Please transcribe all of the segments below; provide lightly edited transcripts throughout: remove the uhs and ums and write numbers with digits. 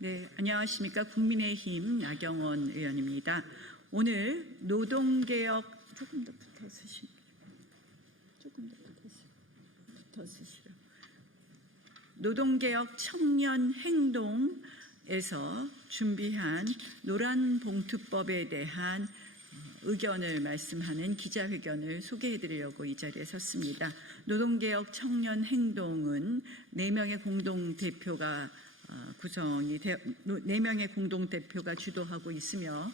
네, 안녕하십니까. 국민의힘 나경원 의원입니다. 오늘 노동개혁 조금 더 붙어 쓰시면 붙어 쓰시라. 노동개혁 청년 행동에서 준비한 노란봉투법에 대한 의견을 말씀하는 기자회견을 소개해드리려고 이 자리에 섰습니다. 노동개혁 청년 행동은 4명의 공동대표가 구성이 4명의 공동대표가 주도하고 있으며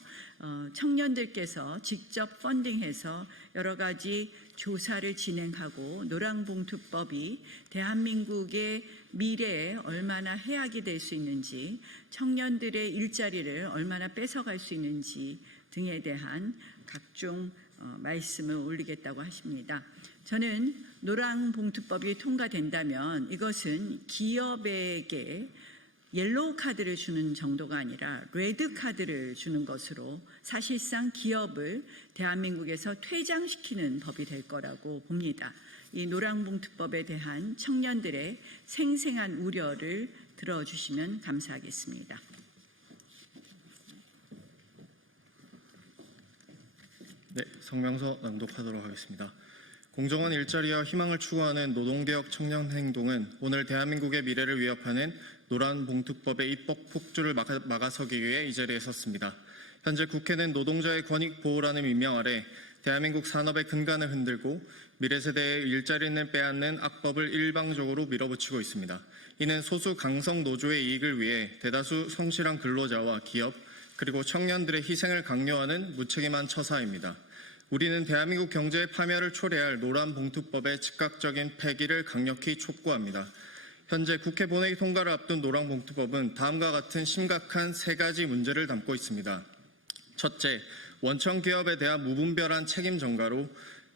청년들께서 직접 펀딩해서 여러 가지 조사를 진행하고 노란봉투법이 대한민국의 미래에 얼마나 해악이 될 수 있는지, 청년들의 일자리를 얼마나 뺏어갈 수 있는지 등에 대한 각종 말씀을 올리겠다고 하십니다. 저는 노란봉투법이 통과된다면 이것은 기업에게 옐로우 카드를 주는 정도가 아니라 레드 카드를 주는 것으로 사실상 기업을 대한민국에서 퇴장시키는 법이 될 거라고 봅니다. 이 노란봉투법에 대한 청년들의 생생한 우려를 들어주시면 감사하겠습니다. 네, 성명서 낭독하도록 하겠습니다. 공정한 일자리와 희망을 추구하는 노동개혁 청년행동은 오늘 대한민국의 미래를 위협하는 노란봉투법의 입법 폭주를 막아서기 위해 이 자리에 섰습니다. 현재 국회는 노동자의 권익 보호라는 민명 아래 대한민국 산업의 근간을 흔들고 미래 세대의 일자리를 빼앗는 악법을 일방적으로 밀어붙이고 있습니다. 이는 소수 강성 노조의 이익을 위해 대다수 성실한 근로자와 기업 그리고 청년들의 희생을 강요하는 무책임한 처사입니다. 우리는 대한민국 경제의 파멸을 초래할 노란봉투법의 즉각적인 폐기를 강력히 촉구합니다. 현재 국회 본회의 통과를 앞둔 노란봉투법은 다음과 같은 심각한 3가지 문제를 담고 있습니다. 첫째, 원청 기업에 대한 무분별한 책임 전가로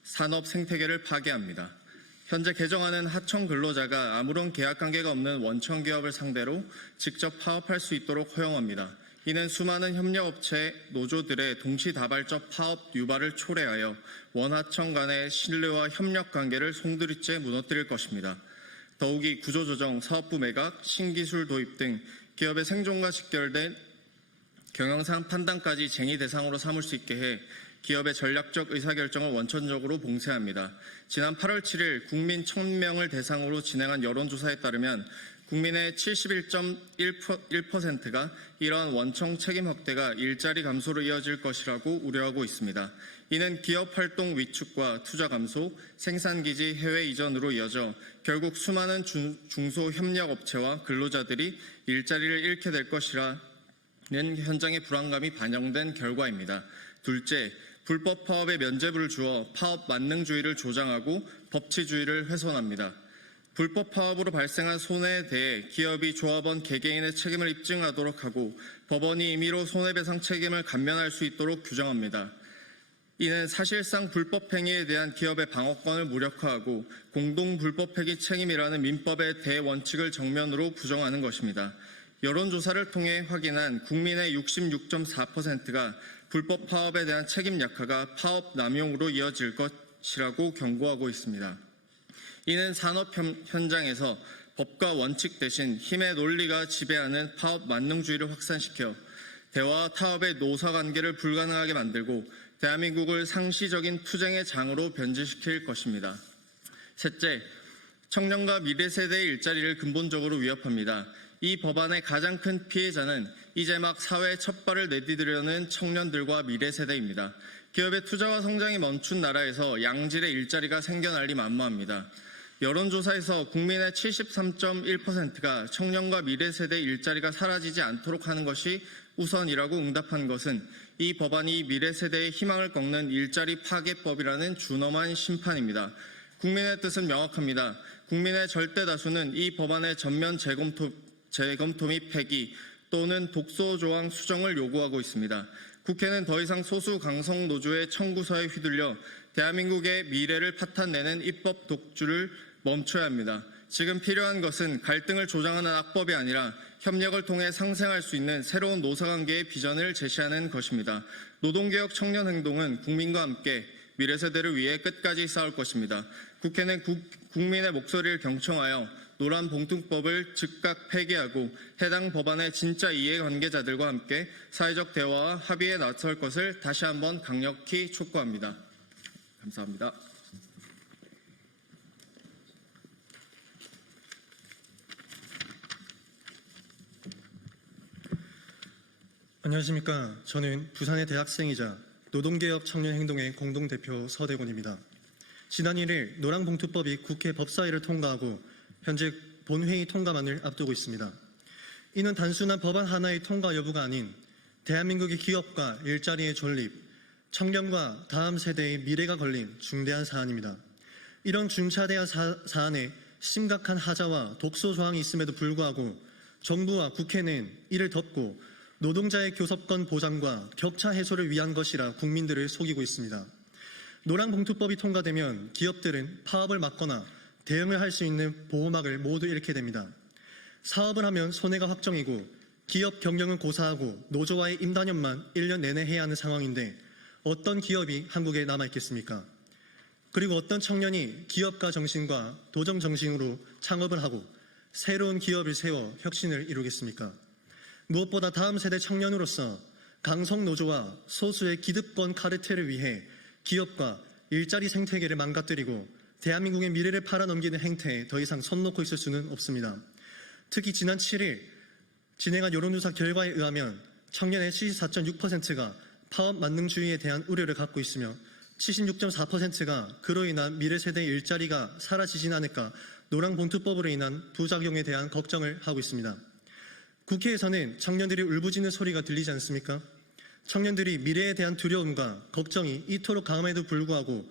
산업 생태계를 파괴합니다. 현재 개정안은 하청 근로자가 아무런 계약 관계가 없는 원청 기업을 상대로 직접 파업할 수 있도록 허용합니다. 이는 수많은 협력업체 노조들의 동시다발적 파업 유발을 초래하여 원하청 간의 신뢰와 협력 관계를 송두리째 무너뜨릴 것입니다. 더욱이 구조조정, 사업부 매각, 신기술 도입 등 기업의 생존과 직결된 경영상 판단까지 쟁의 대상으로 삼을 수 있게 해 기업의 전략적 의사결정을 원천적으로 봉쇄합니다. 지난 8월 7일 국민 1000명을 대상으로 진행한 여론조사에 따르면 국민의 71.1%가 이러한 원청 책임 확대가 일자리 감소로 이어질 것이라고 우려하고 있습니다. 이는 기업 활동 위축과 투자 감소, 생산기지 해외 이전으로 이어져 결국 수많은 중소협력업체와 근로자들이 일자리를 잃게 될 것이라는 현장의 불안감이 반영된 결과입니다. 둘째, 불법 파업에 면죄부를 주어 파업 만능주의를 조장하고 법치주의를 훼손합니다. 불법 파업으로 발생한 손해에 대해 기업이 조합원 개개인의 책임을 입증하도록 하고 법원이 임의로 손해배상 책임을 감면할 수 있도록 규정합니다. 이는 사실상 불법 행위에 대한 기업의 방어권을 무력화하고 공동불법행위 책임이라는 민법의 대원칙을 정면으로 부정하는 것입니다. 여론조사를 통해 확인한 국민의 66.4%가 불법 파업에 대한 책임 약화가 파업 남용으로 이어질 것이라고 경고하고 있습니다. 이는 산업 현장에서 법과 원칙 대신 힘의 논리가 지배하는 파업 만능주의를 확산시켜 대화와 타협의 노사관계를 불가능하게 만들고 대한민국을 상시적인 투쟁의 장으로 변질시킬 것입니다. 셋째, 청년과 미래 세대의 일자리를 근본적으로 위협합니다. 이 법안의 가장 큰 피해자는 이제 막 사회에 첫 발을 내디디려는 청년들과 미래 세대입니다. 기업의 투자와 성장이 멈춘 나라에서 양질의 일자리가 생겨날 리 만무합니다. 여론조사에서 국민의 73.1%가 청년과 미래 세대의 일자리가 사라지지 않도록 하는 것이 우선이라고 응답한 것은 이 법안이 미래 세대의 희망을 꺾는 일자리 파괴법이라는 준엄한 심판입니다. 국민의 뜻은 명확합니다. 국민의 절대 다수는 이 법안의 전면 재검토 및 폐기 또는 독소조항 수정을 요구하고 있습니다. 국회는 더 이상 소수 강성 노조의 청구서에 휘둘려 대한민국의 미래를 파탄내는 입법 독주를 멈춰야 합니다. 지금 필요한 것은 갈등을 조장하는 악법이 아니라 협력을 통해 상생할 수 있는 새로운 노사관계의 비전을 제시하는 것입니다. 노동개혁 청년행동은 국민과 함께 미래 세대를 위해 끝까지 싸울 것입니다. 국회는 국민의 목소리를 경청하여 노란봉투법을 즉각 폐기하고 해당 법안의 진짜 이해관계자들과 함께 사회적 대화와 합의에 나설 것을 다시 한번 강력히 촉구합니다. 감사합니다. 안녕하십니까. 저는 부산의 대학생이자 노동개혁 청년행동의 공동대표 서대곤입니다. 지난 1일 노란봉투법이 국회 법사위를 통과하고 현재 본회의 통과만을 앞두고 있습니다. 이는 단순한 법안 하나의 통과 여부가 아닌 대한민국의 기업과 일자리의 존립, 청년과 다음 세대의 미래가 걸린 중대한 사안입니다. 이런 중차대한 사안에 심각한 하자와 독소 조항이 있음에도 불구하고 정부와 국회는 이를 덮고 노동자의 교섭권 보장과 격차 해소를 위한 것이라 국민들을 속이고 있습니다. 노란봉투법이 통과되면 기업들은 파업을 막거나 대응을 할 수 있는 보호막을 모두 잃게 됩니다. 사업을 하면 손해가 확정이고 기업 경영은 고사하고 노조와의 임단협만 1년 내내 해야 하는 상황인데 어떤 기업이 한국에 남아있겠습니까? 그리고 어떤 청년이 기업가 정신과 도정 정신으로 창업을 하고 새로운 기업을 세워 혁신을 이루겠습니까? 무엇보다 다음 세대 청년으로서 강성 노조와 소수의 기득권 카르텔을 위해 기업과 일자리 생태계를 망가뜨리고 대한민국의 미래를 팔아넘기는 행태에 더 이상 손 놓고 있을 수는 없습니다. 특히 지난 7일 진행한 여론조사 결과에 의하면 청년의 74.6%가 파업 만능주의에 대한 우려를 갖고 있으며 76.4%가 그로 인한 미래 세대의 일자리가 사라지진 않을까 노란봉투법으로 인한 부작용에 대한 걱정을 하고 있습니다. 국회에서는 청년들이 울부짖는 소리가 들리지 않습니까? 청년들이 미래에 대한 두려움과 걱정이 이토록 강함에도 불구하고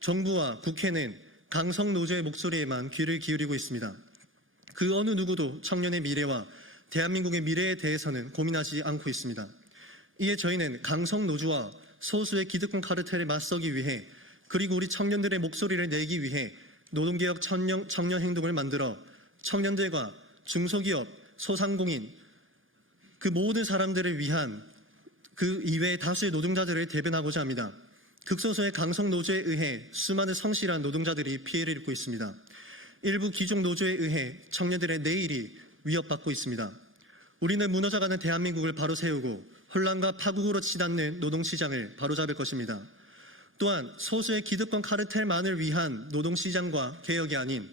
정부와 국회는 강성 노조의 목소리에만 귀를 기울이고 있습니다. 그 어느 누구도 청년의 미래와 대한민국의 미래에 대해서는 고민하지 않고 있습니다. 이에 저희는 강성 노조와 소수의 기득권 카르텔을 맞서기 위해 그리고 우리 청년들의 목소리를 내기 위해 노동개혁 청년 행동을 만들어 청년들과 중소기업, 소상공인 그 모든 사람들을 위한 그 이외의 다수의 노동자들을 대변하고자 합니다. 극소수의 강성 노조에 의해 수많은 성실한 노동자들이 피해를 입고 있습니다. 일부 기종 노조에 의해 청년들의 내일이 위협받고 있습니다. 우리는 무너져가는 대한민국을 바로 세우고 혼란과 파국으로 치닫는 노동시장을 바로잡을 것입니다. 또한 소수의 기득권 카르텔만을 위한 노동시장과 개혁이 아닌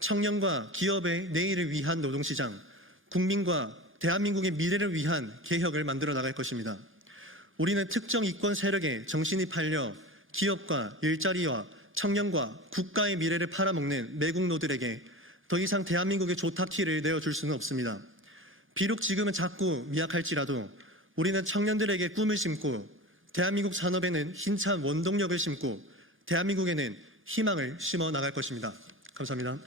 청년과 기업의 내일을 위한 노동시장, 국민과 대한민국의 미래를 위한 개혁을 만들어 나갈 것입니다. 우리는 특정 이권 세력에 정신이 팔려 기업과 일자리와 청년과 국가의 미래를 팔아먹는 매국노들에게 더 이상 대한민국의 조타키를 내어줄 수는 없습니다. 비록 지금은 작고 미약할지라도 우리는 청년들에게 꿈을 심고 대한민국 산업에는 힘찬 원동력을 심고 대한민국에는 희망을 심어 나갈 것입니다. 감사합니다.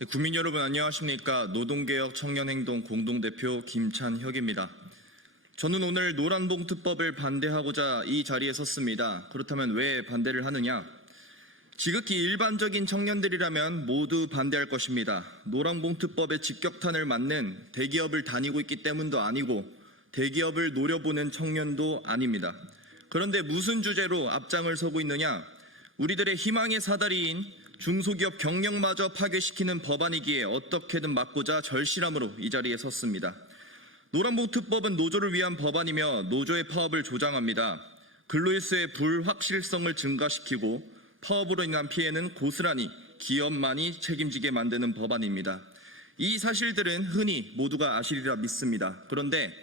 네, 국민 여러분 안녕하십니까? 노동개혁 청년행동 공동대표 김찬혁입니다. 저는 오늘 노란봉투법을 반대하고자 이 자리에 섰습니다. 그렇다면 왜 반대를 하느냐? 지극히 일반적인 청년들이라면 모두 반대할 것입니다. 노란봉투법의 직격탄을 맞는 대기업을 다니고 있기 때문도 아니고 대기업을 노려보는 청년도 아닙니다. 그런데 무슨 주제로 앞장을 서고 있느냐? 우리들의 희망의 사다리인 중소기업 경영마저 파괴시키는 법안이기에 어떻게든 막고자 절실함으로 이 자리에 섰습니다. 노란봉투법은 노조를 위한 법안이며 노조의 파업을 조장합니다. 근로일수의 불확실성을 증가시키고 파업으로 인한 피해는 고스란히 기업만이 책임지게 만드는 법안입니다. 이 사실들은 흔히 모두가 아시리라 믿습니다. 그런데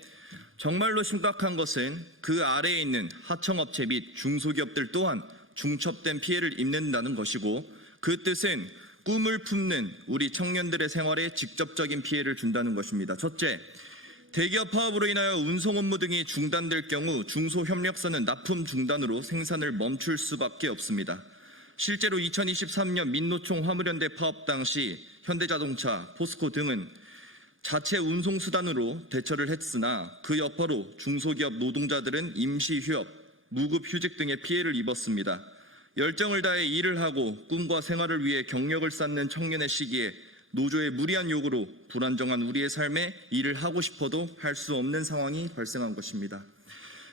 정말로 심각한 것은 그 아래에 있는 하청업체 및 중소기업들 또한 중첩된 피해를 입는다는 것이고 그 뜻은 꿈을 품는 우리 청년들의 생활에 직접적인 피해를 준다는 것입니다. 첫째, 대기업 파업으로 인하여 운송 업무 등이 중단될 경우 중소협력사는 납품 중단으로 생산을 멈출 수밖에 없습니다. 실제로 2023년 민노총 화물연대 파업 당시 현대자동차, 포스코 등은 자체 운송수단으로 대처를 했으나 그 여파로 중소기업 노동자들은 임시휴업, 무급휴직 등의 피해를 입었습니다. 열정을 다해 일을 하고 꿈과 생활을 위해 경력을 쌓는 청년의 시기에 노조의 무리한 요구로 불안정한 우리의 삶에 일을 하고 싶어도 할 수 없는 상황이 발생한 것입니다.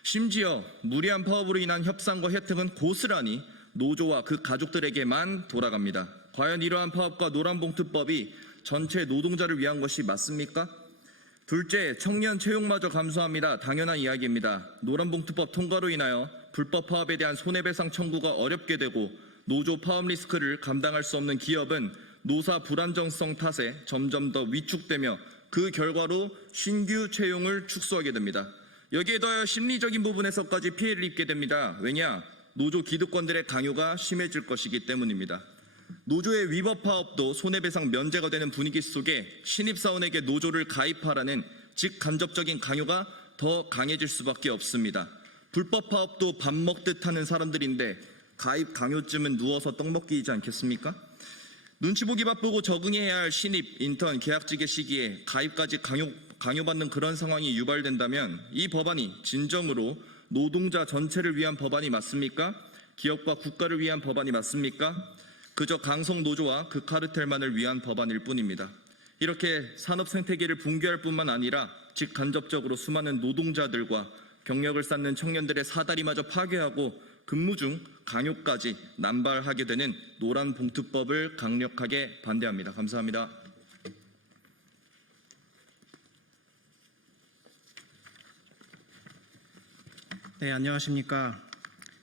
심지어 무리한 파업으로 인한 협상과 혜택은 고스란히 노조와 그 가족들에게만 돌아갑니다. 과연 이러한 파업과 노란봉투법이 전체 노동자를 위한 것이 맞습니까? 둘째, 청년 채용마저 감소합니다. 당연한 이야기입니다. 노란봉투법 통과로 인하여 불법 파업에 대한 손해배상 청구가 어렵게 되고 노조 파업 리스크를 감당할 수 없는 기업은 노사 불안정성 탓에 점점 더 위축되며 그 결과로 신규 채용을 축소하게 됩니다. 여기에 더하여 심리적인 부분에서까지 피해를 입게 됩니다. 왜냐? 노조 기득권들의 강요가 심해질 것이기 때문입니다. 노조의 위법 파업도 손해배상 면제가 되는 분위기 속에 신입사원에게 노조를 가입하라는 직간접적인 강요가 더 강해질 수밖에 없습니다. 불법 파업도 밥 먹듯 하는 사람들인데 가입 강요쯤은 누워서 떡 먹기이지 않겠습니까? 눈치 보기 바쁘고 적응해야 할 신입, 인턴, 계약직의 시기에 가입까지 강요받는 그런 상황이 유발된다면 이 법안이 진정으로 노동자 전체를 위한 법안이 맞습니까? 기업과 국가를 위한 법안이 맞습니까? 그저 강성 노조와 그 카르텔만을 위한 법안일 뿐입니다. 이렇게 산업 생태계를 붕괴할 뿐만 아니라 직간접적으로 수많은 노동자들과 경력을 쌓는 청년들의 사다리마저 파괴하고 근무 중 강요까지 남발하게 되는 노란봉투법을 강력하게 반대합니다. 감사합니다. 네, 안녕하십니까.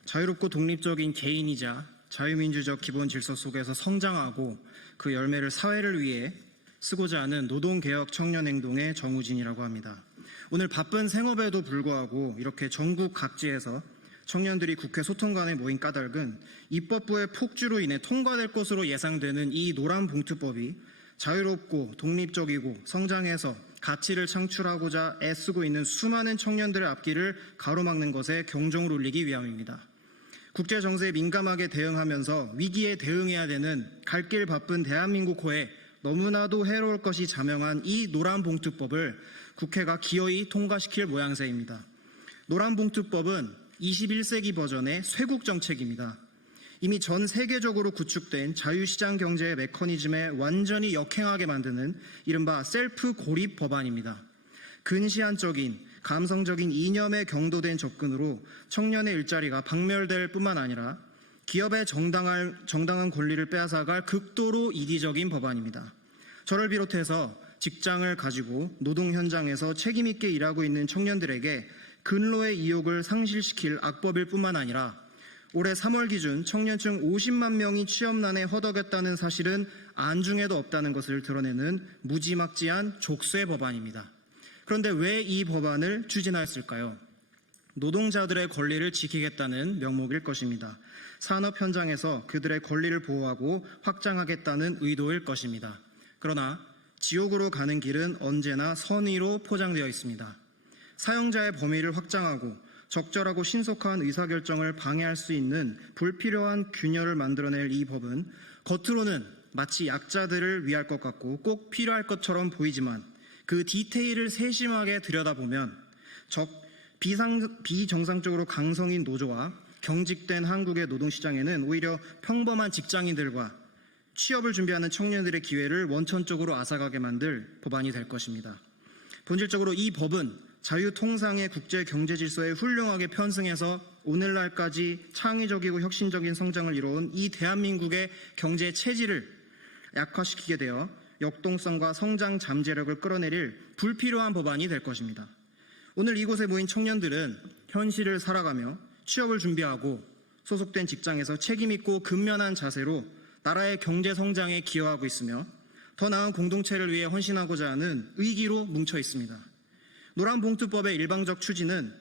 자유롭고 독립적인 개인이자 자유민주적 기본 질서 속에서 성장하고 그 열매를 사회를 위해 쓰고자 하는 노동개혁 청년행동의 정우진이라고 합니다. 오늘 바쁜 생업에도 불구하고 이렇게 전국 각지에서 청년들이 국회 소통관에 모인 까닭은 입법부의 폭주로 인해 통과될 것으로 예상되는 이 노란봉투법이 자유롭고 독립적이고 성장해서 가치를 창출하고자 애쓰고 있는 수많은 청년들의 앞길을 가로막는 것에 경종을 울리기 위함입니다. 국제 정세에 민감하게 대응하면서 위기에 대응해야 되는 갈 길 바쁜 대한민국 호에 너무나도 해로울 것이 자명한 이 노란봉투법을 국회가 기어이 통과시킬 모양새입니다. 노란봉투법은 21세기 버전의 쇄국 정책입니다. 이미 전 세계적으로 구축된 자유시장 경제의 메커니즘에 완전히 역행하게 만드는 이른바 셀프 고립 법안입니다. 근시안적인 감성적인 이념에 경도된 접근으로 청년의 일자리가 박멸될 뿐만 아니라 기업의 정당한 권리를 빼앗아갈 극도로 이기적인 법안입니다. 저를 비롯해서 직장을 가지고 노동 현장에서 책임 있게 일하고 있는 청년들에게 근로의意欲을 상실시킬 악법일 뿐만 아니라 올해 3월 기준 청년층 50만 명이 취업난에 허덕였다는 사실은 안중에도 없다는 것을 드러내는 무지막지한 족쇄 법안입니다. 그런데 왜 이 법안을 추진하였을까요? 노동자들의 권리를 지키겠다는 명목일 것입니다. 산업 현장에서 그들의 권리를 보호하고 확장하겠다는 의도일 것입니다. 그러나 지옥으로 가는 길은 언제나 선의로 포장되어 있습니다. 사용자의 범위를 확장하고 적절하고 신속한 의사결정을 방해할 수 있는 불필요한 균열을 만들어낼 이 법은 겉으로는 마치 약자들을 위할 것 같고 꼭 필요할 것처럼 보이지만 그 디테일을 세심하게 들여다보면 비정상적으로 강성인 노조와 경직된 한국의 노동시장에는 오히려 평범한 직장인들과 취업을 준비하는 청년들의 기회를 원천적으로 앗아가게 만들 법안이 될 것입니다. 본질적으로 이 법은 자유통상의 국제 경제 질서에 훌륭하게 편승해서 오늘날까지 창의적이고 혁신적인 성장을 이뤄온 이 대한민국의 경제 체질을 약화시키게 되어 역동성과 성장 잠재력을 끌어내릴 불필요한 법안이 될 것입니다. 오늘 이곳에 모인 청년들은 현실을 살아가며 취업을 준비하고 소속된 직장에서 책임있고 근면한 자세로 나라의 경제 성장에 기여하고 있으며 더 나은 공동체를 위해 헌신하고자 하는 의기로 뭉쳐 있습니다. 노란봉투법의 일방적 추진은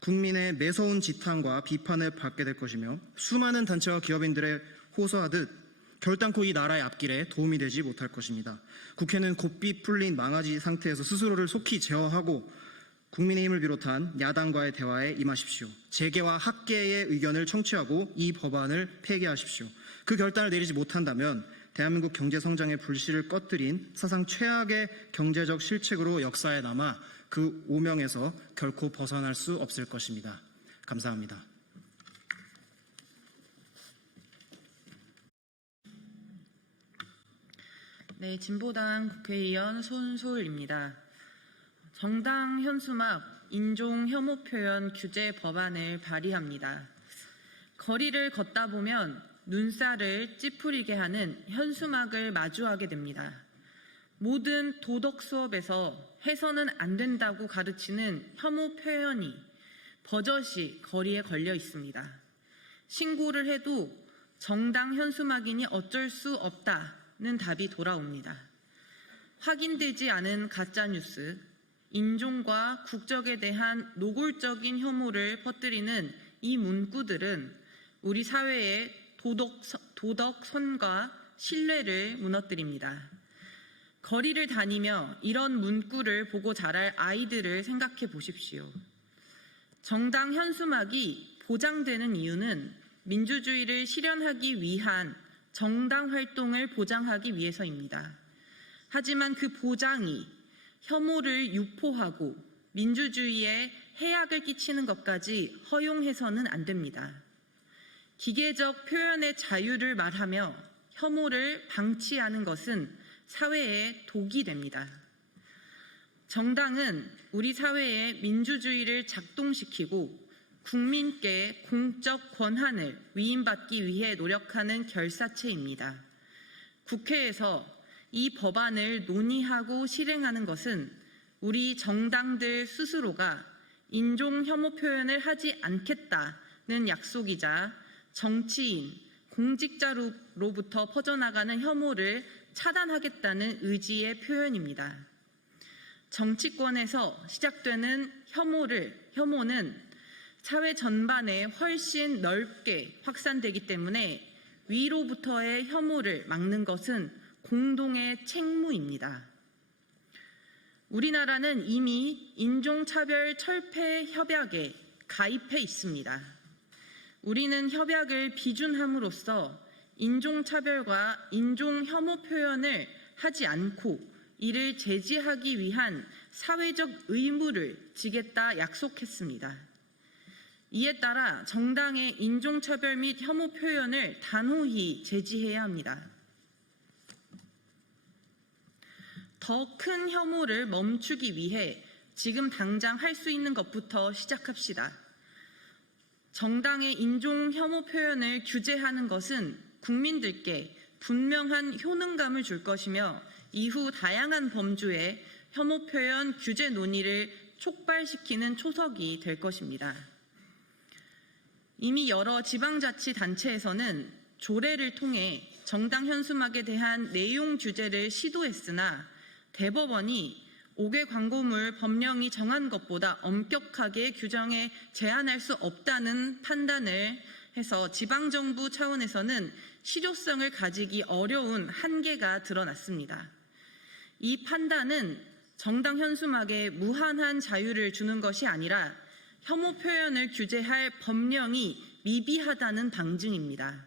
국민의 매서운 지탄과 비판을 받게 될 것이며 수많은 단체와 기업인들의 호소하듯 결단코 이 나라의 앞길에 도움이 되지 못할 것입니다. 국회는 고삐 풀린 망아지 상태에서 스스로를 속히 제어하고 국민의힘을 비롯한 야당과의 대화에 임하십시오. 재계와 학계의 의견을 청취하고 이 법안을 폐기하십시오. 그 결단을 내리지 못한다면 대한민국 경제 성장의 불씨를 꺼뜨린 사상 최악의 경제적 실책으로 역사에 남아 그 오명에서 결코 벗어날 수 없을 것입니다. 감사합니다. 네, 진보당 국회의원 손소울입니다. 정당 현수막 인종 혐오 표현 규제 법안을 발의합니다. 거리를 걷다 보면 눈살을 찌푸리게 하는 현수막을 마주하게 됩니다. 모든 도덕 수업에서 해서는 안 된다고 가르치는 혐오 표현이 버젓이 거리에 걸려 있습니다. 신고를 해도 정당 현수막이니 어쩔 수 없다는 답이 돌아옵니다. 확인되지 않은 가짜뉴스, 인종과 국적에 대한 노골적인 혐오를 퍼뜨리는 이 문구들은 우리 사회의 도덕선과 신뢰를 무너뜨립니다. 거리를 다니며 이런 문구를 보고 자랄 아이들을 생각해 보십시오. 정당 현수막이 보장되는 이유는 민주주의를 실현하기 위한 정당 활동을 보장하기 위해서입니다. 하지만 그 보장이 혐오를 유포하고 민주주의에 해악을 끼치는 것까지 허용해서는 안 됩니다. 기계적 표현의 자유를 말하며 혐오를 방치하는 것은 사회에 독이 됩니다. 정당은 우리 사회의 민주주의를 작동시키고 국민께 공적 권한을 위임받기 위해 노력하는 결사체입니다. 국회에서 이 법안을 논의하고 실행하는 것은 우리 정당들 스스로가 인종 혐오 표현을 하지 않겠다는 약속이자 정치인, 공직자로부터 퍼져나가는 혐오를 차단하겠다는 의지의 표현입니다. 정치권에서 시작되는 혐오는 사회 전반에 훨씬 넓게 확산되기 때문에 위로부터의 혐오를 막는 것은 공동의 책무입니다. 우리나라는 이미 인종차별 철폐 협약에 가입해 있습니다. 우리는 협약을 비준함으로써 인종차별과 인종혐오 표현을 하지 않고 이를 제지하기 위한 사회적 의무를 지겠다 약속했습니다. 이에 따라 정당의 인종차별 및 혐오 표현을 단호히 제지해야 합니다. 더 큰 혐오를 멈추기 위해 지금 당장 할 수 있는 것부터 시작합시다. 정당의 인종 혐오 표현을 규제하는 것은 국민들께 분명한 효능감을 줄 것이며 이후 다양한 범주의 혐오 표현 규제 논의를 촉발시키는 초석이 될 것입니다. 이미 여러 지방자치단체에서는 조례를 통해 정당 현수막에 대한 내용 규제를 시도했으나 대법원이 5개 광고물 법령이 정한 것보다 엄격하게 규정에 제한할 수 없다는 판단을 해서 지방정부 차원에서는 실효성을 가지기 어려운 한계가 드러났습니다. 이 판단은 정당 현수막에 무한한 자유를 주는 것이 아니라 혐오 표현을 규제할 법령이 미비하다는 방증입니다.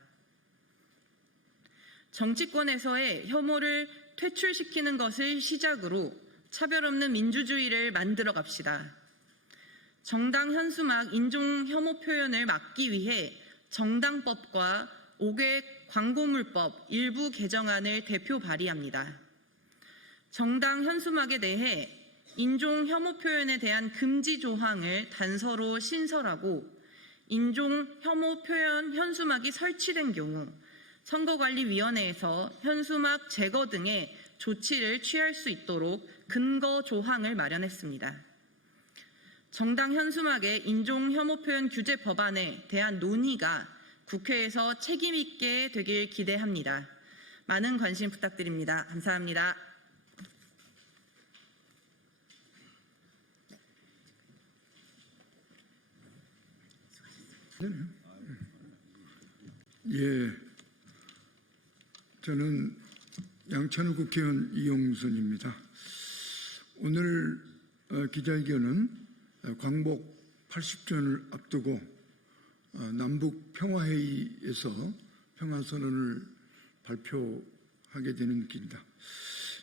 정치권에서의 혐오를 퇴출시키는 것을 시작으로 차별 없는 민주주의를 만들어 갑시다. 정당 현수막 인종 혐오 표현을 막기 위해 정당법과 5개 광고물법 일부 개정안을 대표 발의합니다. 정당 현수막에 대해 인종 혐오 표현에 대한 금지 조항을 단서로 신설하고 인종 혐오 표현 현수막이 설치된 경우 선거관리위원회에서 현수막 제거 등의 조치를 취할 수 있도록 근거 조항을 마련했습니다. 정당 현수막의 인종 혐오 표현 규제 법안에 대한 논의가 국회에서 책임 있게 되길 기대합니다. 많은 관심 부탁드립니다. 감사합니다. 예, 저는 양천구 국회의원 이용순입니다. 오늘 기자회견은 광복 80주년을 앞두고 남북 평화회의에서 평화선언을 발표하게 되는 길입니다.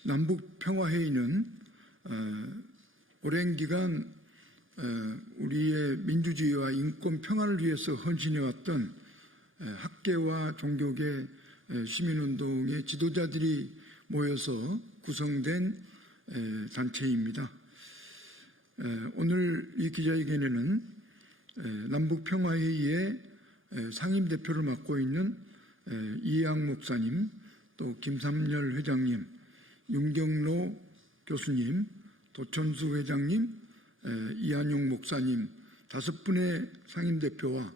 남북 평화회의는 오랜 기간 우리의 민주주의와 인권 평화를 위해서 헌신해왔던 학계와 종교계 시민운동의 지도자들이 모여서 구성된 단체입니다. 오늘 이 기자회견에는 남북평화회의의 상임대표를 맡고 있는 이해학 목사님, 또 김삼열 회장님, 윤경로 교수님, 도천수 회장님, 이한용 목사님 5분의 상임대표와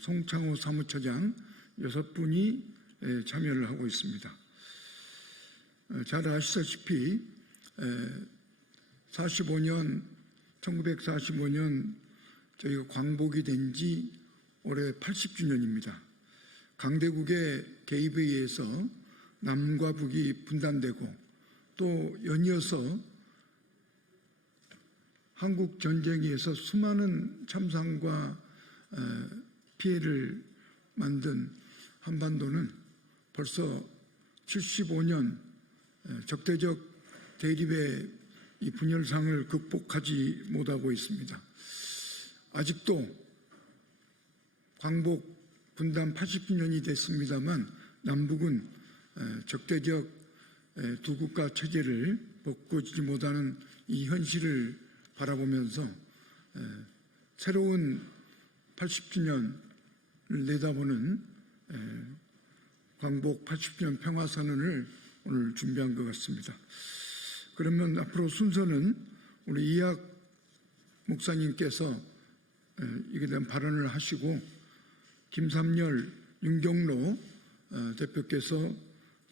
송창호 사무처장 6분이 참여를 하고 있습니다. 잘 아시다시피 1945년 저희가 광복이 된 지 올해 80주년입니다. 강대국의 개입에 의해서 남과 북이 분단되고 또 연이어서 한국 전쟁에 의해서 수많은 참상과 피해를 만든 한반도는 벌써 75년 적대적 대립의 이 분열상을 극복하지 못하고 있습니다. 아직도 광복 분단 80주년이 됐습니다만 남북은 적대적 두 국가 체제를 바꾸지 못하는 이 현실을 바라보면서 새로운 80주년을 내다보는 광복 80주년 평화선언을 오늘 준비한 것 같습니다. 그러면 앞으로 순서는 우리 이해학 목사님께서 이에 대한 발언을 하시고 김삼열, 윤경로 대표께서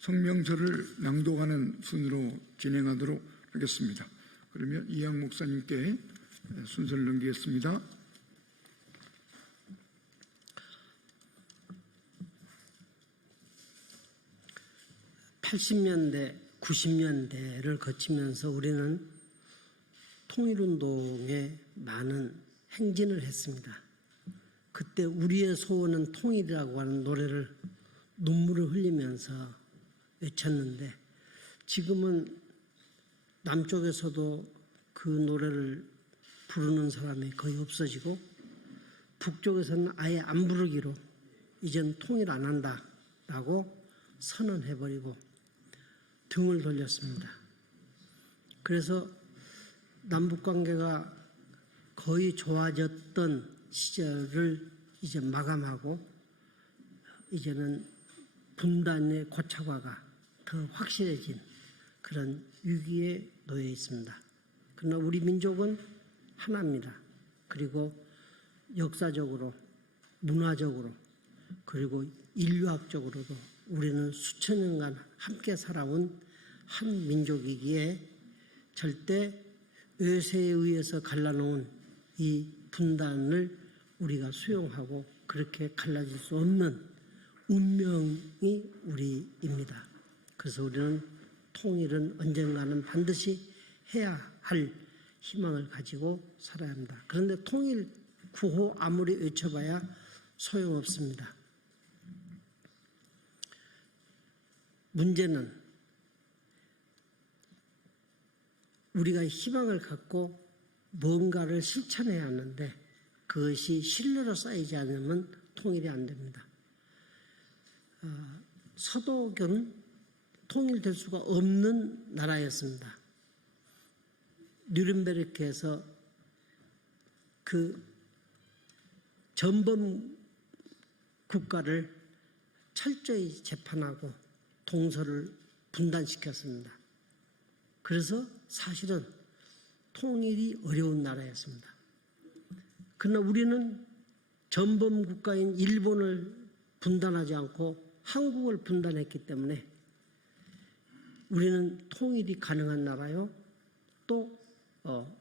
성명서를 낭독하는 순으로 진행하도록 하겠습니다. 그러면 이해학 목사님께 순서를 넘기겠습니다. (80년대) 90년대를 거치면서 우리는 통일운동에 많은 행진을 했습니다. 그때 우리의 소원은 통일이라고 하는 노래를 눈물을 흘리면서 외쳤는데 지금은 남쪽에서도 그 노래를 부르는 사람이 거의 없어지고 북쪽에서는 아예 안 부르기로 이젠 통일 안 한다라고 선언해버리고 등을 돌렸습니다. 그래서 남북관계가 거의 좋아졌던 시절을 이제 마감하고 이제는 분단의 고착화가 더 확실해진 그런 위기에 놓여 있습니다. 그러나 우리 민족은 하나입니다. 그리고 역사적으로, 문화적으로, 그리고 인류학적으로도 우리는 수천 년간 함께 살아온 한 민족이기에 절대 외세에 의해서 갈라놓은 이 분단을 우리가 수용하고 그렇게 갈라질 수 없는 운명이 우리입니다. 그래서 우리는 통일은 언젠가는 반드시 해야 할 희망을 가지고 살아야 합니다. 그런데 통일 구호 아무리 외쳐봐야 소용없습니다. 문제는 우리가 희망을 갖고 뭔가를 실천해야 하는데 그것이 신뢰로 쌓이지 않으면 통일이 안 됩니다. 서독은 통일될 수가 없는 나라였습니다. 뉴른베르크에서 그 전범 국가를 철저히 재판하고 동서를 분단시켰습니다. 그래서 사실은 통일이 어려운 나라였습니다. 그러나 우리는 전범 국가인 일본을 분단하지 않고 한국을 분단했기 때문에 우리는 통일이 가능한 나라요. 또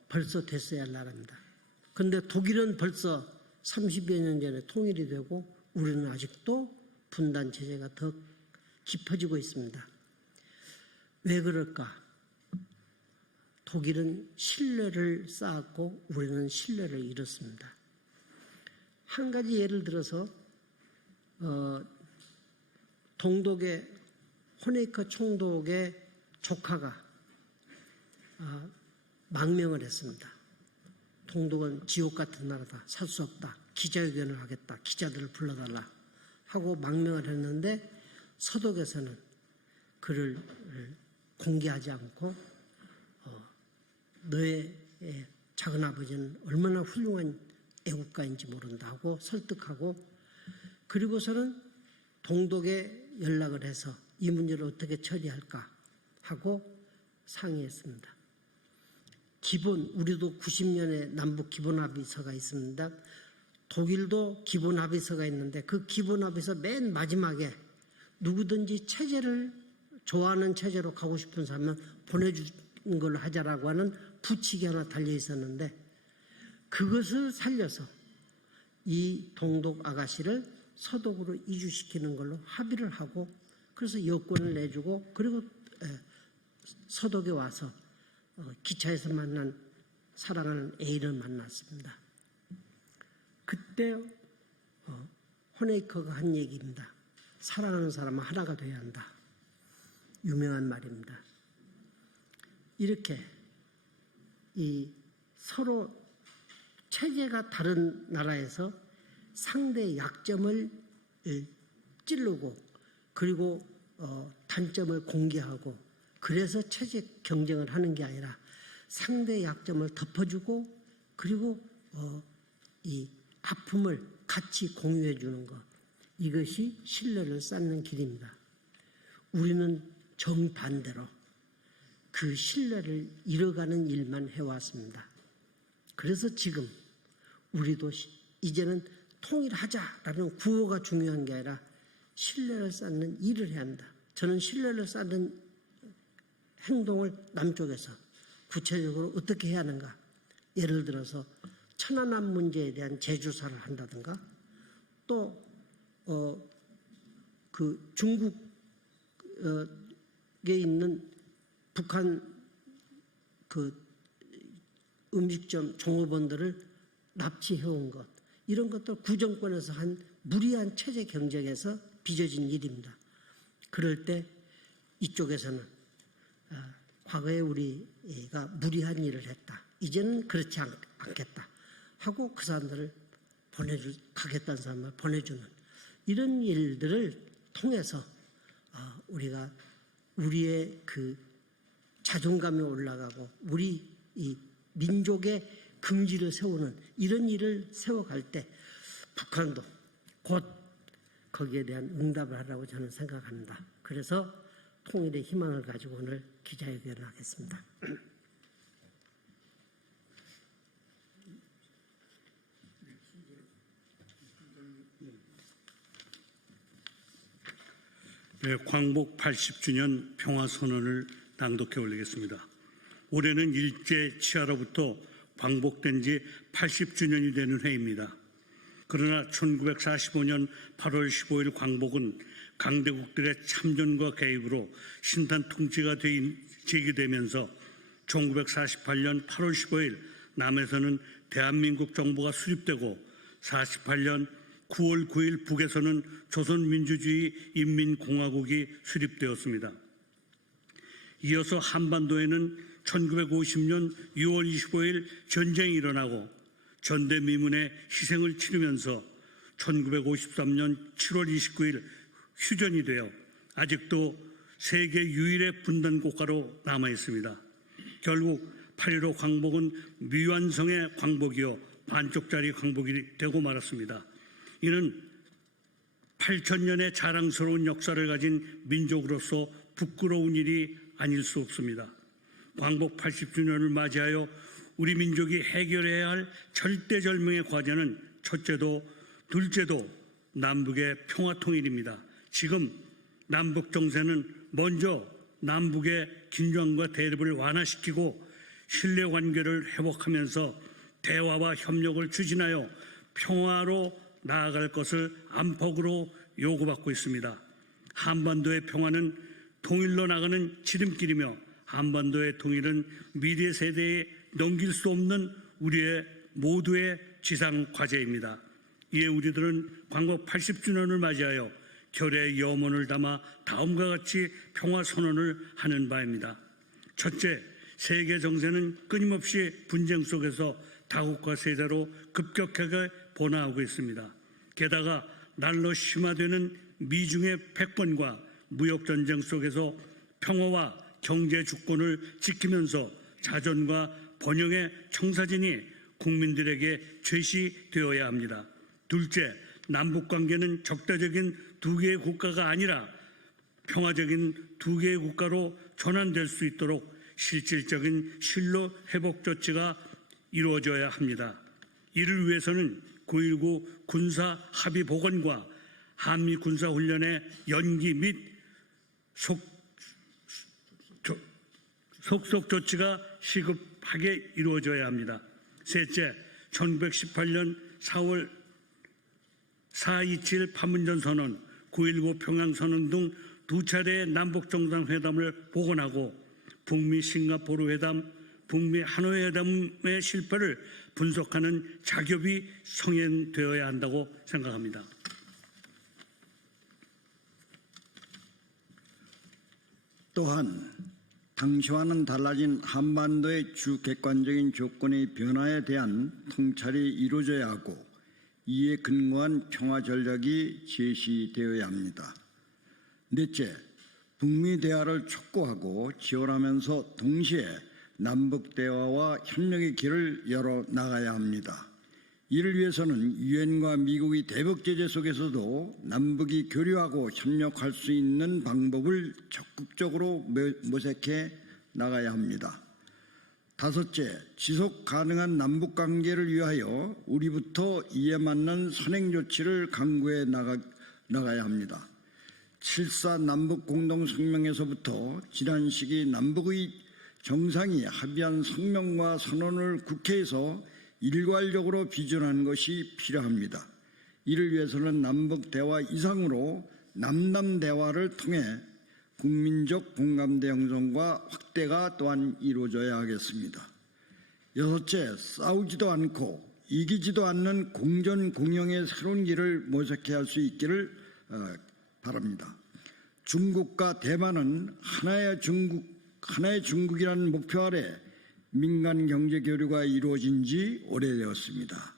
벌써 됐어야 할 나라입니다. 그런데 독일은 벌써 30여 년 전에 통일이 되고 우리는 아직도 분단 체제가 더 깊어지고 있습니다. 왜 그럴까? 독일은 신뢰를 쌓았고 우리는 신뢰를 잃었습니다. 한 가지 예를 들어서 동독의 호네이커 총독의 조카가 망명을 했습니다. 동독은 지옥 같은 나라다. 살 수 없다. 기자회견을 하겠다. 기자들을 불러달라 하고 망명을 했는데 서독에서는 그를 공개하지 않고 너의 작은아버지는 얼마나 훌륭한 애국가인지 모른다 하고 설득하고, 그리고서는 동독에 연락을 해서 이 문제를 어떻게 처리할까 하고 상의했습니다. 우리도 90년에 남북 기본합의서가 있습니다. 독일도 기본합의서가 있는데 그 기본합의서 맨 마지막에 누구든지 체제를 좋아하는 체제로 가고 싶은 사람은 보내주는 걸로 하자라고 하는 부칙이 하나 달려 있었는데, 그것을 살려서 이 동독 아가씨를 서독으로 이주시키는 걸로 합의를 하고, 그래서 여권을 내주고, 그리고 서독에 와서 기차에서 만난 사랑하는 애인을 만났습니다. 그때 호네이커가 한 얘기입니다. 사랑하는 사람은 하나가 돼야 한다. 유명한 말입니다. 이렇게 이 서로 체제가 다른 나라에서 상대의 약점을 찌르고, 그리고 단점을 공개하고, 그래서 체제 경쟁을 하는 게 아니라 상대의 약점을 덮어주고, 그리고 이 아픔을 같이 공유해 주는 것, 이것이 신뢰를 쌓는 길입니다. 우리는 정반대로 그 신뢰를 잃어가는 일만 해왔습니다. 그래서 지금 우리도 이제는 통일하자라는 구호가 중요한 게 아니라 신뢰를 쌓는 일을 해야 한다. 저는 신뢰를 쌓는 행동을 남쪽에서 구체적으로 어떻게 해야 하는가, 예를 들어서 천안함 문제에 대한 재조사를 한다든가, 또 그 중국에 있는 북한 그 음식점 종업원들을 납치해온 것, 이런 것들 구정권에서 한 무리한 체제 경쟁에서 빚어진 일입니다. 그럴 때 이쪽에서는 과거에 우리가 무리한 일을 했다, 이제는 그렇지 않겠다 하고 그 사람들을 가겠다는 사람을 보내주는 이런 일들을 통해서 우리가 우리의 그 자존감이 올라가고 우리 이 민족의 긍지를 세우는 이런 일을 세워갈 때 북한도 곧 거기에 대한 응답을 하라고 저는 생각합니다. 그래서 통일의 희망을 가지고 오늘 기자회견을 하겠습니다. 네, 광복 80주년 평화선언을 낭독해 올리겠습니다. 올해는 일제 치하로부터 광복된 지 80주년이 되는 해입니다. 그러나 1945년 8월 15일 광복은 강대국들의 참전과 개입으로 신탄 통치가 제기되면서 1948년 8월 15일 남에서는 대한민국 정부가 수립되고 48년 9월 9일 북에서는 조선민주주의 인민공화국이 수립되었습니다. 이어서 한반도에는 1950년 6월 25일 전쟁이 일어나고 전대미문의 희생을 치르면서 1953년 7월 29일 휴전이 되어 아직도 세계 유일의 분단 국가로 남아 있습니다. 결국 8.15 광복은 미완성의 광복이요 반쪽짜리 광복이 되고 말았습니다. 이는 8,000년의 자랑스러운 역사를 가진 민족으로서 부끄러운 일이 아닐 수 없습니다. 광복 80주년을 맞이하여 우리 민족이 해결해야 할 절대절명의 과제는 첫째도 둘째도 남북의 평화통일입니다. 지금 남북 정세는 먼저 남북의 긴장과 대립을 완화시키고 신뢰관계를 회복하면서 대화와 협력을 추진하여 평화로 나아갈 것을 안팎으로 요구받고 있습니다. 한반도의 평화는 통일로 나가는 지름길이며 한반도의 통일은 미래 세대에 넘길 수 없는 우리의 모두의 지상 과제입니다. 이에 우리들은 광복 80주년을 맞이하여 결의의 염원을 담아 다음과 같이 평화선언을 하는 바입니다. 첫째, 세계 정세는 끊임없이 분쟁 속에서 다국화 세대로 급격하게 번화하고 있습니다. 게다가 날로 심화되는 미중의 패권과 무역전쟁 속에서 평화와 경제 주권을 지키면서 자존과 번영의 청사진이 국민들에게 제시되어야 합니다. 둘째, 남북관계는 적대적인 두 개의 국가가 아니라 평화적인 두 개의 국가로 전환될 수 있도록 실질적인 신뢰 회복 조치가 이루어져야 합니다. 이를 위해서는 9.19 군사 합의 복원과 한미 군사 훈련의 연기 및 속속 조치가 시급하게 이루어져야 합니다. 셋째, 1918년 4월 4.27 판문점 선언, 9.19 평양선언 등 두 차례의 남북정상회담을 복원하고 북미 싱가포르 회담, 북미 하노이 회담의 실패를 분석하는 작업이 성행되어야 한다고 생각합니다. 또한 당시와는 달라진 한반도의 주 객관적인 조건의 변화에 대한 통찰이 이루어져야 하고 이에 근거한 평화 전략이 제시되어야 합니다. 넷째, 북미 대화를 촉구하고 지원하면서 동시에 남북 대화와 협력의 길을 열어 나가야 합니다. 이를 위해서는 유엔과 미국의 대북 제재 속에서도 남북이 교류하고 협력할 수 있는 방법을 적극적으로 모색해 나가야 합니다. 다섯째, 지속 가능한 남북 관계를 위하여 우리부터 이에 맞는 선행 조치를 강구해 나가야 합니다. 7.4 남북 공동성명에서부터 지난 시기 남북의 정상이 합의한 성명과 선언을 국회에서 일괄적으로 비준하는 것이 필요합니다. 이를 위해서는 남북 대화 이상으로 남남 대화를 통해 국민적 공감대 형성과 확대가 또한 이루어져야 하겠습니다. 여섯째, 싸우지도 않고 이기지도 않는 공전 공영의 새로운 길을 모색해야 할 수 있기를 바랍니다. 중국과 대만은 하나의 중국이라는 목표 아래 민간 경제 교류가 이루어진 지 오래되었습니다.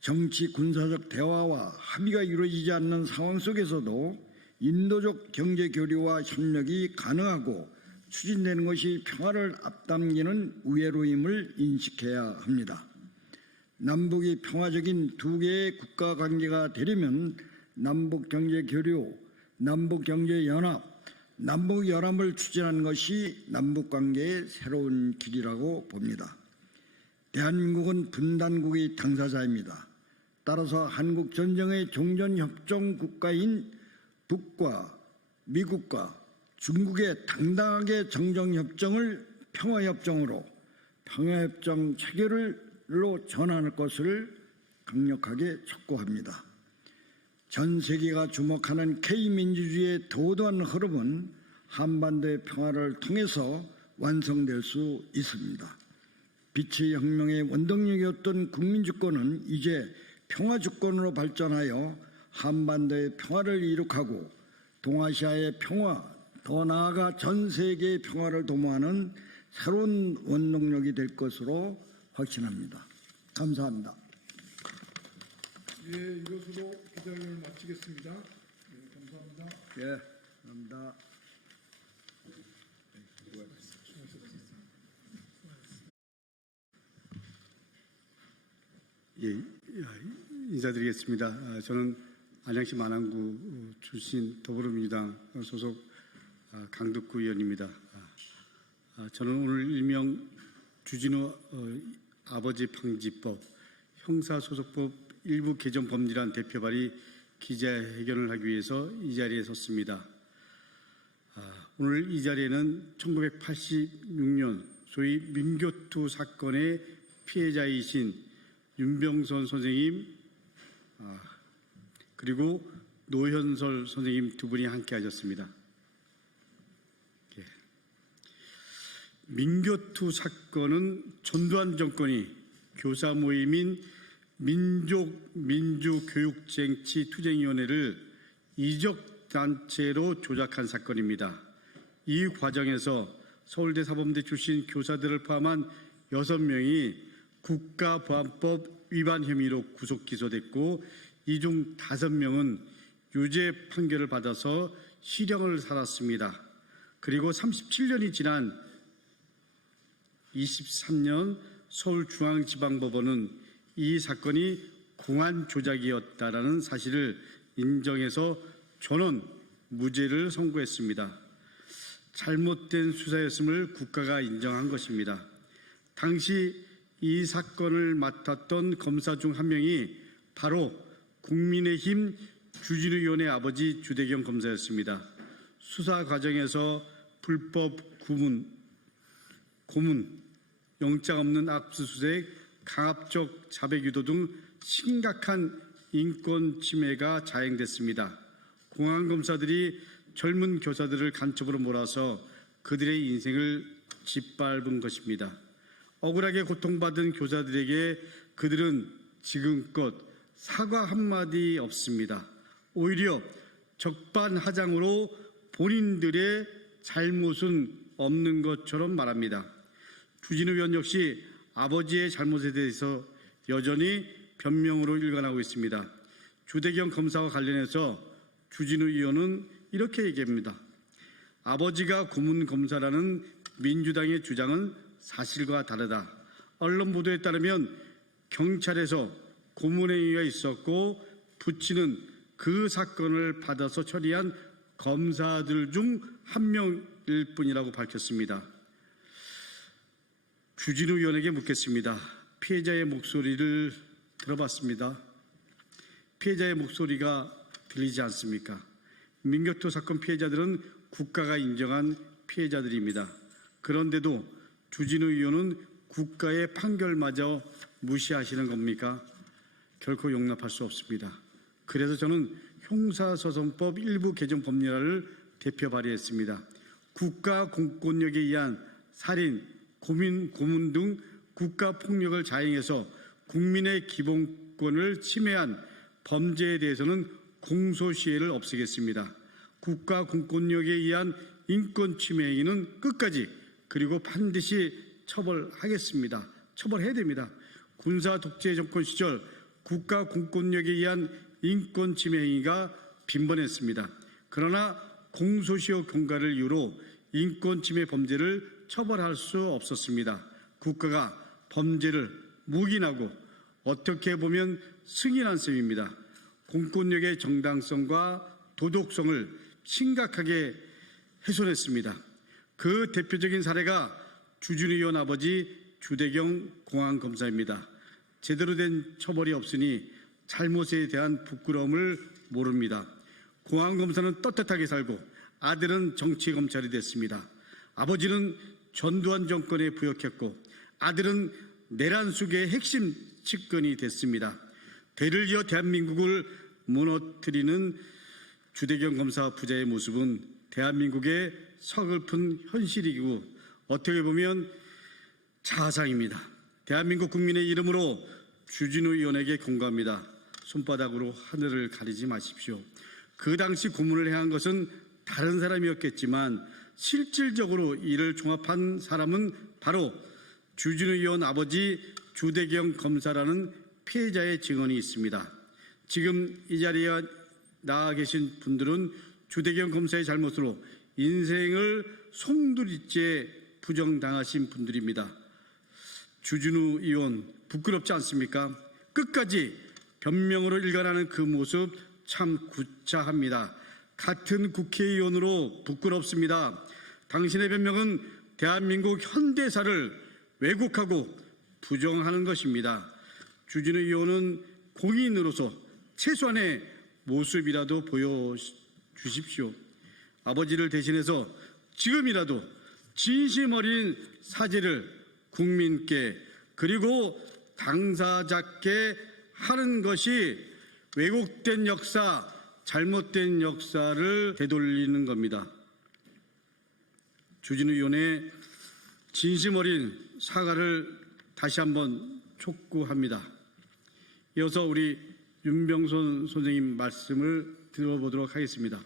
정치 군사적 대화와 합의가 이루어지지 않는 상황 속에서도 인도적 경제 교류와 협력이 가능하고 추진되는 것이 평화를 앞당기는 우회로임을 인식해야 합니다. 남북이 평화적인 두 개의 국가 관계가 되려면 남북 경제 교류, 남북 경제 연합, 남북 연합을 추진하는 것이 남북 관계의 새로운 길이라고 봅니다. 대한민국은 분단국의 당사자입니다. 따라서 한국 전쟁의 종전 협정 국가인 북과 미국과 중국의 당당하게 정전협정을 평화협정으로 평화협정 체결로 전환할 것을 강력하게 촉구합니다. 전 세계가 주목하는 K민주주의의 도도한 흐름은 한반도의 평화를 통해서 완성될 수 있습니다. 빛의 혁명의 원동력이었던 국민주권은 이제 평화주권으로 발전하여 한반도의 평화를 이룩하고 동아시아의 평화, 더 나아가 전 세계의 평화를 도모하는 새로운 원동력이 될 것으로 확신합니다. 감사합니다. 예, 이것으로 기자회견을 마치겠습니다. 예, 감사합니다. 예, 감사합니다. 예, 인사드리겠습니다. 저는 안양시 만안구 출신 더불어민주당 소속 강덕구 의원입니다. 저는 오늘 일명 주진우 아버지 방지법 형사소송법 일부 개정 법률안 대표 발의 기자회견을 하기 위해서 이 자리에 섰습니다. 오늘 이 자리에는 1986년 소위 민교투 사건의 피해자이신 윤병선 선생님 그리고 노현설 선생님 두 분이 함께 하셨습니다. 민교투 사건은 전두환 정권이 교사 모임인 민족민주교육쟁취투쟁위원회를 이적단체로 조작한 사건입니다. 이 과정에서 서울대 사범대 출신 교사들을 포함한 6명이 국가보안법 위반 혐의로 구속 기소됐고 이 중 5명은 유죄 판결을 받아서 실형을 살았습니다. 그리고 37년이 지난 23년 서울중앙지방법원은 이 사건이 공안 조작이었다라는 사실을 인정해서 전원 무죄를 선고했습니다. 잘못된 수사였음을 국가가 인정한 것입니다. 당시 이 사건을 맡았던 검사 중 한 명이 바로 국민의힘 주진우 의원의 아버지 주대경 검사였습니다. 수사 과정에서 불법 고문, 영장 없는 압수수색, 강압적 자백 유도 등 심각한 인권 침해가 자행됐습니다. 공안 검사들이 젊은 교사들을 간첩으로 몰아서 그들의 인생을 짓밟은 것입니다. 억울하게 고통받은 교사들에게 그들은 지금껏 사과 한마디 없습니다. 오히려 적반하장으로 본인들의 잘못은 없는 것처럼 말합니다. 주진우 의원 역시 아버지의 잘못에 대해서 여전히 변명으로 일관하고 있습니다. 주대경 검사와 관련해서 주진우 의원은 이렇게 얘기합니다. 아버지가 고문 검사라는 민주당의 주장은 사실과 다르다. 언론 보도에 따르면 경찰에서 고문행위가 있었고 부친은 그 사건을 받아서 처리한 검사들 중 한 명일 뿐이라고 밝혔습니다. 주진우 의원에게 묻겠습니다. 피해자의 목소리를 들어봤습니다. 피해자의 목소리가 들리지 않습니까? 민교토 사건 피해자들은 국가가 인정한 피해자들입니다. 그런데도 주진우 의원은 국가의 판결마저 무시하시는 겁니까? 결코 용납할 수 없습니다. 그래서 저는 형사소송법 일부 개정 법률안을 대표 발의했습니다. 국가 공권력에 의한 살인, 고문 등 국가 폭력을 자행해서 국민의 기본권을 침해한 범죄에 대해서는 공소시효를 없애겠습니다. 국가 공권력에 의한 인권 침해 행위는 끝까지 그리고 반드시 처벌하겠습니다. 처벌해야 됩니다. 군사 독재 정권 시절 국가 공권력에 의한 인권 침해 행위가 빈번했습니다. 그러나 공소시효 경과를 이유로 인권 침해 범죄를 처벌할 수 없었습니다. 국가가 범죄를 묵인하고 어떻게 보면 승인한 셈입니다. 공권력의 정당성과 도덕성을 심각하게 훼손했습니다. 그 대표적인 사례가 주진우 의원 아버지 주대경 공안검사입니다. 제대로 된 처벌이 없으니 잘못에 대한 부끄러움을 모릅니다. 공안검사는 떳떳하게 살고 아들은 정치검찰이 됐습니다. 아버지는 전두환 정권에 부역했고 아들은 내란 속의 핵심 측근이 됐습니다. 대를 이어 대한민국을 무너뜨리는 주대경 검사 부자의 모습은 대한민국의 서글픈 현실이고 어떻게 보면 자상입니다. 대한민국 국민의 이름으로 주진우 의원에게 경고합니다. 손바닥으로 하늘을 가리지 마십시오. 그 당시 고문을 행한 것은 다른 사람이었겠지만 실질적으로 이를 종합한 사람은 바로 주진우 의원 아버지 주대경 검사라는 피해자의 증언이 있습니다. 지금 이 자리에 나와 계신 분들은 주대경 검사의 잘못으로 인생을 송두리째 부정당하신 분들입니다. 주진우 의원 부끄럽지 않습니까? 끝까지 변명으로 일관하는 그 모습 참 구차합니다. 같은 국회의원으로 부끄럽습니다. 당신의 변명은 대한민국 현대사를 왜곡하고 부정하는 것입니다. 주진우 의원은 공인으로서 최소한의 모습이라도 보여주십시오. 아버지를 대신해서 지금이라도 진심 어린 사죄를 국민께 그리고 당사자께 하는 것이 왜곡된 역사, 잘못된 역사를 되돌리는 겁니다. 주진우 의원의 진심 어린 사과를 다시 한번 촉구합니다. 이어서 우리 윤병선 선생님 말씀을 들어보도록 하겠습니다.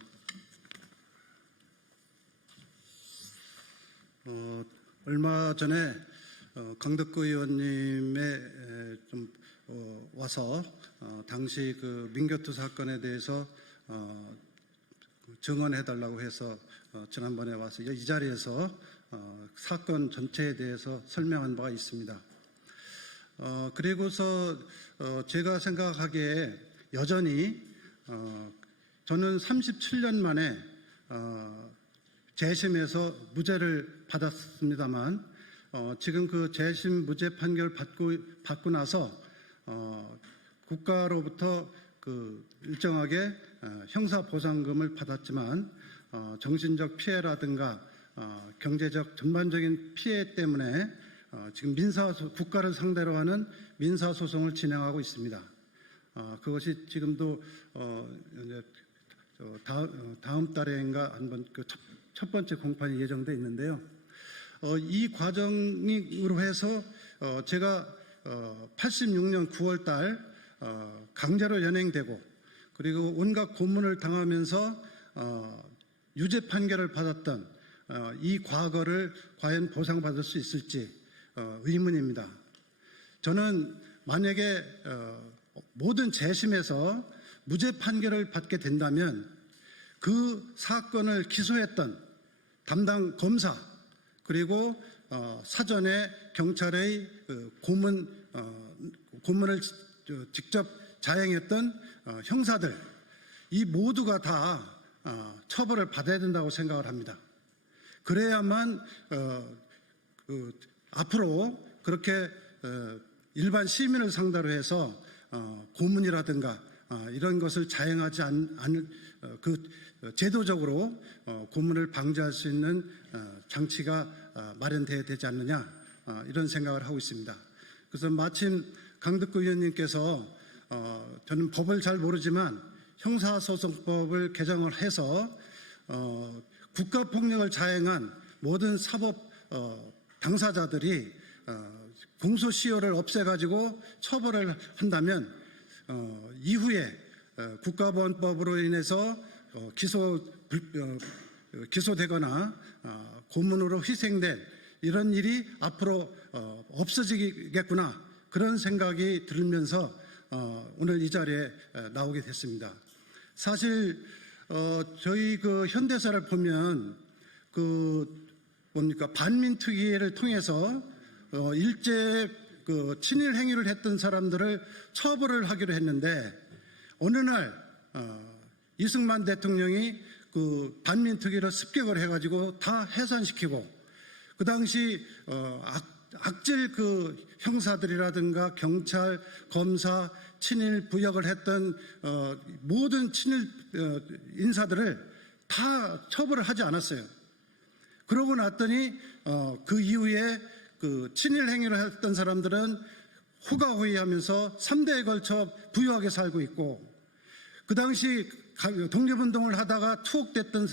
얼마 전에 강덕구 의원님의 와서 당시 그 민교투 사건에 대해서 증언해달라고 해서 지난번에 와서 이 자리에서 사건 전체에 대해서 설명한 바가 있습니다. 그리고서 제가 생각하기에 여전히 저는 37년 만에 재심에서 무죄를 받았습니다만 지금 그 재심 무죄 판결 받고 나서 국가로부터 그 일정하게 형사 보상금을 받았지만 정신적 피해라든가 경제적 전반적인 피해 때문에 지금 국가를 상대로 하는 민사 소송을 진행하고 있습니다. 그것이 지금도 다음 달에인가 한번 그 첫 번째 공판이 예정돼 있는데요. 이 과정으로 해서 제가 86년 9월 달 강제로 연행되고 그리고 온갖 고문을 당하면서 유죄 판결을 받았던 이 과거를 과연 보상받을 수 있을지 의문입니다. 저는 만약에 모든 재심에서 무죄 판결을 받게 된다면 그 사건을 기소했던 담당 검사 그리고 사전에 경찰의 고문을 직접 자행했던 형사들 이 모두가 다 처벌을 받아야 된다고 생각을 합니다. 그래야만 앞으로 그렇게 일반 시민을 상대로 해서 고문이라든가 이런 것을 자행하지 않을 제도적으로 고문을 방지할 수 있는 장치가 마련돼야 되지 않느냐 이런 생각을 하고 있습니다. 그래서 마침 강덕구 의원님께서 저는 법을 잘 모르지만 형사소송법을 개정을 해서 국가폭력을 자행한 모든 사법 당사자들이 공소시효를 없애가지고 처벌을 한다면 이후에 국가보안법으로 인해서 기소되거나 고문으로 희생된 이런 일이 앞으로 없어지겠구나 그런 생각이 들면서 오늘 이 자리에 나오게 됐습니다. 사실 저희 그 현대사를 보면 반민특위를 통해서 일제 친일 행위를 했던 사람들을 처벌을 하기로 했는데 어느 날 이승만 대통령이 그 반민특위를 습격을 해가지고 다 해산시키고 그 당시 악질 그 형사들이라든가 경찰, 검사, 친일 부역을 했던 모든 친일 인사들을 다 처벌을 하지 않았어요. 그러고 났더니 그 이후에 그 친일 행위를 했던 사람들은 호가호위하면서 3대에 걸쳐 부유하게 살고 있고 그 당시 독립운동을 하다가 투옥됐던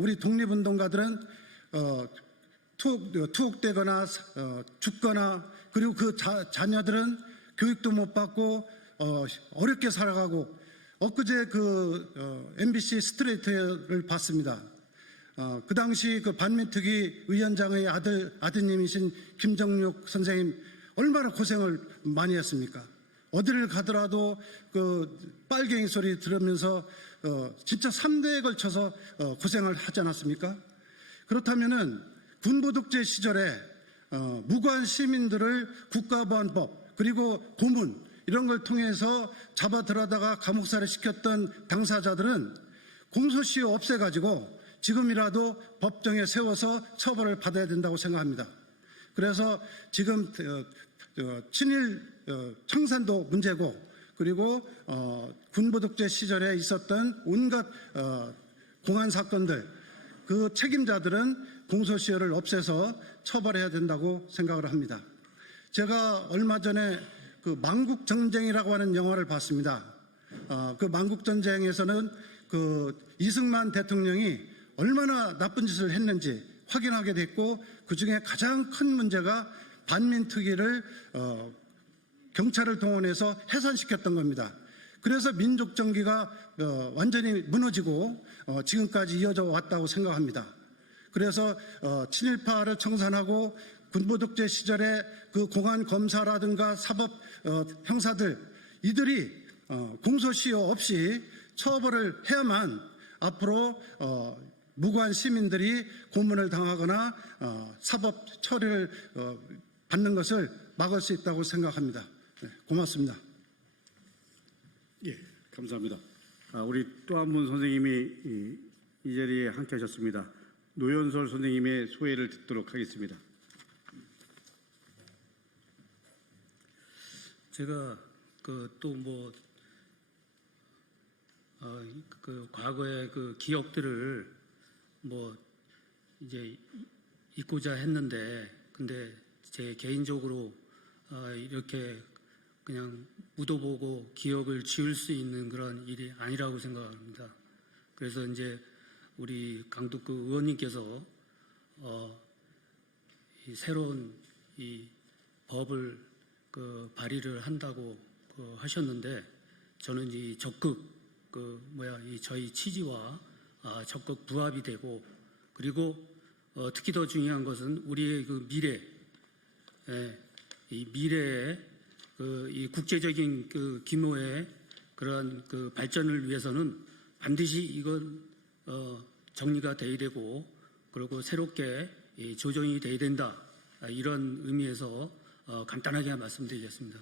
우리 독립운동가들은 투옥되거나 죽거나 그리고 그 자녀들은 교육도 못 받고 어렵게 살아가고 엊그제 MBC 스트레이트를 봤습니다. 그 당시 그 반민특위 위원장의 아드님이신 김정육 선생님 얼마나 고생을 많이 했습니까? 어디를 가더라도 그 빨갱이 소리 들으면서 진짜 3대에 걸쳐서 고생을 하지 않았습니까? 그렇다면은 군부 독재 시절에 무고한 시민들을 국가보안법 그리고 고문 이런 걸 통해서 잡아 들어다가 감옥살이 시켰던 당사자들은 공소시효 없애가지고 지금이라도 법정에 세워서 처벌을 받아야 된다고 생각합니다. 그래서 지금 친일 청산도 문제고 그리고 군부 독재 시절에 있었던 온갖 공안 사건들 그 책임자들은 공소시효를 없애서 처벌해야 된다고 생각을 합니다. 제가 얼마 전에 그 망국전쟁이라고 하는 영화를 봤습니다. 그 망국전쟁에서는 그 이승만 대통령이 얼마나 나쁜 짓을 했는지 확인하게 됐고 그 중에 가장 큰 문제가 반민특위를 경찰을 동원해서 해산시켰던 겁니다. 그래서 민족정기가 완전히 무너지고 지금까지 이어져 왔다고 생각합니다. 그래서 친일파를 청산하고 군부독재 시절에 그 공안 검사라든가 사법 형사들 이들이 공소시효 없이 처벌을 해야만 앞으로 무고한 시민들이 고문을 당하거나 사법 처리를 받는 것을 막을 수 있다고 생각합니다. 네, 고맙습니다. 예, 감사합니다. 우리 또 한 분 선생님이 이 자리에 함께하셨습니다. 노현솔 선생님의 소회를 듣도록 하겠습니다. 제가 과거의 그 기억들을 이제 잊고자 했는데, 근데 제 개인적으로 이렇게 그냥 묻어보고 기억을 지울 수 있는 그런 일이 아니라고 생각합니다. 그래서 이제 우리 강덕구 의원님께서 이 새로운 이 법을 발의를 한다고 하셨는데, 저는 이 적극 이 저희 취지와 적극 부합이 되고, 그리고 특히 더 중요한 것은 우리의 그 미래, 이 미래에 이 국제적인 그 규모의 그러한 그 발전을 위해서는 반드시 이건 정리가 돼야 되고, 그리고 새롭게 조정이 돼야 된다, 이런 의미에서 간단하게 말씀드리겠습니다.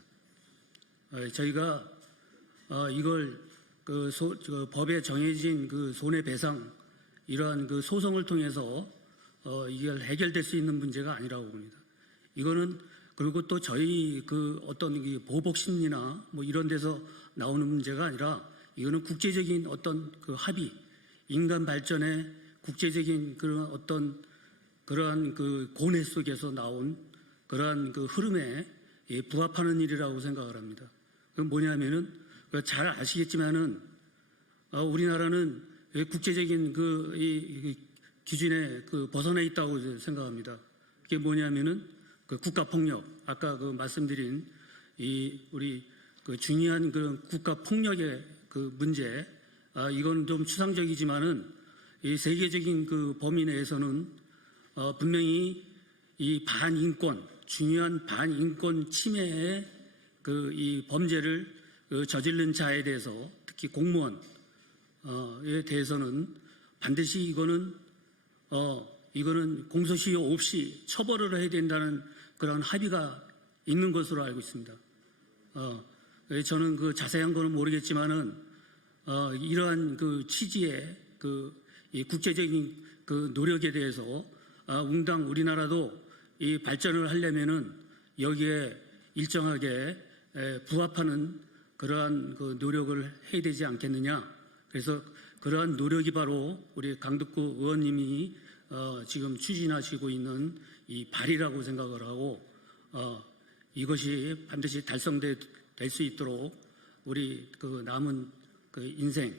저희가 이걸 법에 정해진 그 손해배상, 이러한 그 소송을 통해서 이걸 해결될 수 있는 문제가 아니라고 봅니다. 이거는, 그리고 또 저희 그 어떤 보복 심리나 이런 데서 나오는 문제가 아니라, 이거는 국제적인 어떤 그 합의, 인간 발전의 국제적인 그런 어떤 그러한 그 고뇌 속에서 나온 그러한 그 흐름에 부합하는 일이라고 생각을 합니다. 그건 뭐냐면은, 잘 아시겠지만은 우리나라는 국제적인 그 기준에 벗어나 있다고 생각합니다. 그게 뭐냐면은 그 국가폭력, 아까 그 말씀드린 우리 그 중요한 그 국가폭력의 그 문제, 이건 좀 추상적이지만은 이 세계적인 그 범위 내에서는 분명히 이 반인권, 중요한 반인권 침해의 이 범죄를 저지른 자에 대해서, 특히 공무원에 대해서는 반드시 이거는 공소시효 없이 처벌을 해야 된다는 그런 합의가 있는 것으로 알고 있습니다. 저는 그 자세한 거는 모르겠지만은 이러한 그 취지의 이 국제적인 그 노력에 대해서 응당 우리나라도 이 발전을 하려면은 여기에 일정하게 부합하는 그러한 그 노력을 해야 되지 않겠느냐. 그래서 그러한 노력이 바로 우리 강덕구 의원님이 지금 추진하시고 있는 이 발의라고 생각을 하고, 이것이 반드시 달성될 수 있도록 우리 그 남은 그 인생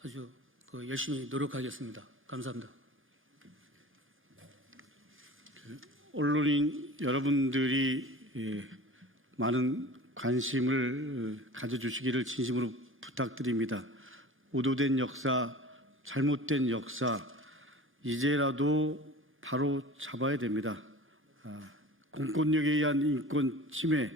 아주 열심히 노력하겠습니다. 감사합니다. 언론인 여러분들이 많은 관심을 가져주시기를 진심으로 부탁드립니다. 오도된 역사, 잘못된 역사, 이제라도 바로 잡아야 됩니다. 공권력에 의한 인권 침해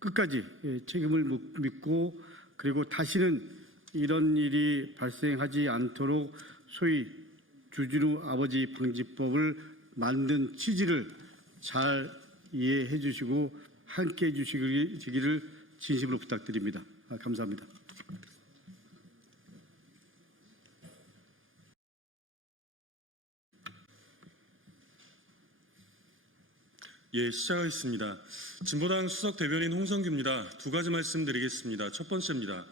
끝까지 책임을 묻고, 그리고 다시는 이런 일이 발생하지 않도록 소위 주진우 아버지 방지법을 만든 취지를 잘 이해해 주시고 함께해 주시기를 진심으로 부탁드립니다. 감사합니다. 예, 시작하겠습니다. 진보당 수석 대변인 홍성규입니다. 두 가지 말씀드리겠습니다. 첫 번째입니다.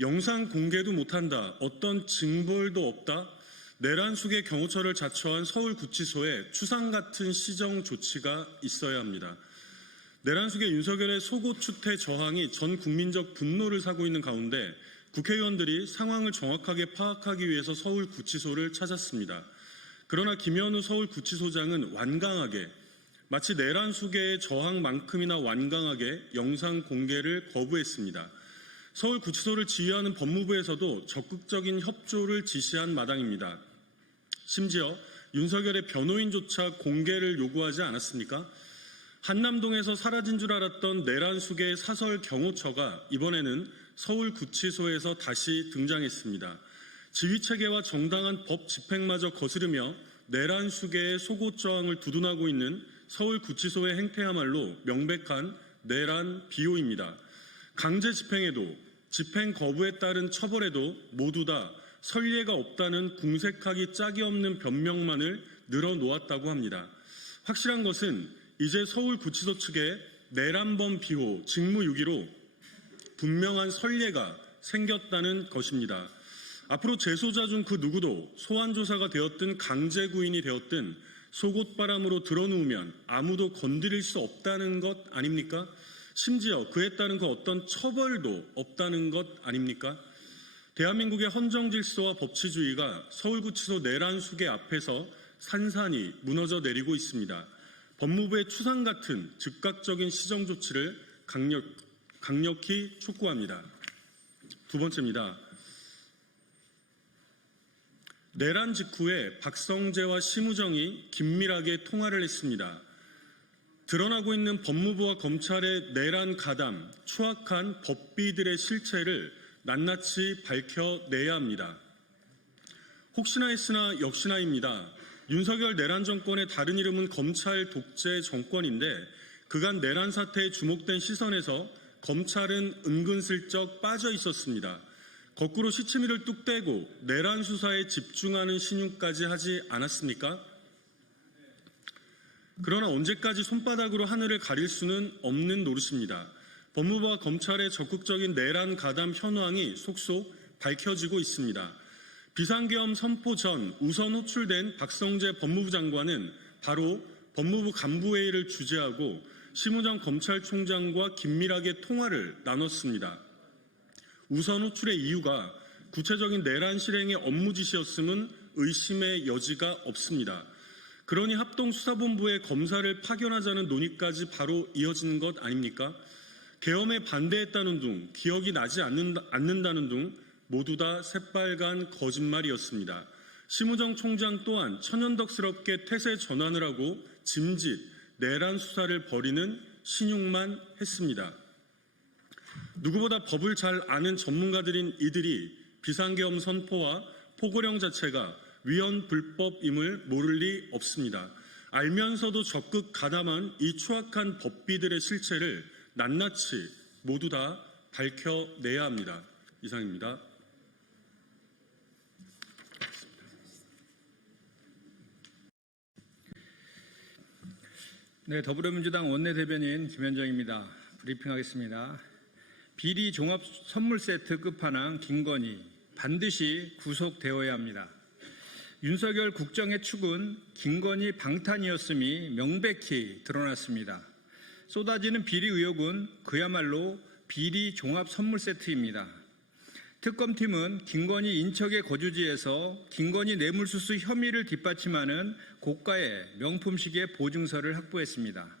영상 공개도 못한다, 어떤 징벌도 없다, 내란 속의 경호처를 자처한 서울구치소에 추상 같은 시정 조치가 있어야 합니다. 내란 속의 윤석열의 속옷 추태 저항이 전 국민적 분노를 사고 있는 가운데 국회의원들이 상황을 정확하게 파악하기 위해서 서울구치소를 찾았습니다. 그러나 김현우 서울구치소장은 완강하게, 마치 내란 속의 저항만큼이나 완강하게 영상 공개를 거부했습니다. 서울구치소를 지휘하는 법무부에서도 적극적인 협조를 지시한 마당입니다. 심지어 윤석열의 변호인조차 공개를 요구하지 않았습니까? 한남동에서 사라진 줄 알았던 내란 속의 사설 경호처가 이번에는 서울구치소에서 다시 등장했습니다. 지휘체계와 정당한 법 집행마저 거스르며 내란 수계의 속옷 저항을 두둔하고 있는 서울구치소의 행태야말로 명백한 내란 비호입니다. 강제 집행에도 집행 거부에 따른 처벌에도 모두 다 선례가 없다는 궁색하기 짝이 없는 변명만을 늘어놓았다고 합니다. 확실한 것은 이제 서울구치소 측에 내란범 비호, 직무유기로 분명한 선례가 생겼다는 것입니다. 앞으로 재소자 중 그 누구도 소환조사가 되었든 강제구인이 되었든 속옷바람으로 드러누우면 아무도 건드릴 수 없다는 것 아닙니까? 심지어 그에 따른 그 어떤 처벌도 없다는 것 아닙니까? 대한민국의 헌정질서와 법치주의가 서울구치소 내란 수계 앞에서 산산이 무너져 내리고 있습니다. 법무부의 추상 같은 즉각적인 시정 조치를 강력히 촉구합니다. 두 번째입니다. 내란 직후에 박성재와 심우정이 긴밀하게 통화를 했습니다. 드러나고 있는 법무부와 검찰의 내란 가담, 추악한 법비들의 실체를 낱낱이 밝혀내야 합니다. 혹시나 했으나 역시나입니다. 윤석열 내란 정권의 다른 이름은 검찰 독재 정권인데 그간 내란 사태에 주목된 시선에서 검찰은 은근슬쩍 빠져 있었습니다. 거꾸로 시치미를 뚝 떼고 내란 수사에 집중하는 신용까지 하지 않았습니까? 그러나 언제까지 손바닥으로 하늘을 가릴 수는 없는 노릇입니다. 법무부와 검찰의 적극적인 내란 가담 현황이 속속 밝혀지고 있습니다. 비상계엄 선포 전 우선 호출된 박성재 법무부 장관은 바로 법무부 간부회의를 주재하고 심우정 검찰총장과 긴밀하게 통화를 나눴습니다. 우선 호출의 이유가 구체적인 내란 실행의 업무 지시였음은 의심의 여지가 없습니다. 그러니 합동수사본부에 검사를 파견하자는 논의까지 바로 이어진 것 아닙니까? 계엄에 반대했다는 둥, 기억이 나지 않는다는 둥 모두 다 새빨간 거짓말이었습니다. 심우정 총장 또한 천연덕스럽게 태세 전환을 하고 짐짓 내란 수사를 벌이는 신용만 했습니다. 누구보다 법을 잘 아는 전문가들인 이들이 비상계엄 선포와 포고령 자체가 위헌 불법임을 모를 리 없습니다. 알면서도 적극 가담한 이 추악한 법비들의 실체를 낱낱이 모두 다 밝혀내야 합니다. 이상입니다. 네, 더불어민주당 원내대변인 김현정입니다. 브리핑하겠습니다. 비리 종합 선물 세트 끝판왕 김건희 반드시 구속되어야 합니다. 윤석열 국정의 축은 김건희 방탄이었음이 명백히 드러났습니다. 쏟아지는 비리 의혹은 그야말로 비리 종합 선물 세트입니다. 특검팀은 김건희 인척의 거주지에서 김건희 뇌물수수 혐의를 뒷받침하는 고가의 명품 시계 보증서를 확보했습니다.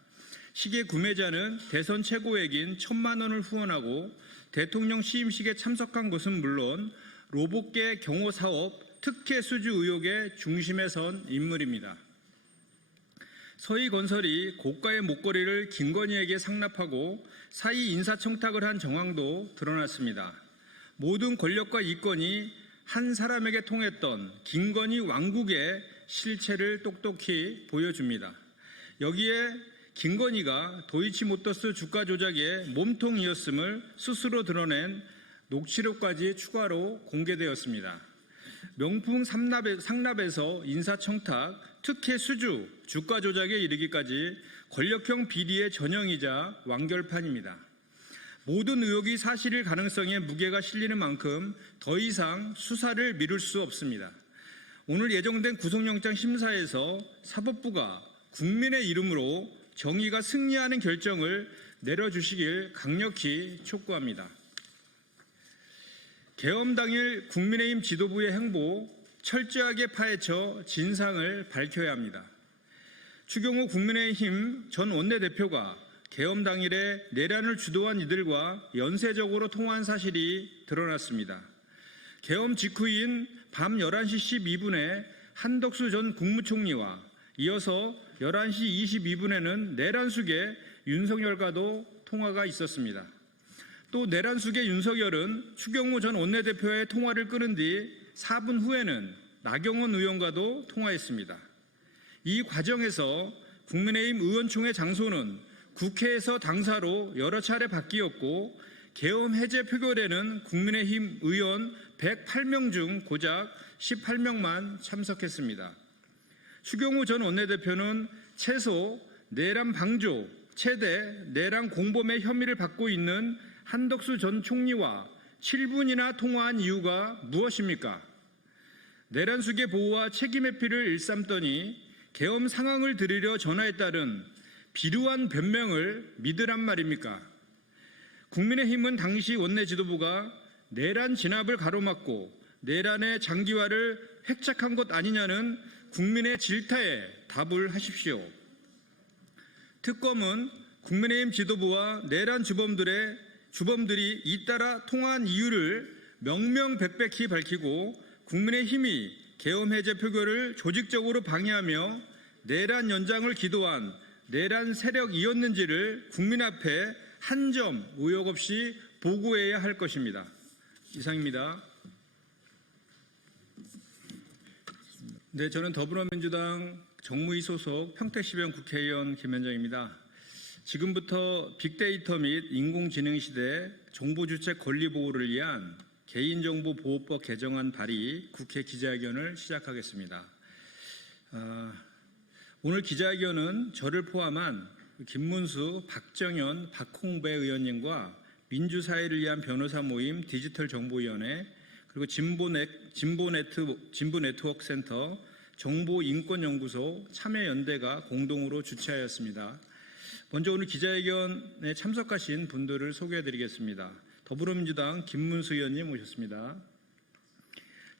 시계 구매자는 대선 최고액인 1,000만 원을 후원하고 대통령 시임식에 참석한 것은 물론 로봇계 경호 사업 특혜 수주 의혹의 중심에 선 인물입니다. 서희건설이 고가의 목걸이를 김건희에게 상납하고 사이 인사청탁을 한 정황도 드러났습니다. 모든 권력과 이권이 한 사람에게 통했던 김건희 왕국의 실체를 똑똑히 보여줍니다. 여기에 김건희가 도이치모터스 주가 조작의 몸통이었음을 스스로 드러낸 녹취록까지 추가로 공개되었습니다. 명품 상납에서 인사청탁, 특혜 수주, 주가 조작에 이르기까지 권력형 비리의 전형이자 완결판입니다. 모든 의혹이 사실일 가능성에 무게가 실리는 만큼 더 이상 수사를 미룰 수 없습니다. 오늘 예정된 구속영장 심사에서 사법부가 국민의 이름으로 정의가 승리하는 결정을 내려주시길 강력히 촉구합니다. 계엄 당일 국민의힘 지도부의 행보 철저하게 파헤쳐 진상을 밝혀야 합니다. 추경호 국민의힘 전 원내대표가 계엄 당일에 내란을 주도한 이들과 연쇄적으로 통화한 사실이 드러났습니다. 계엄 직후인 밤 11시 12분에 한덕수 전 국무총리와 이어서 11시 22분에는 내란숙의 윤석열과도 통화가 있었습니다. 또 내란숙의 윤석열은 추경호 전 원내대표의 통화를 끊은 뒤 4분 후에는 나경원 의원과도 통화했습니다. 이 과정에서 국민의힘 의원총회 장소는 국회에서 당사로 여러 차례 바뀌었고 계엄 해제 표결에는 국민의힘 의원 108명 중 고작 18명만 참석했습니다. 추경호 전 원내대표는 최소 내란 방조, 최대 내란 공범의 혐의를 받고 있는 한덕수 전 총리와 7분이나 통화한 이유가 무엇입니까? 내란 수계 보호와 책임 회피를 일삼더니 계엄 상황을 들으려 전화에 따른 비루한 변명을 믿으란 말입니까? 국민의힘은 당시 원내 지도부가 내란 진압을 가로막고 내란의 장기화를 획책한 것 아니냐는 국민의 질타에 답을 하십시오. 특검은 국민의힘 지도부와 내란 주범들이 잇따라 통화한 이유를 명명백백히 밝히고 국민의힘이 계엄 해제 표결을 조직적으로 방해하며 내란 연장을 기도한 내란 세력이었는지를 국민 앞에 한 점 의혹 없이 보고해야 할 것입니다. 이상입니다. 네, 저는 더불어민주당 정무위 소속 평택시병 국회의원 김현정입니다. 지금부터 빅데이터 및 인공지능 시대 정보주체 권리보호를 위한 개인정보보호법 개정안 발의 국회 기자회견을 시작하겠습니다. 오늘 기자회견은 저를 포함한 김문수, 박정현, 박홍배 의원님과 민주사회를 위한 변호사 모임 디지털정보위원회 그리고 진보네트워크센터 정보인권연구소 참여연대가 공동으로 주최하였습니다. 먼저 오늘 기자회견에 참석하신 분들을 소개해드리겠습니다. 더불어민주당 김문수 의원님 오셨습니다.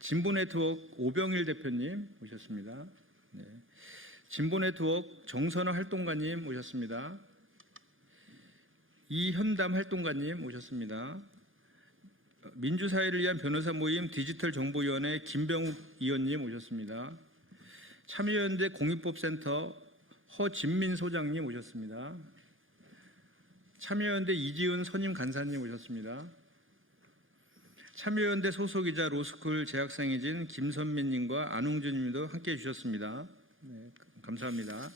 진보네트워크 오병일 대표님 오셨습니다. 네. 진보네트워크 정선호 활동가님 오셨습니다. 이현담 활동가님 오셨습니다. 민주사회를 위한 변호사 모임 디지털정보위원회 김병욱 의원님 오셨습니다. 참여연대 공익법센터 허진민 소장님 오셨습니다. 참여연대 이지은 선임 간사님 오셨습니다. 참여연대 소속이자 로스쿨 재학생이신 김선민님과 안웅준님도 함께해 주셨습니다. 네, 감사합니다.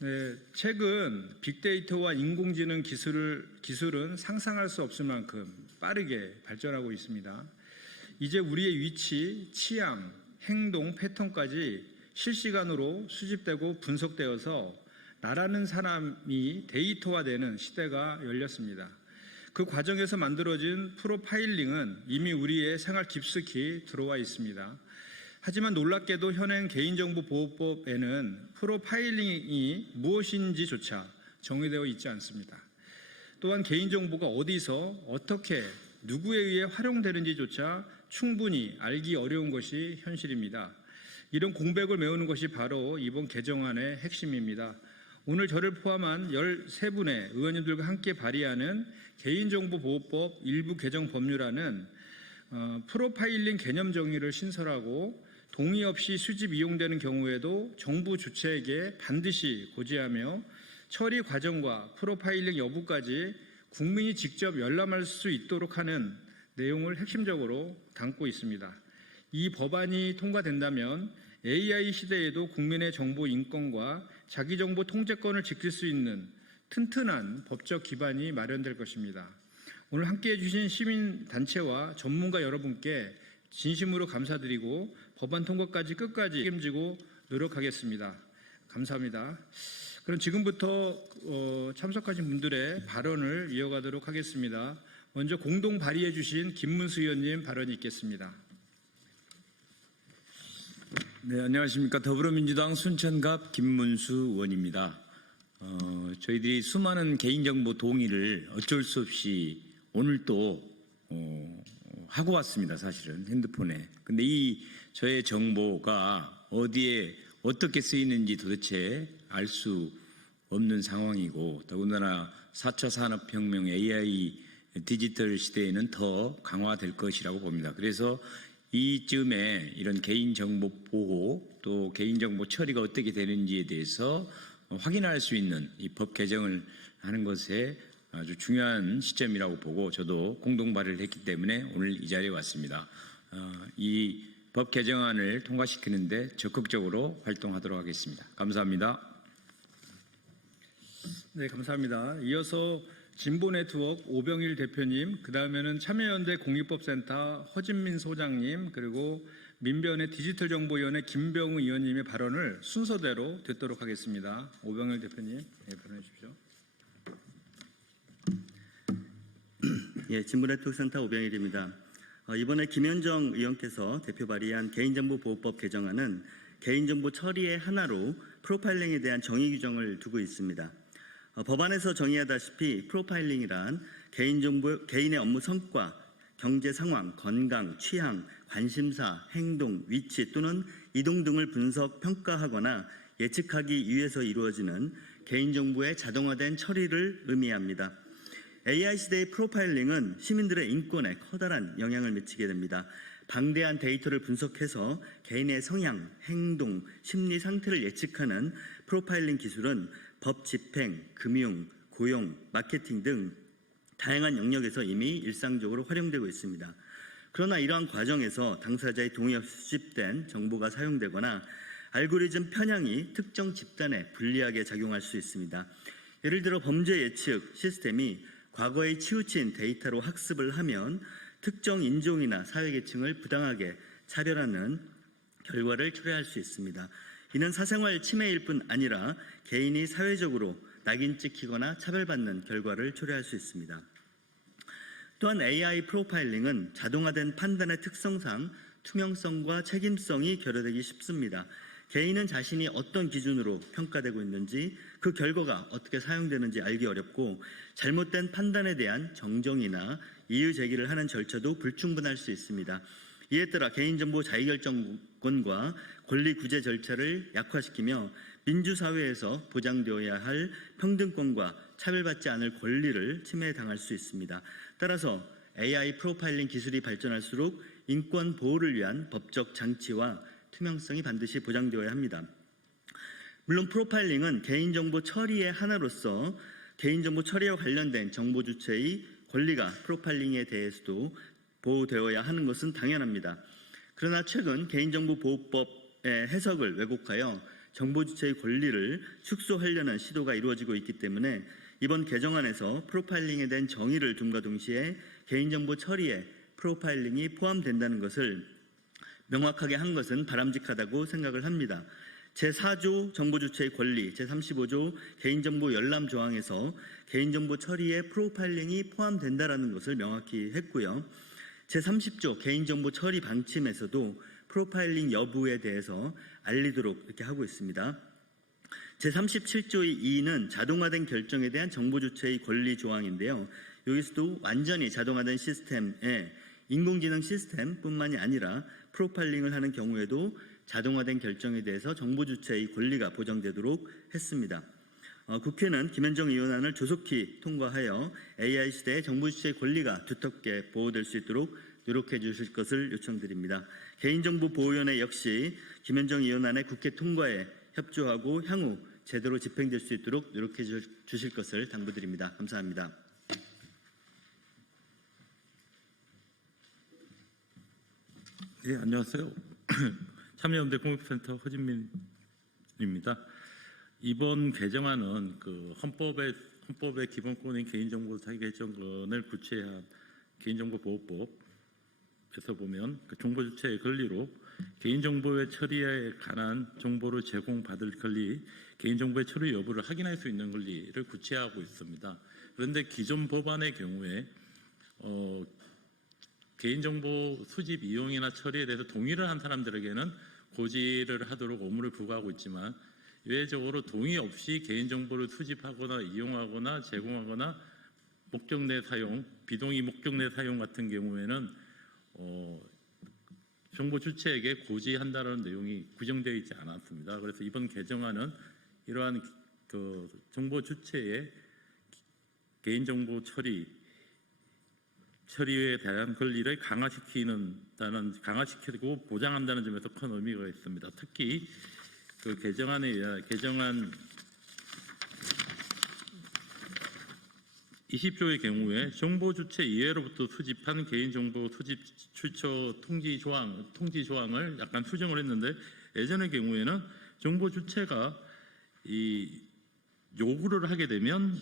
네, 최근 빅데이터와 인공지능 기술은 상상할 수 없을 만큼 빠르게 발전하고 있습니다. 이제 우리의 위치, 취향, 행동, 패턴까지 실시간으로 수집되고 분석되어서 나라는 사람이 데이터화되는 시대가 열렸습니다. 그 과정에서 만들어진 프로파일링은 이미 우리의 생활 깊숙이 들어와 있습니다. 하지만 놀랍게도 현행 개인정보보호법에는 프로파일링이 무엇인지조차 정의되어 있지 않습니다. 또한 개인정보가 어디서 어떻게 누구에 의해 활용되는지조차 충분히 알기 어려운 것이 현실입니다. 이런 공백을 메우는 것이 바로 이번 개정안의 핵심입니다. 오늘 저를 포함한 13분의 의원님들과 함께 발의하는 개인정보보호법 일부 개정 법률안은 프로파일링 개념 정의를 신설하고 동의 없이 수집 이용되는 경우에도 정부 주체에게 반드시 고지하며 처리 과정과 프로파일링 여부까지 국민이 직접 열람할 수 있도록 하는 내용을 핵심적으로 담고 있습니다. 이 법안이 통과된다면 AI 시대에도 국민의 정보 인권과 자기정보 통제권을 지킬 수 있는 튼튼한 법적 기반이 마련될 것입니다. 오늘 함께해 주신 시민단체와 전문가 여러분께 진심으로 감사드리고 법안 통과까지 끝까지 책임지고 노력하겠습니다. 감사합니다. 그럼 지금부터 참석하신 분들의 발언을 이어가도록 하겠습니다. 먼저 공동 발의해 주신 김문수 의원님 발언이 있겠습니다. 네, 안녕하십니까. 더불어민주당 순천갑 김문수 의원입니다. 저희들이 수많은 개인정보 동의를 어쩔 수 없이 오늘 또 하고 왔습니다. 사실은 핸드폰에. 근데 이 저의 정보가 어디에 어떻게 쓰이는지 도대체 알 수 없는 상황이고 더군다나 4차 산업혁명 AI 디지털 시대에는 더 강화될 것이라고 봅니다. 그래서 이쯤에 이런 개인정보 보호 또 개인정보 처리가 어떻게 되는지에 대해서 확인할 수 있는 이 법 개정을 하는 것에 아주 중요한 시점이라고 보고 저도 공동 발의를 했기 때문에 오늘 이 자리에 왔습니다. 이 법 개정안을 통과시키는데 적극적으로 활동하도록 하겠습니다. 감사합니다. 네, 감사합니다. 이어서 진보네트워크 오병일 대표님, 그 다음에는 참여연대 공익법센터 허진민 소장님, 그리고 민변의 디지털정보위원회 김병우 의원님의 발언을 순서대로 듣도록 하겠습니다. 오병일 대표님, 네, 발언해 주십시오. 예, 진보네트워크센터 오병일입니다. 이번에 김현정 의원께서 대표 발의한 개인정보보호법 개정안은 개인정보 처리의 하나로 프로파일링에 대한 정의 규정을 두고 있습니다. 법안에서 정의하다시피 프로파일링이란 개인의 업무 성과, 경제 상황, 건강, 취향, 관심사, 행동, 위치 또는 이동 등을 분석, 평가하거나 예측하기 위해서 이루어지는 개인정보의 자동화된 처리를 의미합니다. AI 시대의 프로파일링은 시민들의 인권에 커다란 영향을 미치게 됩니다. 방대한 데이터를 분석해서 개인의 성향, 행동, 심리 상태를 예측하는 프로파일링 기술은 법 집행, 금융, 고용, 마케팅 등 다양한 영역에서 이미 일상적으로 활용되고 있습니다. 그러나 이러한 과정에서 당사자의 동의 없이 수집된 정보가 사용되거나 알고리즘 편향이 특정 집단에 불리하게 작용할 수 있습니다. 예를 들어 범죄 예측 시스템이 과거에 치우친 데이터로 학습을 하면 특정 인종이나 사회계층을 부당하게 차별하는 결과를 초래할 수 있습니다. 이는 사생활 침해일 뿐 아니라 개인이 사회적으로 낙인 찍히거나 차별받는 결과를 초래할 수 있습니다. 또한 AI 프로파일링은 자동화된 판단의 특성상 투명성과 책임성이 결여되기 쉽습니다. 개인은 자신이 어떤 기준으로 평가되고 있는지, 그 결과가 어떻게 사용되는지 알기 어렵고 잘못된 판단에 대한 정정이나 이의 제기를 하는 절차도 불충분할 수 있습니다. 이에 따라 개인정보 자유결정권과 권리 구제 절차를 약화시키며 민주사회에서 보장되어야 할 평등권과 차별받지 않을 권리를 침해당할 수 있습니다. 따라서 AI 프로파일링 기술이 발전할수록 인권 보호를 위한 법적 장치와 투명성이 반드시 보장되어야 합니다. 물론 프로파일링은 개인정보 처리의 하나로서 개인정보 처리와 관련된 정보 주체의 권리가 프로파일링에 대해서도 보호되어야 하는 것은 당연합니다. 그러나 최근 개인정보보호법의 해석을 왜곡하여 정보 주체의 권리를 축소하려는 시도가 이루어지고 있기 때문에 이번 개정안에서 프로파일링에 대한 정의를 둠과 동시에 개인정보 처리에 프로파일링이 포함된다는 것을 명확하게 한 것은 바람직하다고 생각을 합니다. 제4조 정보주체의 권리, 제35조 개인정보 열람 조항에서 개인정보 처리에 프로파일링이 포함된다는 것을 명확히 했고요. 제30조 개인정보 처리 방침에서도 프로파일링 여부에 대해서 알리도록 이렇게 하고 있습니다. 제37조의 2는 자동화된 결정에 대한 정보주체의 권리 조항인데요. 여기서도 완전히 자동화된 시스템에 인공지능 시스템뿐만이 아니라 프로파일링을 하는 경우에도 자동화된 결정에 대해서 정보 주체의 권리가 보장되도록 했습니다. 국회는 김현정 의원안을 조속히 통과하여 AI 시대의 정보 주체의 권리가 두텁게 보호될 수 있도록 노력해 주실 것을 요청드립니다. 개인정보보호위원회 역시 김현정 의원안의 국회 통과에 협조하고 향후 제대로 집행될 수 있도록 노력해 주실 것을 당부드립니다. 감사합니다. 네, 안녕하세요. 참여연대 공익센터 허진민입니다. 이번 개정안은 헌법의 기본권인 개인정보 자기결정권을 구체화한 개인정보보호법에서 보면 정보 주체의 권리로 개인정보의 처리에 관한 정보를 제공받을 권리, 개인정보의 처리 여부를 확인할 수 있는 권리를 구체화하고 있습니다. 그런데 기존 법안의 경우에 개인정보 수집, 이용이나 처리에 대해서 동의를 한 사람들에게는 고지를 하도록 의무를 부과하고 있지만 예외적으로 동의 없이 개인정보를 수집하거나 이용하거나 제공하거나 목적 내 사용, 비동의 목적 내 사용 같은 경우에는 정보 주체에게 고지한다는 내용이 규정되어 있지 않았습니다. 그래서 이번 개정안은 이러한 정보 주체의 개인정보 처리에 대한 권리를 강화시키고 보장한다는 점에서 큰 의미가 있습니다. 특히 20조의 경우에 정보 주체 이외로부터 수집한 개인정보 수집 출처 통지 조항을 약간 수정을 했는데, 예전의 경우에는 정보 주체가 이 요구를 하게 되면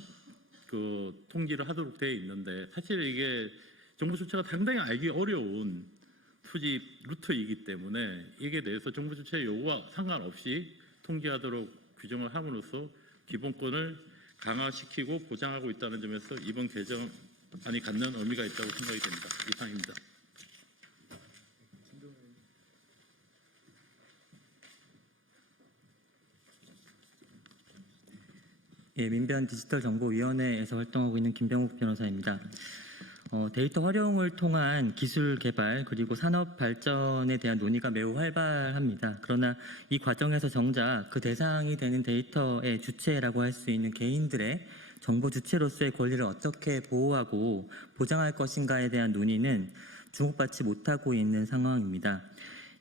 그 통지를 하도록 되어 있는데, 사실 이게 정보 주체가 상당히 알기 어려운 수집 루트이기 때문에 이게 대해서 정보 주체의 요구와 상관없이 통지하도록 규정을 함으로써 기본권을 강화시키고 보장하고 있다는 점에서 이번 개정안이 갖는 의미가 있다고 생각이 됩니다. 이상입니다. 예, 민변 디지털정보위원회에서 활동하고 있는 김병욱 변호사입니다. 데이터 활용을 통한 기술 개발 그리고 산업 발전에 대한 논의가 매우 활발합니다. 그러나 이 과정에서 정작 그 대상이 되는 데이터의 주체라고 할 수 있는 개인들의 정보 주체로서의 권리를 어떻게 보호하고 보장할 것인가에 대한 논의는 주목받지 못하고 있는 상황입니다.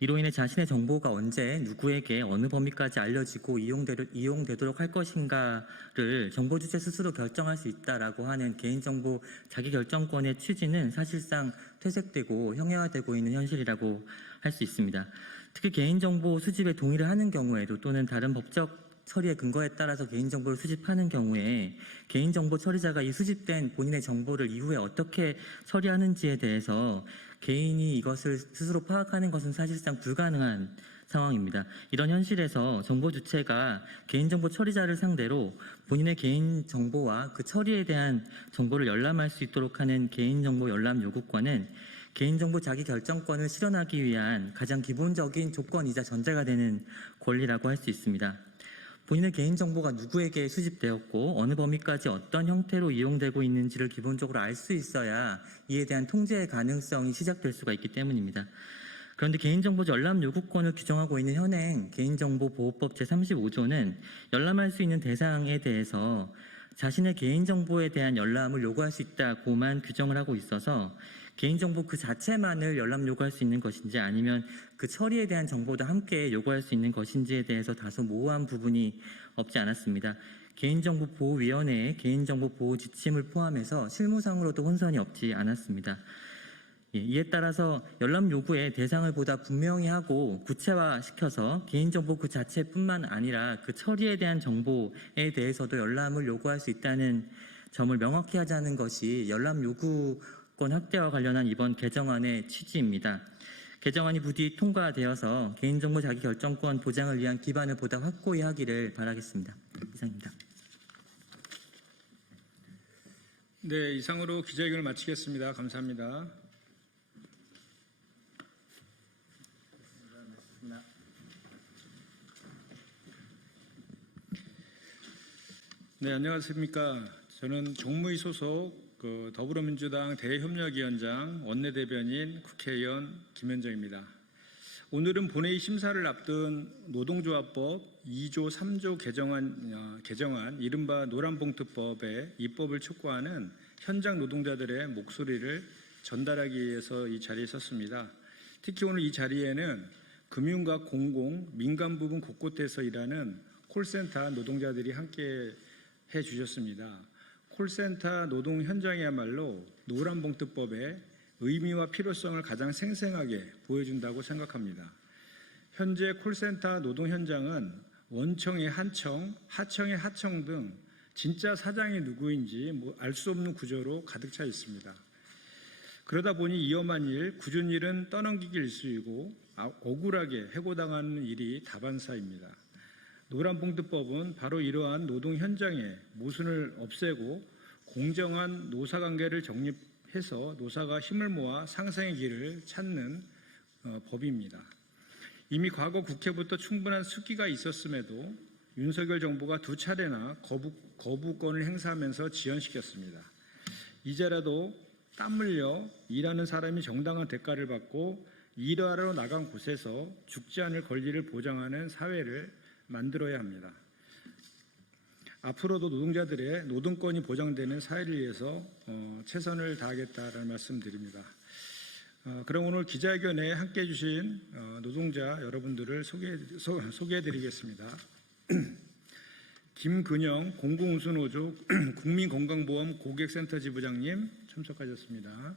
이로 인해 자신의 정보가 언제 누구에게 어느 범위까지 알려지고 이용되도록 할 것인가를 정보 주체 스스로 결정할 수 있다라고 하는 개인정보 자기결정권의 취지는 사실상 퇴색되고 형해화되고 있는 현실이라고 할 수 있습니다. 특히 개인정보 수집에 동의를 하는 경우에도 또는 다른 법적 처리의 근거에 따라서 개인정보를 수집하는 경우에 개인정보 처리자가 이 수집된 본인의 정보를 이후에 어떻게 처리하는지에 대해서 개인이 이것을 스스로 파악하는 것은 사실상 불가능한 상황입니다. 이런 현실에서 정보 주체가 개인정보 처리자를 상대로 본인의 개인정보와 그 처리에 대한 정보를 열람할 수 있도록 하는 개인정보 열람 요구권은 개인정보 자기결정권을 실현하기 위한 가장 기본적인 조건이자 전제가 되는 권리라고 할 수 있습니다. 본인의 개인정보가 누구에게 수집되었고 어느 범위까지 어떤 형태로 이용되고 있는지를 기본적으로 알 수 있어야 이에 대한 통제의 가능성이 시작될 수가 있기 때문입니다. 그런데 개인정보 열람 요구권을 규정하고 있는 현행 개인정보보호법 제35조는 열람할 수 있는 대상에 대해서 자신의 개인정보에 대한 열람을 요구할 수 있다고만 규정을 하고 있어서 개인정보 그 자체만을 열람 요구할 수 있는 것인지 아니면 그 처리에 대한 정보도 함께 요구할 수 있는 것인지에 대해서 다소 모호한 부분이 없지 않았습니다. 개인정보보호위원회의 개인정보보호 지침을 포함해서 실무상으로도 혼선이 없지 않았습니다. 이에 따라서 열람 요구의 대상을 보다 분명히 하고 구체화시켜서 개인정보 그 자체뿐만 아니라 그 처리에 대한 정보에 대해서도 열람을 요구할 수 있다는 점을 명확히 하자는 것이 열람 요구권 확대와 관련한 이번 개정안의 취지입니다. 개정안이 부디 통과되어서 개인정보 자기결정권 보장을 위한 기반을 보다 확고히 하기를 바라겠습니다. 이상입니다. 네, 이상으로 기자회견을 마치겠습니다. 감사합니다. 네, 안녕하십니까. 저는 정무위 소속 더불어민주당 대협력위원장 원내대변인 국회의원 김현정입니다. 오늘은 본회의 심사를 앞둔 노동조합법 2조 3조 개정안 이른바 노란봉투법의 입법을 촉구하는 현장 노동자들의 목소리를 전달하기 위해서 이 자리에 섰습니다. 특히 오늘 이 자리에는 금융과 공공, 민간 부분 곳곳에서 일하는 콜센터 노동자들이 함께 해주셨습니다. 콜센터 노동 현장이야말로 노란봉투법의 의미와 필요성을 가장 생생하게 보여준다고 생각합니다. 현재 콜센터 노동 현장은 원청의 한청, 하청의 하청 등 진짜 사장이 누구인지 알 수 없는 구조로 가득 차 있습니다. 그러다 보니 위험한 일, 굳은 일은 떠넘기기 일쑤이고 억울하게 해고당하는 일이 다반사입니다. 노란봉투법은 바로 이러한 노동 현장의 모순을 없애고 공정한 노사관계를 정립해서 노사가 힘을 모아 상생의 길을 찾는 법입니다. 이미 과거 국회부터 충분한 숙기가 있었음에도 윤석열 정부가 2차례나 거부권을 행사하면서 지연시켰습니다. 이제라도 땀 흘려 일하는 사람이 정당한 대가를 받고 일하러 나간 곳에서 죽지 않을 권리를 보장하는 사회를 만들어야 합니다. 앞으로도 노동자들의 노동권이 보장되는 사회를 위해서 최선을 다하겠다라는 말씀드립니다. 그럼 오늘 기자회견에 함께해 주신 노동자 여러분들을 소개해 드리겠습니다. 김근영 공공운수노조 국민건강보험 고객센터 지부장님 참석하셨습니다.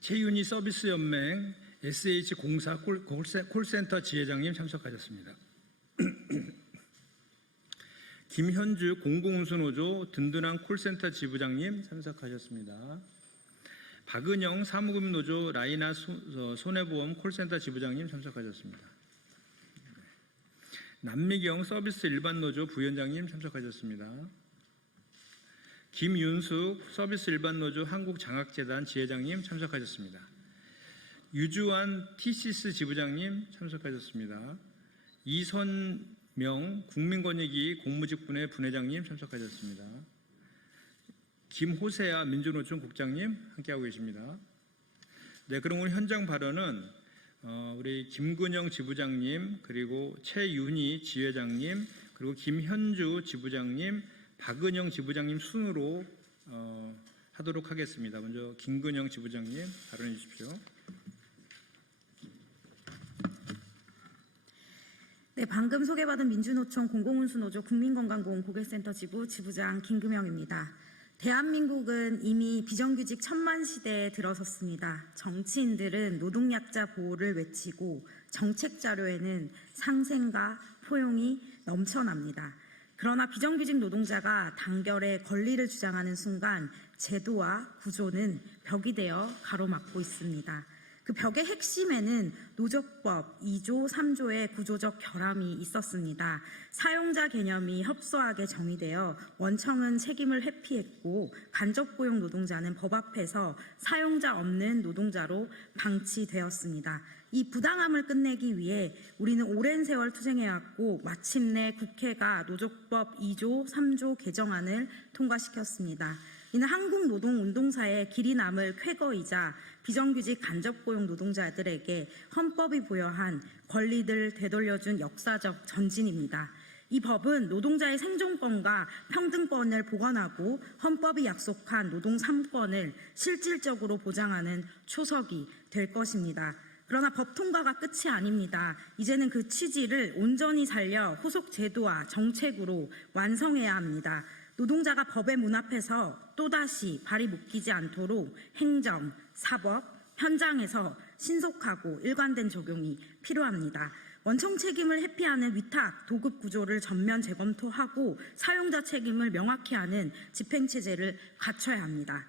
최윤희 서비스연맹 SH공사 콜센터 지회장님 참석하셨습니다. 김현주 공공운수노조 든든한 콜센터 지부장님 참석하셨습니다. 박은영 사무금노조 라이나 손해보험 콜센터 지부장님 참석하셨습니다. 남미경 서비스 일반노조 부위원장님 참석하셨습니다. 김윤숙 서비스 일반노조 한국장학재단 지회장님 참석하셨습니다. 유주환 TCS 지부장님 참석하셨습니다. 이선명 국민권익위 공무직분회 분회장님 참석하셨습니다. 김호세아 민주노총 국장님 함께하고 계십니다. 네, 그럼 오늘 현장 발언은 우리 김근영 지부장님, 그리고 최윤희 지회장님, 그리고 김현주 지부장님, 박은영 지부장님 순으로 하도록 하겠습니다. 먼저 김근영 지부장님 발언해 주십시오. 네, 방금 소개받은 민주노총 공공운수노조 국민건강보험 고객센터 지부장 김금영입니다. 대한민국은 이미 비정규직 천만 시대에 들어섰습니다. 정치인들은 노동약자 보호를 외치고 정책 자료에는 상생과 포용이 넘쳐납니다. 그러나 비정규직 노동자가 단결에 권리를 주장하는 순간 제도와 구조는 벽이 되어 가로막고 있습니다. 그 벽의 핵심에는 노조법 2조, 3조의 구조적 결함이 있었습니다. 사용자 개념이 협소하게 정의되어 원청은 책임을 회피했고 간접고용 노동자는 법 앞에서 사용자 없는 노동자로 방치되었습니다. 이 부당함을 끝내기 위해 우리는 오랜 세월 투쟁해왔고 마침내 국회가 노조법 2조, 3조 개정안을 통과시켰습니다. 이는 한국노동운동사의 길이 남을 쾌거이자 비정규직 간접고용 노동자들에게 헌법이 부여한 권리를 되돌려준 역사적 전진입니다. 이 법은 노동자의 생존권과 평등권을 보완하고 헌법이 약속한 노동 3권을 실질적으로 보장하는 초석이 될 것입니다. 그러나 법 통과가 끝이 아닙니다. 이제는 그 취지를 온전히 살려 후속 제도와 정책으로 완성해야 합니다. 노동자가 법의 문 앞에서 또다시 발이 묶이지 않도록 행정, 사법, 현장에서 신속하고 일관된 적용이 필요합니다. 원청 책임을 회피하는 위탁, 도급 구조를 전면 재검토하고 사용자 책임을 명확히 하는 집행체제를 갖춰야 합니다.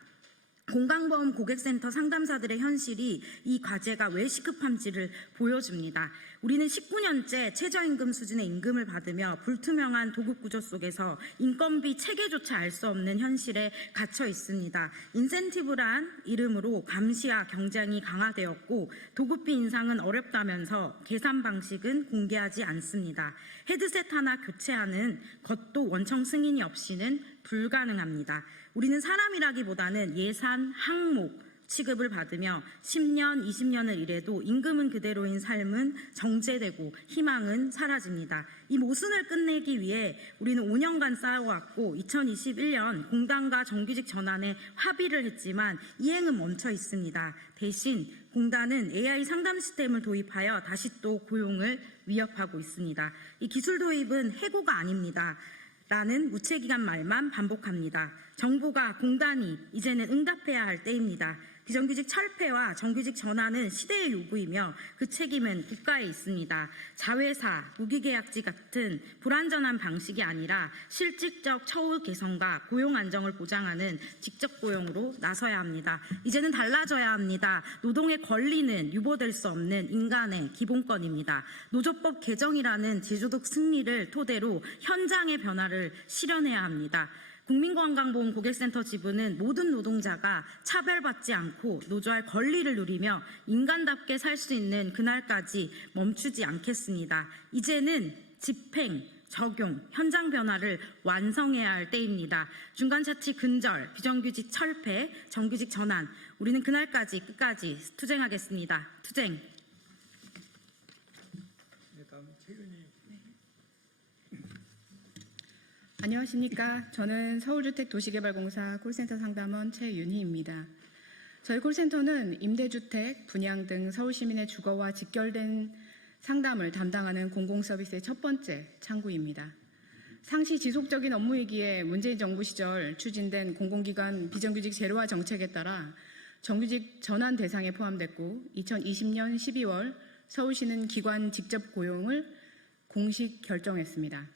건강보험 고객센터 상담사들의 현실이 이 과제가 왜 시급한지를 보여줍니다. 우리는 19년째 최저임금 수준의 임금을 받으며 불투명한 도급구조 속에서 인건비 체계조차 알 수 없는 현실에 갇혀 있습니다. 인센티브란 이름으로 감시와 경쟁이 강화되었고 도급비 인상은 어렵다면서 계산 방식은 공개하지 않습니다. 헤드셋 하나 교체하는 것도 원청 승인이 없이는 불가능합니다. 우리는 사람이라기보다는 예산, 항목, 취급을 받으며 10년, 20년을 일해도 임금은 그대로인 삶은 정제되고 희망은 사라집니다. 이 모순을 끝내기 위해 우리는 5년간 싸워왔고 2021년 공단과 정규직 전환에 합의를 했지만 이행은 멈춰 있습니다. 대신 공단은 AI 상담 시스템을 도입하여 다시 또 고용을 위협하고 있습니다. 이 기술 도입은 해고가 아닙니다. 라는 무책임한 말만 반복합니다. 정부가 공단이 이제는 응답해야 할 때입니다. 비정규직 철폐와 정규직 전환은 시대의 요구이며 그 책임은 국가에 있습니다. 자회사, 무기계약직 같은 불완전한 방식이 아니라 실질적 처우 개선과 고용 안정을 보장하는 직접 고용으로 나서야 합니다. 이제는 달라져야 합니다. 노동의 권리는 유보될 수 없는 인간의 기본권입니다. 노조법 개정이라는 제도적 승리를 토대로 현장의 변화를 실현해야 합니다. 국민건강보험 고객센터 지부는 모든 노동자가 차별받지 않고 노조할 권리를 누리며 인간답게 살 수 있는 그날까지 멈추지 않겠습니다. 이제는 집행, 적용, 현장 변화를 완성해야 할 때입니다. 중간자치 근절, 비정규직 철폐, 정규직 전환, 우리는 그날까지 끝까지 투쟁하겠습니다. 투쟁. 안녕하십니까. 저는 서울주택도시개발공사 콜센터 상담원 최윤희입니다. 저희 콜센터는 임대주택, 분양 등 서울시민의 주거와 직결된 상담을 담당하는 공공서비스의 첫 번째 창구입니다. 상시 지속적인 업무이기에 문재인 정부 시절 추진된 공공기관 비정규직 제로화 정책에 따라 정규직 전환 대상에 포함됐고 2020년 12월 서울시는 기관 직접 고용을 공식 결정했습니다.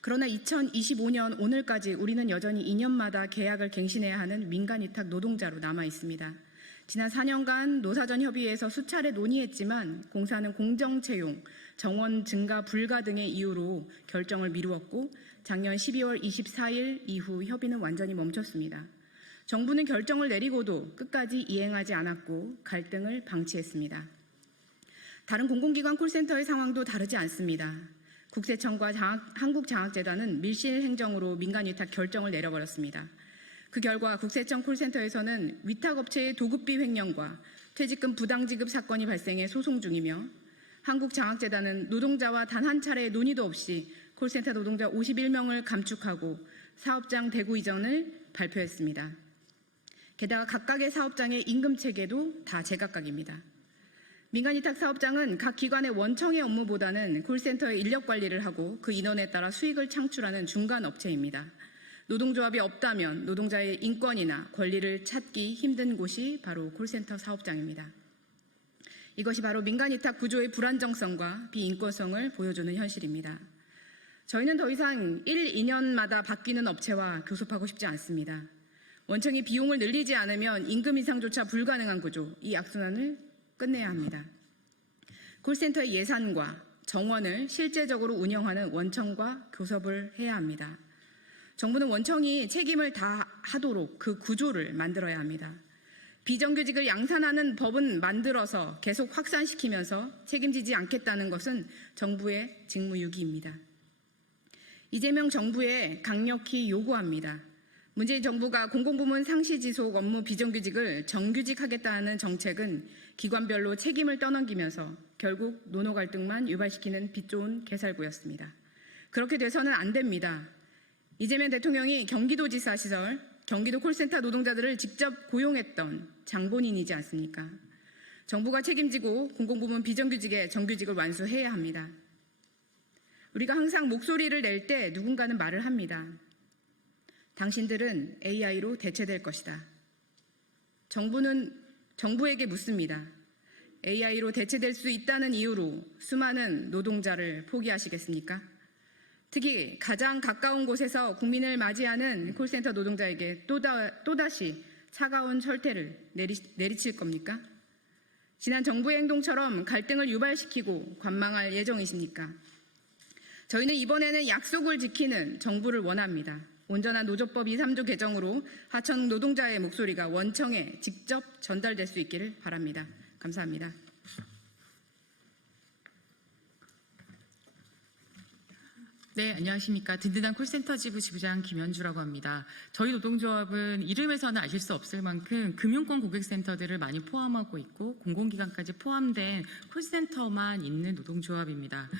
그러나 2025년 오늘까지 우리는 여전히 2년마다 계약을 갱신해야 하는 민간위탁 노동자로 남아 있습니다. 지난 4년간 노사전 협의회에서 수차례 논의했지만 공사는 공정채용, 정원 증가 불가 등의 이유로 결정을 미루었고 작년 12월 24일 이후 협의는 완전히 멈췄습니다. 정부는 결정을 내리고도 끝까지 이행하지 않았고 갈등을 방치했습니다. 다른 공공기관 콜센터의 상황도 다르지 않습니다. 국세청과 한국장학재단은 밀실 행정으로 민간위탁 결정을 내려버렸습니다. 그 결과 국세청 콜센터에서는 위탁업체의 도급비 횡령과 퇴직금 부당지급 사건이 발생해 소송 중이며 한국장학재단은 노동자와 단 한 차례의 논의도 없이 콜센터 노동자 51명을 감축하고 사업장 대구 이전을 발표했습니다. 게다가 각각의 사업장의 임금 체계도 다 제각각입니다. 민간위탁 사업장은 각 기관의 원청의 업무보다는 콜센터의 인력 관리를 하고 그 인원에 따라 수익을 창출하는 중간 업체입니다. 노동조합이 없다면 노동자의 인권이나 권리를 찾기 힘든 곳이 바로 콜센터 사업장입니다. 이것이 바로 민간위탁 구조의 불안정성과 비인권성을 보여주는 현실입니다. 저희는 더 이상 1, 2년마다 바뀌는 업체와 교섭하고 싶지 않습니다. 원청이 비용을 늘리지 않으면 임금 인상조차 불가능한 구조, 이 악순환을 끝내야 합니다. 콜센터의 예산과 정원을 실제적으로 운영하는 원청과 교섭을 해야 합니다. 정부는 원청이 책임을 다하도록 그 구조를 만들어야 합니다. 비정규직을 양산하는 법은 만들어서 계속 확산시키면서 책임지지 않겠다는 것은 정부의 직무유기입니다. 이재명 정부에 강력히 요구합니다. 문재인 정부가 공공부문 상시지속 업무 비정규직을 정규직하겠다는 정책은 기관별로 책임을 떠넘기면서 결국 노노 갈등만 유발시키는 빛 좋은 개살구였습니다. 그렇게 돼서는 안 됩니다. 이재명 대통령이 경기도지사 시절 경기도 콜센터 노동자들을 직접 고용했던 장본인이지 않습니까? 정부가 책임지고 공공부문 비정규직의 정규직을 완수해야 합니다. 우리가 항상 목소리를 낼 때 누군가는 말을 합니다. 당신들은 AI로 대체될 것이다. 정부에게 묻습니다. AI로 대체될 수 있다는 이유로 수많은 노동자를 포기하시겠습니까? 특히 가장 가까운 곳에서 국민을 맞이하는 콜센터 노동자에게 또다시 차가운 철퇴를 내리칠 겁니까? 지난 정부의 행동처럼 갈등을 유발시키고 관망할 예정이십니까? 저희는 이번에는 약속을 지키는 정부를 원합니다. 온전한 노조법 2, 3조 개정으로 하청 노동자의 목소리가 원청에 직접 전달될 수 있기를 바랍니다. 감사합니다. 네, 안녕하십니까. 든든한 콜센터 지부 지부장 김현주라고 합니다. 저희 노동조합은 이름에서는 아실 수 없을 만큼 금융권 고객센터들을 많이 포함하고 있고 공공기관까지 포함된 콜센터만 있는 노동조합입니다.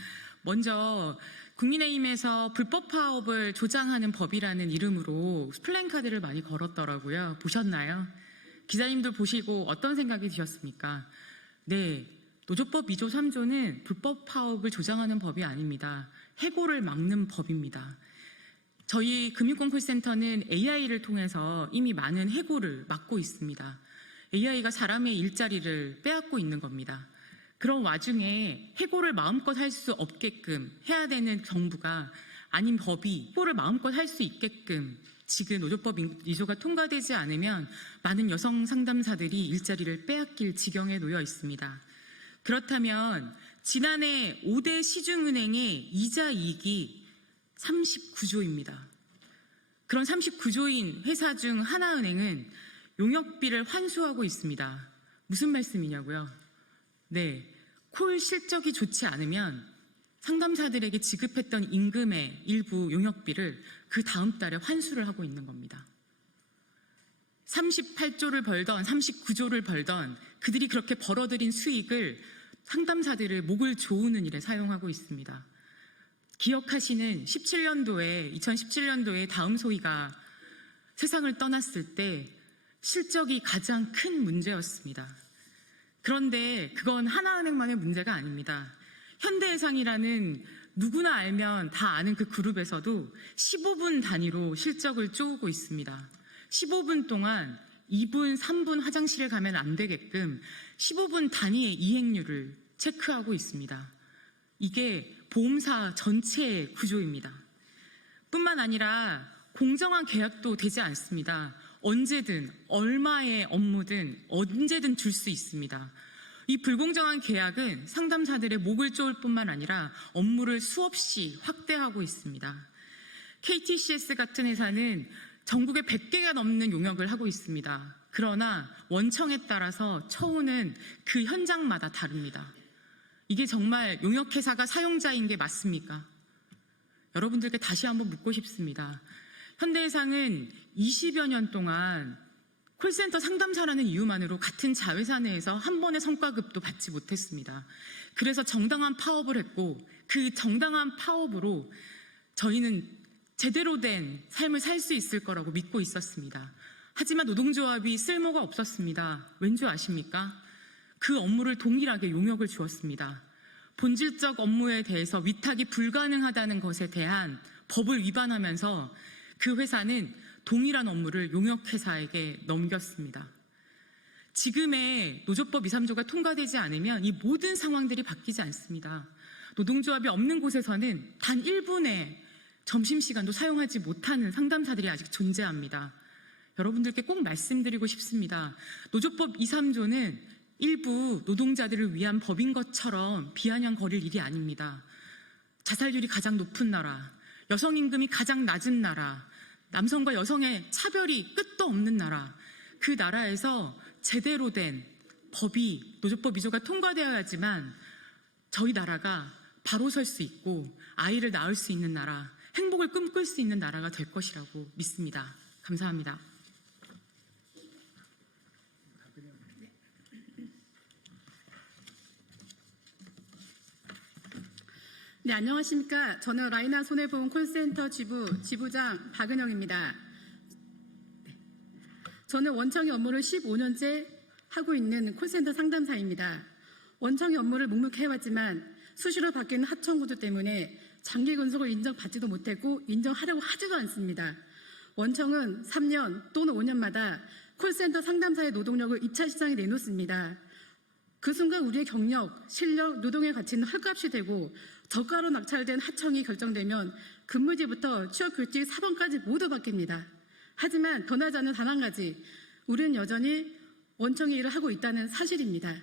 먼저 국민의힘에서 불법 파업을 조장하는 법이라는 이름으로 플랜카드를 많이 걸었더라고요. 보셨나요? 기자님들 보시고 어떤 생각이 드셨습니까? 네, 노조법 2조 3조는 불법 파업을 조장하는 법이 아닙니다. 해고를 막는 법입니다. 저희 금융권 콜센터는 AI를 통해서 이미 많은 해고를 막고 있습니다. AI가 사람의 일자리를 빼앗고 있는 겁니다. 그런 와중에 해고를 마음껏 할 수 없게끔 해야 되는 정부가 아닌 법이 해고를 마음껏 할 수 있게끔 지금 노조법 2조가 통과되지 않으면 많은 여성 상담사들이 일자리를 빼앗길 지경에 놓여 있습니다. 그렇다면 지난해 5대 시중은행의 이자 이익이 39조입니다. 그런 39조인 회사 중 하나은행은 용역비를 환수하고 있습니다. 무슨 말씀이냐고요? 네, 콜 실적이 좋지 않으면 상담사들에게 지급했던 임금의 일부 용역비를 그 다음 달에 환수를 하고 있는 겁니다. 38조를 벌던 39조를 벌던 그들이 그렇게 벌어들인 수익을 상담사들을 목을 조우는 일에 사용하고 있습니다. 기억하시는 2017년도에 다음 소희가 세상을 떠났을 때 실적이 가장 큰 문제였습니다. 그런데 그건 하나은행만의 문제가 아닙니다. 현대해상이라는 누구나 알면 다 아는 그 그룹에서도 15분 단위로 실적을 쪼고 있습니다. 15분 동안 2분, 3분 화장실에 가면 안 되게끔 15분 단위의 이행률을 체크하고 있습니다. 이게 보험사 전체의 구조입니다. 뿐만 아니라 공정한 계약도 되지 않습니다. 언제든 얼마의 업무든 언제든 줄 수 있습니다. 이 불공정한 계약은 상담사들의 목을 조을 뿐만 아니라 업무를 수없이 확대하고 있습니다. KTCS 같은 회사는 전국에 100개가 넘는 용역을 하고 있습니다. 그러나 원청에 따라서 처우는 그 현장마다 다릅니다. 이게 정말 용역회사가 사용자인 게 맞습니까? 여러분들께 다시 한번 묻고 싶습니다. 현대해상은 20여 년 동안 콜센터 상담사라는 이유만으로 같은 자회사 내에서 한 번의 성과급도 받지 못했습니다. 그래서 정당한 파업을 했고 그 정당한 파업으로 저희는 제대로 된 삶을 살 수 있을 거라고 믿고 있었습니다. 하지만 노동조합이 쓸모가 없었습니다. 왠지 아십니까? 그 업무를 동일하게 용역을 주었습니다. 본질적 업무에 대해서 위탁이 불가능하다는 것에 대한 법을 위반하면서 그 회사는 동일한 업무를 용역회사에게 넘겼습니다. 지금의 노조법 2, 3조가 통과되지 않으면 이 모든 상황들이 바뀌지 않습니다. 노동조합이 없는 곳에서는 단 1분의 점심시간도 사용하지 못하는 상담사들이 아직 존재합니다. 여러분들께 꼭 말씀드리고 싶습니다. 노조법 2, 3조는 일부 노동자들을 위한 법인 것처럼 비아냥거릴 일이 아닙니다. 자살률이 가장 높은 나라, 여성 임금이 가장 낮은 나라, 남성과 여성의 차별이 끝도 없는 나라, 그 나라에서 제대로 된 법이 노조법 2조가 통과되어야지만 저희 나라가 바로 설 수 있고 아이를 낳을 수 있는 나라, 행복을 꿈꿀 수 있는 나라가 될 것이라고 믿습니다. 감사합니다. 네, 안녕하십니까. 저는 라이나 손해보험 콜센터 지부장 박은영입니다. 네. 저는 원청의 업무를 15년째 하고 있는 콜센터 상담사입니다. 원청의 업무를 묵묵히 해왔지만 수시로 바뀌는 하청 구조 때문에 장기 근속을 인정받지도 못했고 인정하려고 하지도 않습니다. 원청은 3년 또는 5년마다 콜센터 상담사의 노동력을 2차 시장에 내놓습니다. 그 순간 우리의 경력, 실력, 노동의 가치는 헐값이 되고 저가로 낙찰된 하청이 결정되면 근무지부터 취업규칙 4번까지 모두 바뀝니다. 하지만 변하지 않는 단 한 가지, 우리는 여전히 원청의 일을 하고 있다는 사실입니다.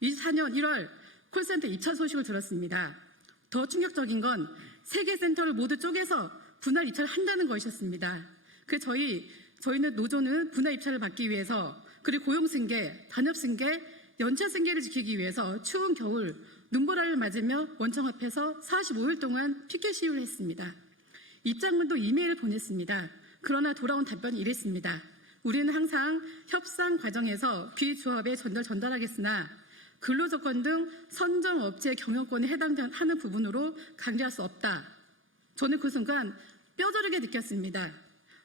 24년 1월 콜센터 입찰 소식을 들었습니다. 더 충격적인 건 3개 센터를 모두 쪼개서 분할 입찰을 한다는 것이었습니다. 저희는 노조는 분할 입찰을 받기 위해서 그리고 고용승계, 단협승계, 연차승계를 지키기 위해서 추운 겨울 눈보라를 맞으며 원청 앞에서 45일 동안 피켓 시위를 했습니다. 입장문도 이메일을 보냈습니다. 그러나 돌아온 답변이 이랬습니다. 우리는 항상 협상 과정에서 비조합에 전달하겠으나 근로조건 등 선정업체 경영권에 해당하는 부분으로 강제할 수 없다. 저는 그 순간 뼈저리게 느꼈습니다.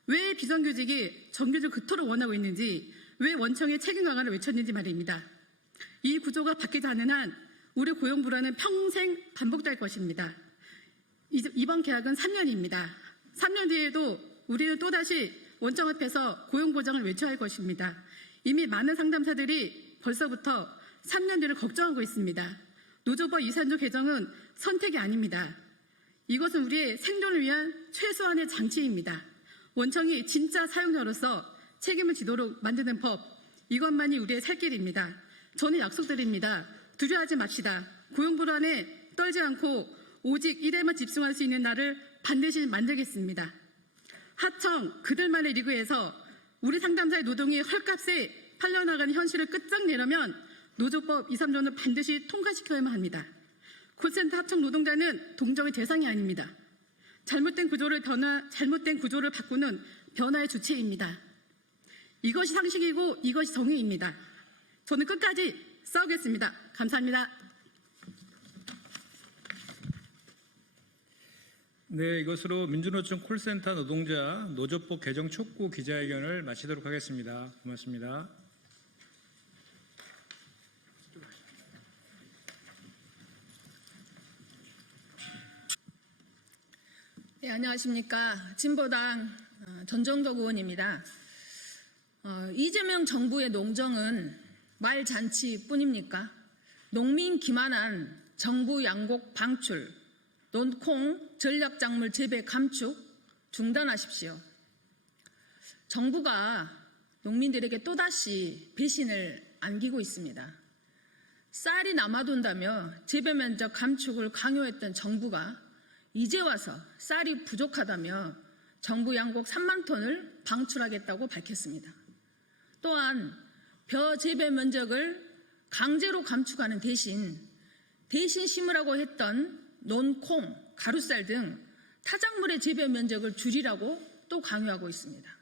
왜 비정규직이 정규직을 그토록 원하고 있는지, 왜 원청의 책임 강화를 외쳤는지 말입니다. 이 구조가 바뀌지 않는 한 우리 고용 불안은 평생 반복될 것입니다. 이번 계약은 3년입니다. 3년 뒤에도 우리는 또다시 원청 앞에서 고용 보장을 외쳐야 할 것입니다. 이미 많은 상담사들이 벌써부터 3년 뒤를 걱정하고 있습니다. 노조법 2, 3조 개정은 선택이 아닙니다. 이것은 우리의 생존을 위한 최소한의 장치입니다. 원청이 진짜 사용자로서 책임을 지도록 만드는 법, 이것만이 우리의 살 길입니다. 저는 약속드립니다. 두려워하지 맙시다. 고용 불안에 떨지 않고 오직 일에만 집중할 수 있는 날을 반드시 만들겠습니다. 하청, 그들만의 리그에서 우리 상담사의 노동이 헐값에 팔려나가는 현실을 끝장내려면 노조법 2, 3조는 반드시 통과시켜야만 합니다. 콜센터 하청 노동자는 동정의 대상이 아닙니다. 잘못된 구조를 바꾸는 변화의 주체입니다. 이것이 상식이고 이것이 정의입니다. 저는 끝까지 싸우겠습니다. 감사합니다. 네, 이것으로 민주노총 콜센터 노동자 노조법 개정 촉구 기자회견을 마치도록 하겠습니다. 고맙습니다. 네, 안녕하십니까. 진보당 전정덕 의원입니다. 이재명 정부의 농정은 말잔치뿐입니까? 농민 기만한 정부 양곡 방출, 논콩 전략작물 재배 감축 중단하십시오. 정부가 농민들에게 또다시 배신을 안기고 있습니다. 쌀이 남아돈다며 재배 면적 감축을 강요했던 정부가 이제 와서 쌀이 부족하다며 정부 양곡 3만 톤을 방출하겠다고 밝혔습니다. 또한 벼 재배 면적을 강제로 감축하는 대신 심으라고 했던 논콩, 가루쌀 등 타작물의 재배 면적을 줄이라고 또 강요하고 있습니다.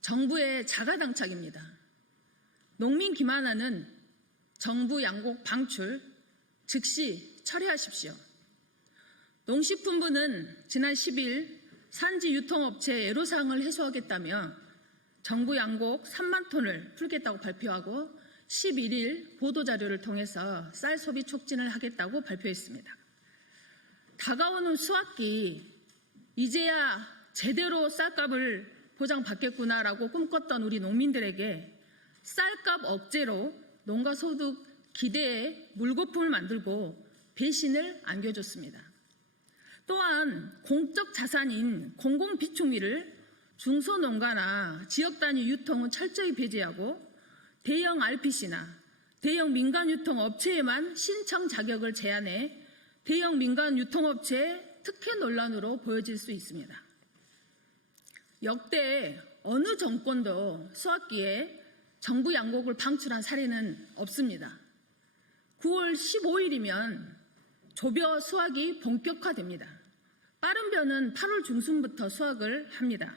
정부의 자가당착입니다. 농민 기만하는 정부 양곡 방출 즉시 철회하십시오. 농식품부는 지난 10일 산지 유통업체 애로사항을 해소하겠다며 정부 양곡 3만 톤을 풀겠다고 발표하고 11일 보도자료를 통해서 쌀 소비 촉진을 하겠다고 발표했습니다. 다가오는 수확기 이제야 제대로 쌀값을 보장받겠구나라고 꿈꿨던 우리 농민들에게 쌀값 억제로 농가소득 기대에 물거품을 만들고 배신을 안겨줬습니다. 또한 공적 자산인 공공비축미를 중소농가나 지역단위 유통은 철저히 배제하고 대형 RPC나 대형 민간유통업체에만 신청 자격을 제한해 대형 민간유통업체의 특혜 논란으로 보여질 수 있습니다. 역대 어느 정권도 수확기에 정부 양곡을 방출한 사례는 없습니다. 9월 15일이면 조벼 수확이 본격화됩니다. 빠른 벼는 8월 중순부터 수확을 합니다.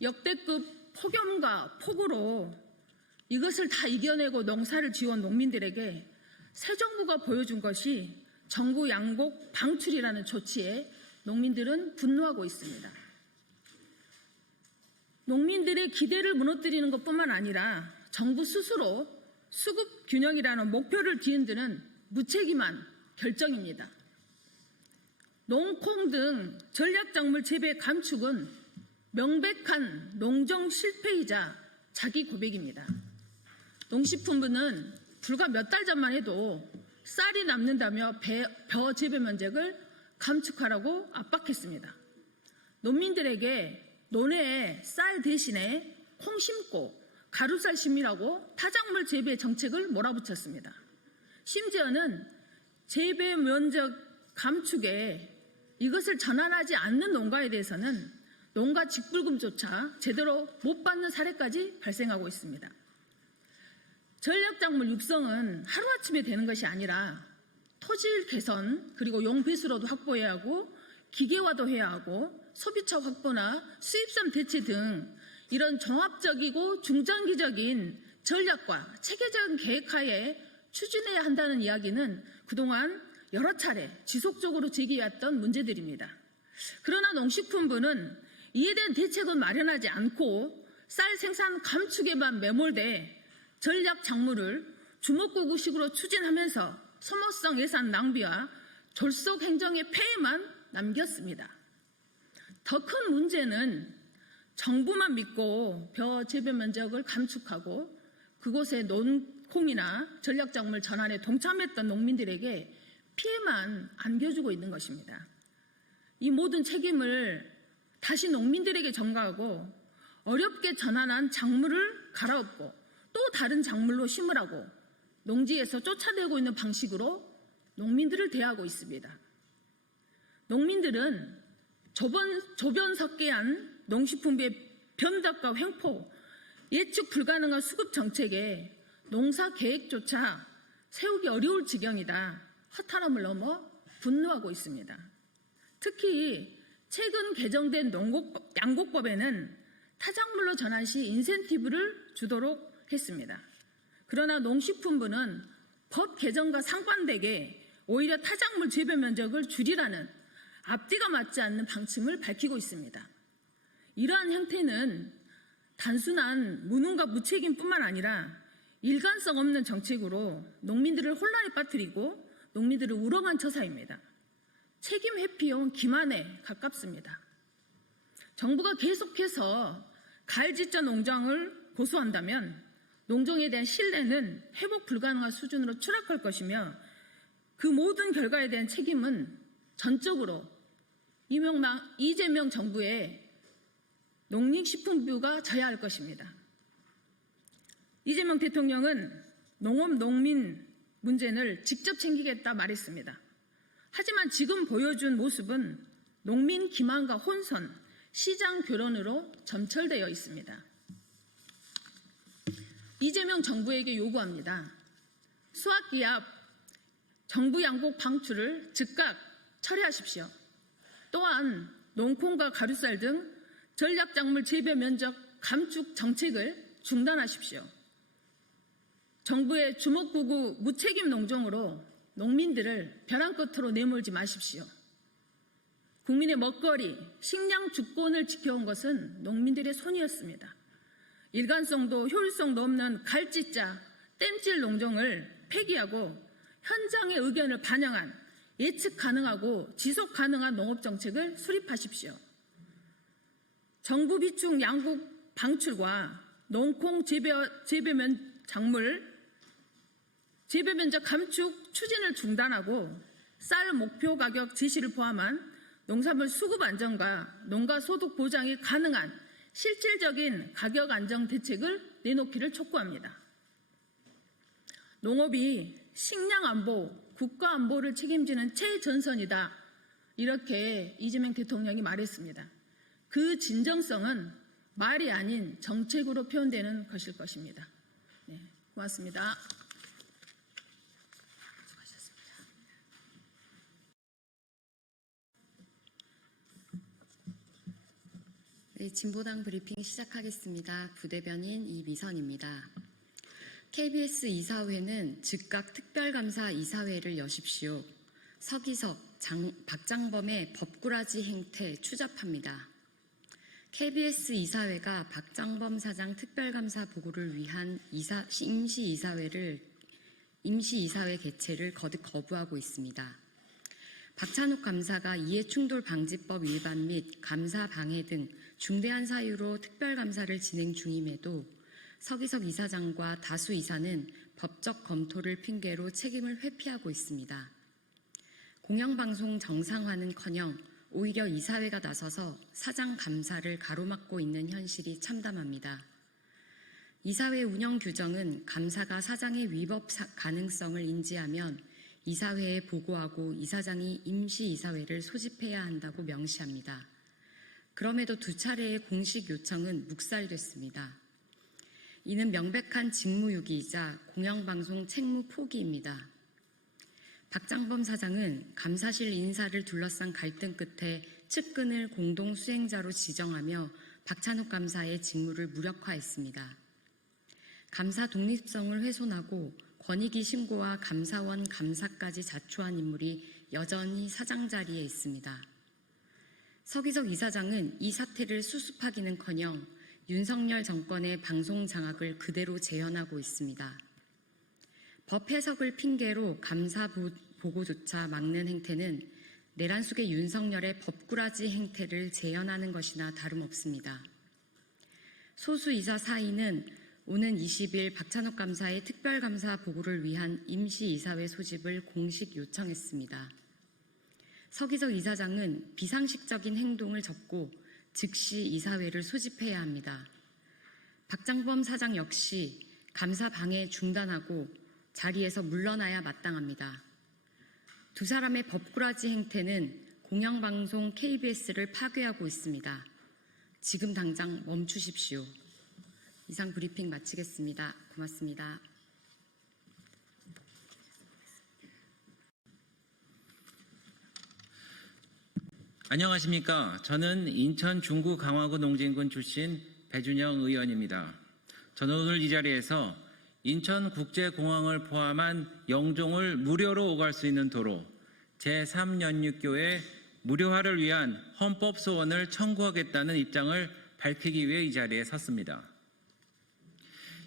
역대급 폭염과 폭우로 이것을 다 이겨내고 농사를 지어온 농민들에게 새 정부가 보여준 것이 정부 양곡 방출이라는 조치에 농민들은 분노하고 있습니다. 농민들의 기대를 무너뜨리는 것뿐만 아니라 정부 스스로 수급 균형이라는 목표를 뒤흔드는 무책임한 결정입니다. 농콩 등 전략작물 재배 감축은 명백한 농정 실패이자 자기 고백입니다. 농식품부는 불과 몇 달 전만 해도 쌀이 남는다며 벼 재배 면적을 감축하라고 압박했습니다. 농민들에게 논에 쌀 대신에 콩 심고 가루쌀 심으라고 타작물 재배 정책을 몰아붙였습니다. 심지어는 재배 면적 감축에 이것을 전환하지 않는 농가에 대해서는 농가 직불금조차 제대로 못 받는 사례까지 발생하고 있습니다. 전략작물 육성은 하루아침에 되는 것이 아니라 토질 개선 그리고 용배수로도 확보해야 하고 기계화도 해야 하고 소비처 확보나 수입선 대체 등 이런 종합적이고 중장기적인 전략과 체계적인 계획하에 추진해야 한다는 이야기는 그동안 여러 차례 지속적으로 제기해왔던 문제들입니다. 그러나 농식품부는 이에 대한 대책은 마련하지 않고 쌀 생산 감축에만 매몰돼 전략 작물을 주먹구구식으로 추진하면서 소모성 예산 낭비와 졸속 행정의 폐해만 남겼습니다. 더 큰 문제는 정부만 믿고 벼 재배 면적을 감축하고 그곳에 논콩이나 전략작물 전환에 동참했던 농민들에게 피해만 안겨주고 있는 것입니다. 이 모든 책임을 다시 농민들에게 전가하고 어렵게 전환한 작물을 갈아엎고 또 다른 작물로 심으라고 농지에서 쫓아내고 있는 방식으로 농민들을 대하고 있습니다. 농민들은 조변석계한 농식품부의 변덕과 횡포, 예측 불가능한 수급 정책에 농사 계획조차 세우기 어려울 지경이다. 허탈함을 넘어 분노하고 있습니다. 특히 최근 개정된 양곡법에는 타작물로 전환 시 인센티브를 주도록 했습니다. 그러나 농식품부는 법 개정과 상반되게 오히려 타작물 재배 면적을 줄이라는 앞뒤가 맞지 않는 방침을 밝히고 있습니다. 이러한 형태는 단순한 무능과 무책임뿐만 아니라 일관성 없는 정책으로 농민들을 혼란에 빠뜨리고 농민들을 우롱한 처사입니다. 책임 회피용 기만에 가깝습니다. 정부가 계속해서 가을지자 농장을 고수한다면 농정에 대한 신뢰는 회복 불가능한 수준으로 추락할 것이며 그 모든 결과에 대한 책임은 전적으로 이재명 정부의 농림식품부가 져야 할 것입니다. 이재명 대통령은 농업 농민 문제를 직접 챙기겠다 말했습니다. 하지만 지금 보여준 모습은 농민 기만과 혼선, 시장 교란으로 점철되어 있습니다. 이재명 정부에게 요구합니다. 수확기압 정부 양곡 방출을 즉각 처리하십시오. 또한 농콩과 가루쌀 등 전략작물 재배 면적 감축 정책을 중단하십시오. 정부의 주먹구구 무책임 농정으로 농민들을 벼랑 끝으로 내몰지 마십시오. 국민의 먹거리, 식량 주권을 지켜온 것은 농민들의 손이었습니다. 일관성도 효율성도 없는 갈짓자, 땜질 농정을 폐기하고 현장의 의견을 반영한 예측 가능하고 지속 가능한 농업 정책을 수립하십시오. 정부 비축 양곡 방출과 농콩 재배 면적 감축 추진을 중단하고 쌀 목표 가격 지시를 포함한 농산물 수급 안정과 농가 소득 보장이 가능한 실질적인 가격 안정 대책을 내놓기를 촉구합니다. 농업이 식량 안보, 국가 안보를 책임지는 최전선이다. 이렇게 이재명 대통령이 말했습니다. 그 진정성은 말이 아닌 정책으로 표현되는 것일 것입니다. 네, 고맙습니다. 네, 진보당 브리핑 시작하겠습니다. 부대변인 이미선입니다. KBS 이사회는 즉각 특별감사 이사회를 여십시오. 서기석, 박장범의 법꾸라지 행태 추잡합니다. KBS 이사회가 박장범 사장 특별감사 보고를 위한 임시이사회 개최를 거듭 거부하고 있습니다. 박찬욱 감사가 이해충돌방지법 위반 및 감사 방해 등 중대한 사유로 특별감사를 진행 중임에도 서기석 이사장과 다수 이사는 법적 검토를 핑계로 책임을 회피하고 있습니다. 공영방송 정상화는커녕 오히려 이사회가 나서서 사장 감사를 가로막고 있는 현실이 참담합니다. 이사회 운영 규정은 감사가 사장의 위법 가능성을 인지하면 이사회에 보고하고 이사장이 임시이사회를 소집해야 한다고 명시합니다. 그럼에도 2차례의 공식 요청은 묵살됐습니다. 이는 명백한 직무유기이자 공영방송 책무 포기입니다. 박장범 사장은 감사실 인사를 둘러싼 갈등 끝에 측근을 공동 수행자로 지정하며 박찬욱 감사의 직무를 무력화했습니다. 감사 독립성을 훼손하고 권익위 신고와 감사원 감사까지 자초한 인물이 여전히 사장 자리에 있습니다. 서기석 이사장은 이 사태를 수습하기는커녕 윤석열 정권의 방송 장악을 그대로 재현하고 있습니다. 법 해석을 핑계로 감사 보고조차 막는 행태는 내란 속의 윤석열의 법꾸라지 행태를 재현하는 것이나 다름없습니다. 소수 이사 사이는 오는 20일 박찬욱 감사의 특별감사 보고를 위한 임시이사회 소집을 공식 요청했습니다. 서기석 이사장은 비상식적인 행동을 접고 즉시 이사회를 소집해야 합니다. 박장범 사장 역시 감사 방해 중단하고 자리에서 물러나야 마땅합니다. 두 사람의 법꾸라지 행태는 공영방송 KBS를 파괴하고 있습니다. 지금 당장 멈추십시오. 이상 브리핑 마치겠습니다. 고맙습니다. 안녕하십니까. 저는 인천 중구 강화구 농진군 출신 배준영 의원입니다. 저는 오늘 이 자리에서 인천국제공항을 포함한 영종을 무료로 오갈 수 있는 도로 제3연육교의 무료화를 위한 헌법 소원을 청구하겠다는 입장을 밝히기 위해 이 자리에 섰습니다.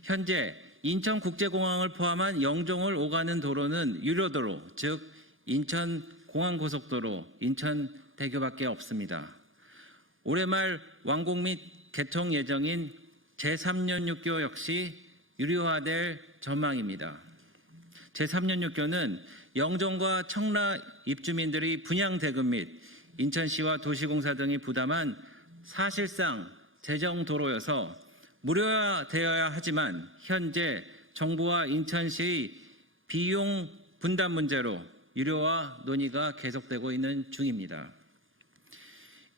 현재 인천국제공항을 포함한 영종을 오가는 도로는 유료도로, 즉 인천 공항고속도로 인천대교밖에 없습니다. 올해 말 완공 및 개통 예정인 제3연육교 역시 유료화될 전망입니다. 제3연육교는 영종과 청라 입주민들의 분양 대금 및 인천시와 도시공사 등이 부담한 사실상 재정도로여서 무료화되어야 하지만 현재 정부와 인천시의 비용 분담 문제로 유료화 논의가 계속되고 있는 중입니다.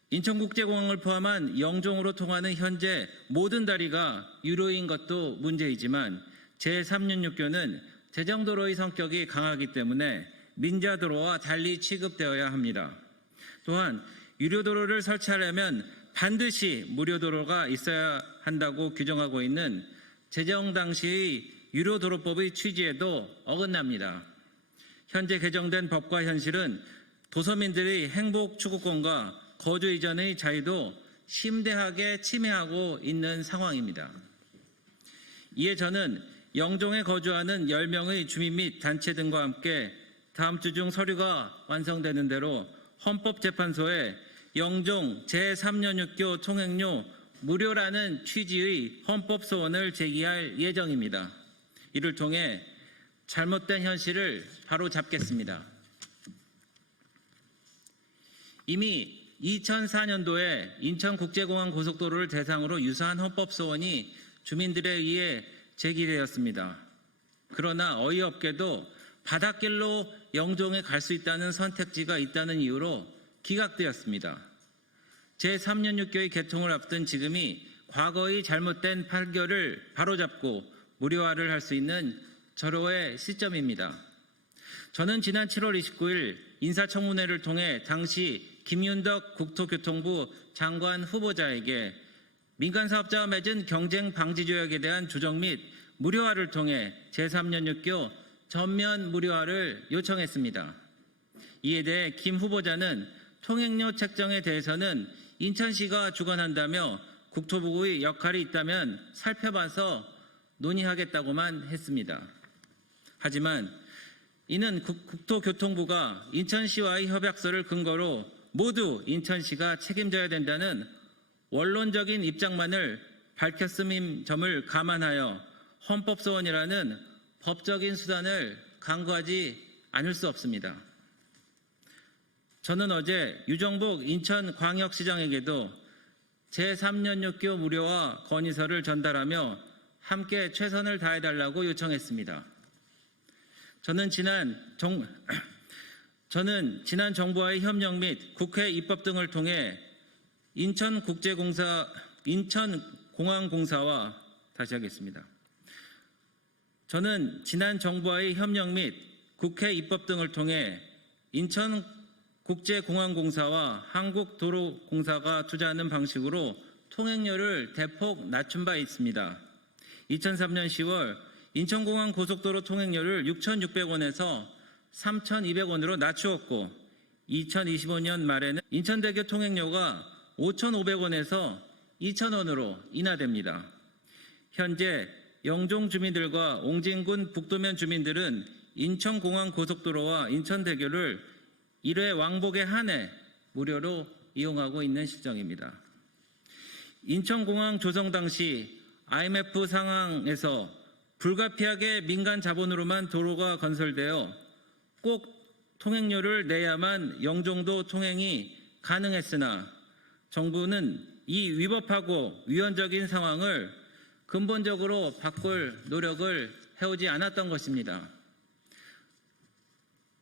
인천국제공항을 포함한 영종으로 통하는 현재 모든 다리가 유료인 것도 문제이지만 제3연육교는 재정도로의 성격이 강하기 때문에 민자도로와 달리 취급되어야 합니다. 또한 유료도로를 설치하려면 반드시 무료도로가 있어야 한다고 규정하고 있는 제정 당시의 유료도로법의 취지에도 어긋납니다. 현재 개정된 법과 현실은 도서민들의 행복 추구권과 거주 이전의 자유도 심대하게 침해하고 있는 상황입니다. 이에 저는 영종에 거주하는 10명의 주민 및 단체 등과 함께 다음 주 중 서류가 완성되는 대로 헌법재판소에 영종 제3연육교 통행료 무료라는 취지의 헌법소원을 제기할 예정입니다. 이를 통해 잘못된 현실을 바로잡겠습니다. 이미 2004년도에 인천국제공항 고속도로를 대상으로 유사한 헌법소원이 주민들에 의해 제기되었습니다. 그러나 어이없게도 바닷길로 영종에 갈 수 있다는 선택지가 있다는 이유로 기각되었습니다. 제3연육교의 개통을 앞둔 지금이 과거의 잘못된 판결을 바로잡고 무료화를 할 수 있는 절호의 시점입니다. 저는 지난 7월 29일 인사청문회를 통해 당시 김윤덕 국토교통부 장관 후보자에게 민간사업자와 맺은 경쟁 방지 조약에 대한 조정 및 무료화를 통해 제3연육교 전면 무료화를 요청했습니다. 이에 대해 김 후보자는 통행료 책정에 대해서는 인천시가 주관한다며 국토부의 역할이 있다면 살펴봐서 논의하겠다고만 했습니다. 하지만 이는 국토교통부가 인천시와의 협약서를 근거로 모두 인천시가 책임져야 된다는 원론적인 입장만을 밝혔음인 점을 감안하여 헌법소원이라는 법적인 수단을 강구하지 않을 수 없습니다. 저는 어제 유정복 인천광역시장에게도 제3연육교 무료화 건의서를 전달하며 함께 최선을 다해달라고 요청했습니다. 저는 지난 정부와의 협력 및 국회 입법 등을 통해 인천공항공사와 다시 하겠습니다. 저는 지난 정부와의 협력 및 국회 입법 등을 통해 인천국제공항공사와 한국도로공사가 투자하는 방식으로 통행료를 대폭 낮춘 바 있습니다. 2003년 10월 인천공항 고속도로 통행료를 6,600원에서 3,200원으로 낮추었고 2025년 말에는 인천대교 통행료가 5,500원에서 2,000원으로 인하됩니다. 현재 영종 주민들과 옹진군 북도면 주민들은 인천공항 고속도로와 인천대교를 1회 왕복에 한해 무료로 이용하고 있는 실정입니다. 인천공항 조성 당시 IMF 상황에서 불가피하게 민간 자본으로만 도로가 건설되어 꼭 통행료를 내야만 영종도 통행이 가능했으나 정부는 이 위법하고 위헌적인 상황을 근본적으로 바꿀 노력을 해오지 않았던 것입니다.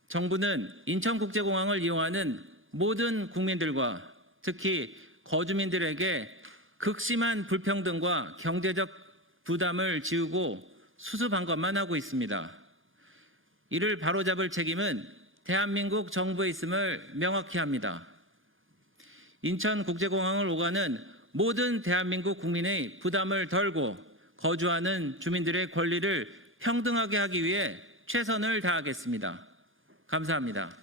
정부는 인천국제공항을 이용하는 모든 국민들과 특히 거주민들에게 극심한 불평등과 경제적 부담을 지우고 수습한 것만 하고 있습니다. 이를 바로잡을 책임은 대한민국 정부에 있음을 명확히 합니다. 인천국제공항을 오가는 모든 대한민국 국민의 부담을 덜고 거주하는 주민들의 권리를 평등하게 하기 위해 최선을 다하겠습니다. 감사합니다.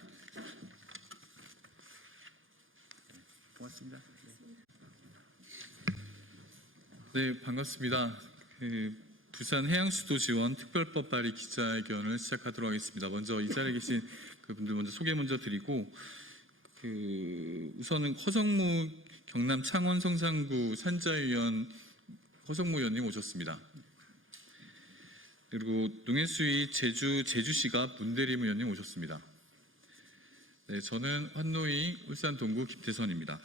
고맙습니다. 네, 반갑습니다. 부산 해양수도 지원 특별법 발의 기자회견을 시작하도록 하겠습니다. 먼저 이 자리에 계신 그분들 먼저 소개 먼저 드리고, 우선은 허성무 경남 창원 성산구 산자위원 허성무 의원님 오셨습니다. 그리고 농해수위 제주시가 문대림 의원님 오셨습니다. 네, 저는 환노위 울산 동구 김태선입니다.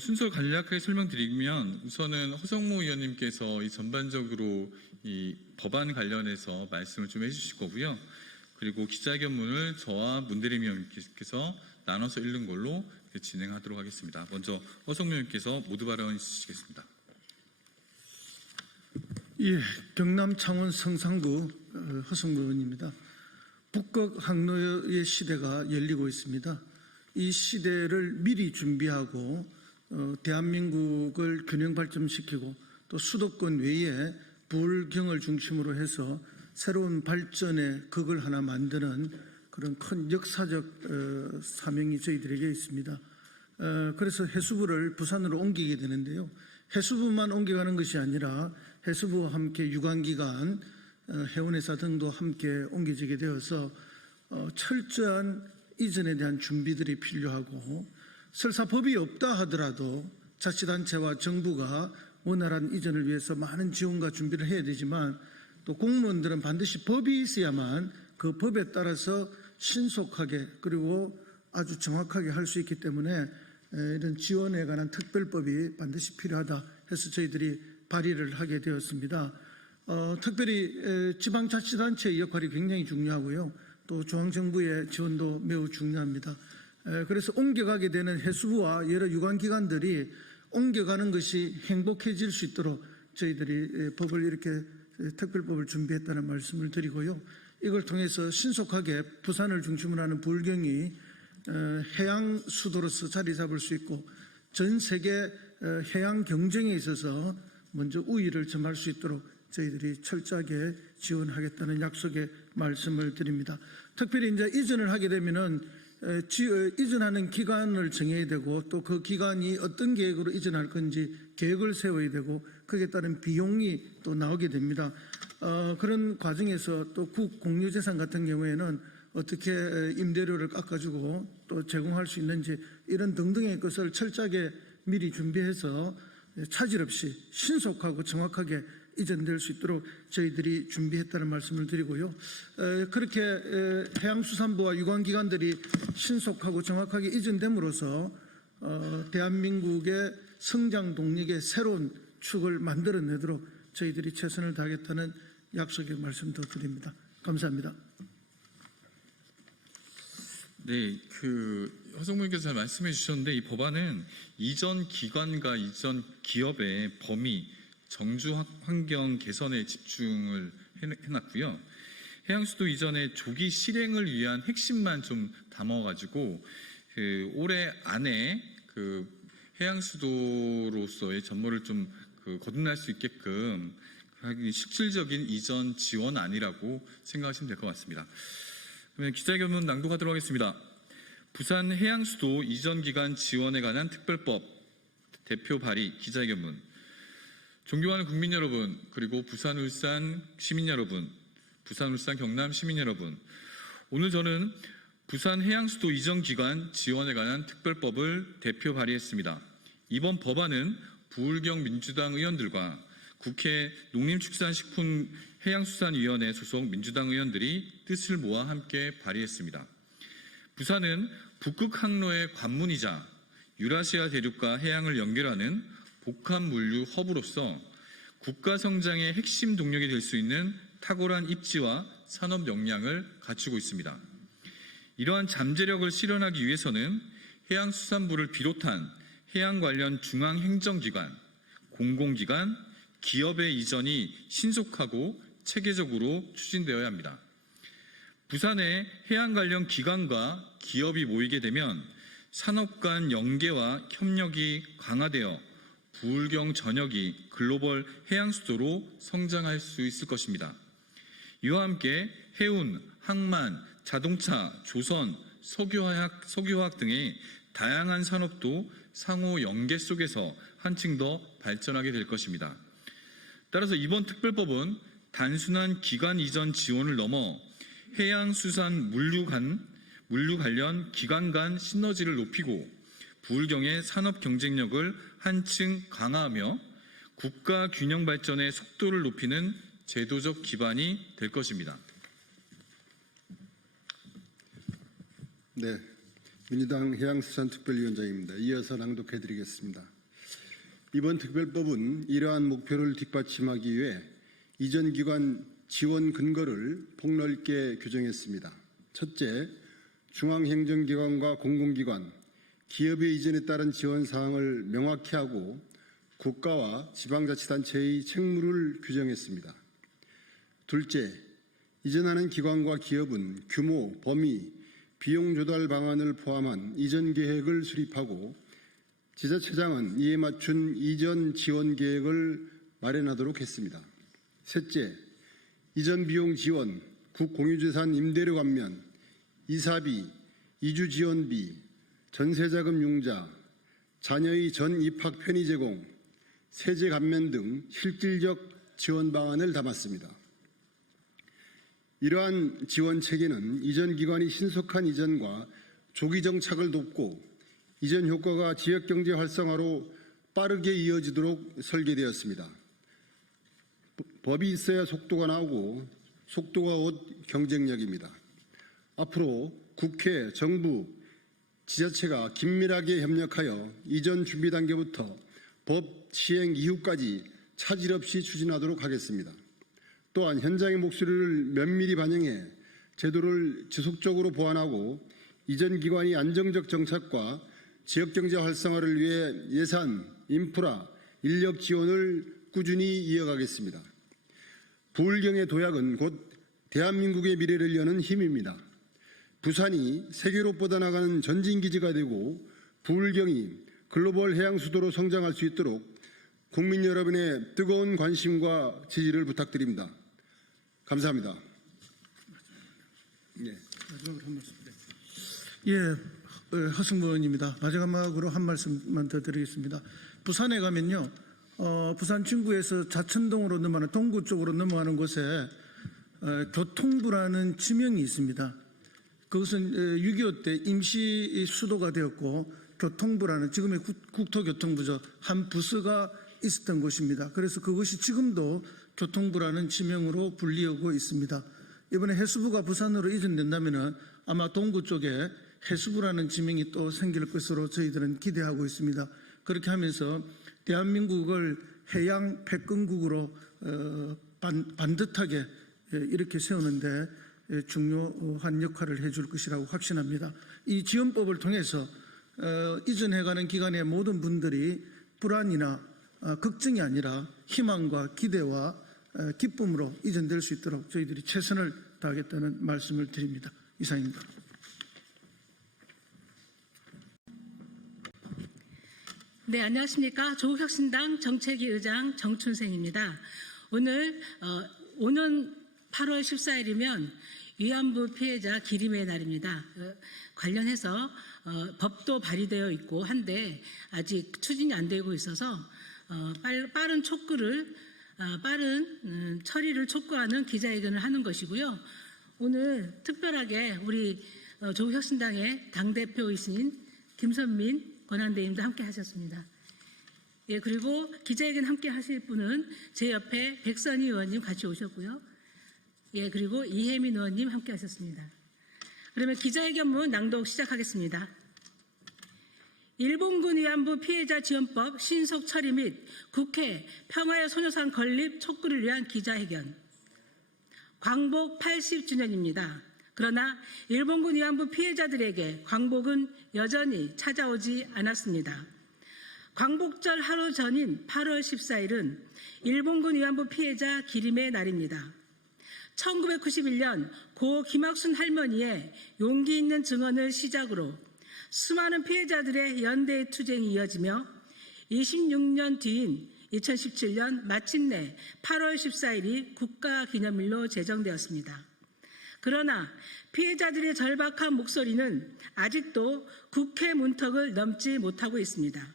순서 간략하게 설명드리면 우선은 허성무 의원님께서 이 전반적으로 이 법안 관련해서 말씀을 좀 해주실 거고요. 그리고 기자회견문을 저와 문대림 의원님께서 나눠서 읽는 걸로 진행하도록 하겠습니다. 먼저 허성무 의원님께서 모두 발언 있으시겠습니다. 예, 경남 창원 성산구 허성무 의원입니다. 북극 항로의 시대가 열리고 있습니다. 이 시대를 미리 준비하고 대한민국을 균형 발전시키고 또 수도권 외에 부울경을 중심으로 해서 새로운 발전의 극을 하나 만드는 그런 큰 역사적 사명이 저희들에게 있습니다. 그래서 해수부를 부산으로 옮기게 되는데요. 해수부만 옮겨가는 것이 아니라 해수부와 함께 유관기관, 해운회사 등도 함께 옮겨지게 되어서 철저한 이전에 대한 준비들이 필요하고, 설사 법이 없다 하더라도 자치단체와 정부가 원활한 이전을 위해서 많은 지원과 준비를 해야 되지만, 또 공무원들은 반드시 법이 있어야만 그 법에 따라서 신속하게 그리고 아주 정확하게 할 수 있기 때문에 이런 지원에 관한 특별법이 반드시 필요하다 해서 저희들이 발의를 하게 되었습니다. 특별히 지방자치단체의 역할이 굉장히 중요하고요. 또 중앙정부의 지원도 매우 중요합니다. 그래서 옮겨가게 되는 해수부와 여러 유관기관들이 옮겨가는 것이 행복해질 수 있도록 저희들이 법을 이렇게 특별법을 준비했다는 말씀을 드리고요. 이걸 통해서 신속하게 부산을 중심으로 하는 부울경이 해양 수도로서 자리 잡을 수 있고 전 세계 해양 경쟁에 있어서 먼저 우위를 점할 수 있도록 저희들이 철저하게 지원하겠다는 약속의 말씀을 드립니다. 특별히 이제 이전을 하게 되면은 이전하는 기간을 정해야 되고 또 그 기간이 어떤 계획으로 이전할 건지 계획을 세워야 되고 거기에 따른 비용이 또 나오게 됩니다. 그런 과정에서 또 국공유재산 같은 경우에는 어떻게 임대료를 깎아주고 또 제공할 수 있는지 이런 등등의 것을 철저하게 미리 준비해서 차질 없이 신속하고 정확하게 이전될 수 있도록 저희들이 준비했다는 말씀을 드리고요. 그렇게 해양수산부와 유관기관들이 신속하고 정확하게 이전됨으로써 대한민국의 성장 동력의 새로운 축을 만들어내도록 저희들이 최선을 다하겠다는 약속의 말씀도 드립니다. 감사합니다. 네, 허성무 의원께서 잘 말씀해 주셨는데 이 법안은 이전 기관과 이전 기업의 범위, 정주 환경 개선에 집중을 해놨고요. 해양수도 이전의 조기 실행을 위한 핵심만 좀 담아가지고 올해 안에 해양수도로서의 전모를 좀 거듭날 수 있게끔 실질적인 이전 지원안이라고 생각하시면 될 것 같습니다. 그러면 기자회견문 낭독하도록 하겠습니다. 부산 해양수도 이전 기간 지원에 관한 특별법 대표 발의 기자회견문. 존경하는 국민 여러분, 그리고 부산, 울산 시민 여러분, 부산, 울산, 경남 시민 여러분, 오늘 저는 부산 해양수도 이전 기간 지원에 관한 특별법을 대표 발의했습니다. 이번 법안은 부울경 민주당 의원들과 국회 농림축산식품해양수산위원회 소속 민주당 의원들이 뜻을 모아 함께 발의했습니다. 부산은 북극 항로의 관문이자 유라시아 대륙과 해양을 연결하는 복합 물류 허브로서 국가 성장의 핵심 동력이 될 수 있는 탁월한 입지와 산업 역량을 갖추고 있습니다. 이러한 잠재력을 실현하기 위해서는 해양수산부를 비롯한 해양 관련 중앙행정기관, 공공기관, 기업의 이전이 신속하고 체계적으로 추진되어야 합니다. 부산에 해양 관련 기관과 기업이 모이게 되면 산업 간 연계와 협력이 강화되어 부울경 전역이 글로벌 해양 수도로 성장할 수 있을 것입니다. 이와 함께 해운, 항만, 자동차, 조선, 석유화학 등의 다양한 산업도 상호 연계 속에서 한층 더 발전하게 될 것입니다. 따라서 이번 특별법은 단순한 기관 이전 지원을 넘어 해양수산 물류 관련 기관 간 시너지를 높이고 부울경의 산업 경쟁력을 한층 강화하며 국가 균형 발전의 속도를 높이는 제도적 기반이 될 것입니다. 네, 민주당 해양수산특별위원장입니다. 이어서 낭독해드리겠습니다. 이번 특별법은 이러한 목표를 뒷받침하기 위해 이전 기관 지원 근거를 폭넓게 규정했습니다. 첫째, 중앙행정기관과 공공기관, 기업의 이전에 따른 지원 사항을 명확히 하고 국가와 지방자치단체의 책무를 규정했습니다. 둘째, 이전하는 기관과 기업은 규모, 범위, 비용 조달 방안을 포함한 이전 계획을 수립하고 지자체장은 이에 맞춘 이전 지원 계획을 마련하도록 했습니다. 셋째, 이전 비용 지원, 국공유재산 임대료 감면, 이사비, 이주 지원비, 전세자금 융자, 자녀의 전 입학 편의 제공, 세제 감면 등 실질적 지원 방안을 담았습니다. 이러한 지원 체계는 이전 기관이 신속한 이전과 조기 정착을 돕고 이전 효과가 지역 경제 활성화로 빠르게 이어지도록 설계되었습니다. 법이 있어야 속도가 나오고 속도가 곧 경쟁력입니다. 앞으로 국회, 정부, 지자체가 긴밀하게 협력하여 이전 준비 단계부터 법 시행 이후까지 차질 없이 추진하도록 하겠습니다. 또한 현장의 목소리를 면밀히 반영해 제도를 지속적으로 보완하고 이전 기관이 안정적 정착과 지역경제 활성화를 위해 예산, 인프라, 인력 지원을 꾸준히 이어가겠습니다. 부울경의 도약은 곧 대한민국의 미래를 여는 힘입니다. 부산이 세계로 뻗어나가는 전진기지가 되고 부울경이 글로벌 해양 수도로 성장할 수 있도록 국민 여러분의 뜨거운 관심과 지지를 부탁드립니다. 감사합니다. 예, 허승무 의원입니다. 마지막으로 한 말씀만 더 드리겠습니다. 부산에 가면요, 부산 진구에서 자천동으로 넘어가는 동구 쪽으로 넘어가는 곳에 교통부라는 지명이 있습니다. 그것은 6.25 때 임시 수도가 되었고 교통부라는 지금의 국토교통부죠. 한 부서가 있었던 곳입니다. 그래서 그것이 지금도 교통부라는 지명으로 불리우고 있습니다. 이번에 해수부가 부산으로 이전된다면 아마 동구 쪽에 해수부라는 지명이 또 생길 것으로 저희들은 기대하고 있습니다. 그렇게 하면서 대한민국을 해양 패권국으로 반듯하게 이렇게 세우는데 중요한 역할을 해줄 것이라고 확신합니다. 이 지원법을 통해서 이전해가는 기간의 모든 분들이 불안이나 걱정이 아니라 희망과 기대와 기쁨으로 이전될 수 있도록 저희들이 최선을 다하겠다는 말씀을 드립니다. 이상입니다. 네, 안녕하십니까. 조국혁신당 정책위 의장 정춘생입니다. 오늘 오는 8월 14일이면 위안부 피해자 기림의 날입니다. 관련해서 법도 발의되어 있고 한데 아직 추진이 안 되고 있어서 빠른 처리를 촉구하는 기자회견을 하는 것이고요. 오늘 특별하게 우리 조국혁신당의 당대표이신 김선민 권한대행도 함께 하셨습니다. 예, 그리고 기자회견 함께 하실 분은 제 옆에 백선희 의원님 같이 오셨고요. 예, 그리고 이혜민 의원님 함께 하셨습니다. 그러면 기자회견문 낭독 시작하겠습니다. 일본군 위안부 피해자 지원법 신속 처리 및 국회 평화의 소녀상 건립 촉구를 위한 기자회견. 광복 80주년입니다. 그러나 일본군 위안부 피해자들에게 광복은 여전히 찾아오지 않았습니다. 광복절 하루 전인 8월 14일은 일본군 위안부 피해자 기림의 날입니다. 1991년 고 김학순 할머니의 용기 있는 증언을 시작으로 수많은 피해자들의 연대의 투쟁이 이어지며 26년 뒤인 2017년 마침내 8월 14일이 국가기념일로 제정되었습니다. 그러나 피해자들의 절박한 목소리는 아직도 국회 문턱을 넘지 못하고 있습니다.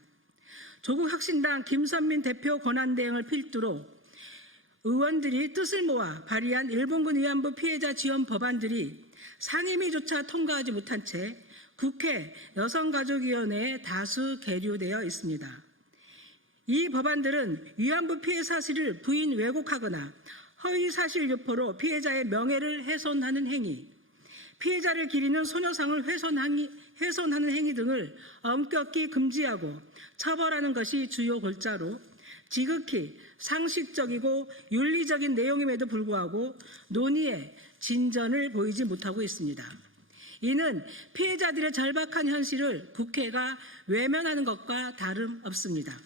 조국혁신당 김선민 대표 권한대행을 필두로 의원들이 뜻을 모아 발의한 일본군 위안부 피해자 지원 법안들이 상임위조차 통과하지 못한 채 국회 여성가족위원회에 다수 계류되어 있습니다. 이 법안들은 위안부 피해 사실을 부인 왜곡하거나 허위 사실 유포로 피해자의 명예를 훼손하는 행위, 피해자를 기리는 소녀상을 훼손하는 행위 등을 엄격히 금지하고 처벌하는 것이 주요 골자로 지극히 상식적이고 윤리적인 내용임에도 불구하고 논의에 진전을 보이지 못하고 있습니다. 이는 피해자들의 절박한 현실을 국회가 외면하는 것과 다름없습니다.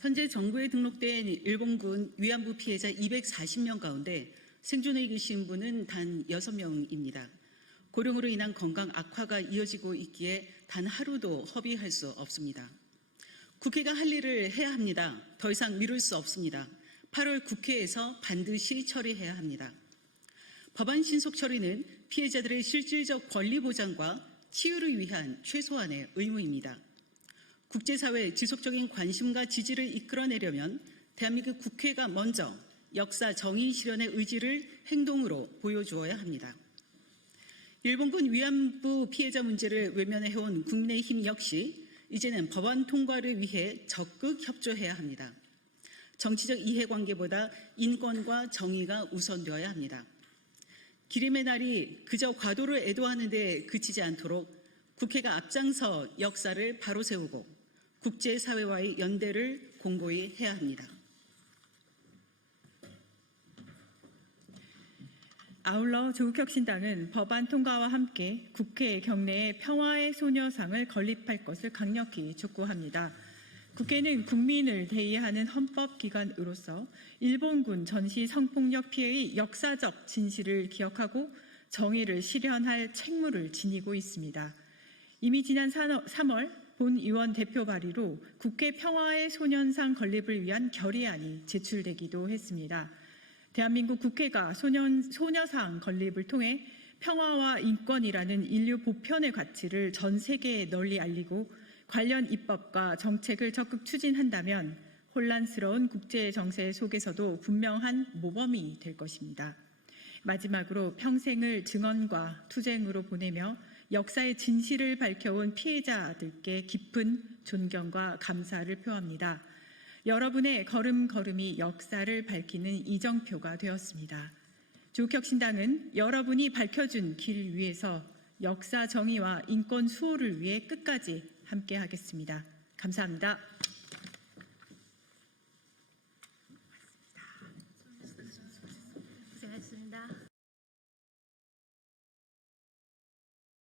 현재 정부에 등록된 일본군 위안부 피해자 240명 가운데 생존해 계신 분은 단 6명입니다. 고령으로 인한 건강 악화가 이어지고 있기에 단 하루도 허비할 수 없습니다. 국회가 할 일을 해야 합니다. 더 이상 미룰 수 없습니다. 8월 국회에서 반드시 처리해야 합니다. 법안 신속 처리는 피해자들의 실질적 권리 보장과 치유를 위한 최소한의 의무입니다. 국제사회의 지속적인 관심과 지지를 이끌어내려면 대한민국 국회가 먼저 역사 정의 실현의 의지를 행동으로 보여주어야 합니다. 일본군 위안부 피해자 문제를 외면해온 국민의힘 역시 이제는 법안 통과를 위해 적극 협조해야 합니다. 정치적 이해관계보다 인권과 정의가 우선되어야 합니다. 기림의 날이 그저 과도를 애도하는 데 그치지 않도록 국회가 앞장서 역사를 바로 세우고 국제사회와의 연대를 공고히 해야 합니다. 아울러 조국혁신당은 법안 통과와 함께 국회 경내에 평화의 소녀상을 건립할 것을 강력히 촉구합니다. 국회는 국민을 대의하는 헌법기관으로서 일본군 전시 성폭력 피해의 역사적 진실을 기억하고 정의를 실현할 책무를 지니고 있습니다. 이미 지난 3월 본 의원 대표 발의로 국회 평화의 소년상 건립을 위한 결의안이 제출되기도 했습니다. 대한민국 국회가 소녀상 건립을 통해 평화와 인권이라는 인류 보편의 가치를 전 세계에 널리 알리고 관련 입법과 정책을 적극 추진한다면 혼란스러운 국제 정세 속에서도 분명한 모범이 될 것입니다. 마지막으로 평생을 증언과 투쟁으로 보내며 역사의 진실을 밝혀온 피해자들께 깊은 존경과 감사를 표합니다. 여러분의 걸음걸음이 역사를 밝히는 이정표가 되었습니다. 조국혁신당은 여러분이 밝혀준 길 위에서 역사 정의와 인권 수호를 위해 끝까지 함께하겠습니다. 감사합니다. 고생하셨습니다.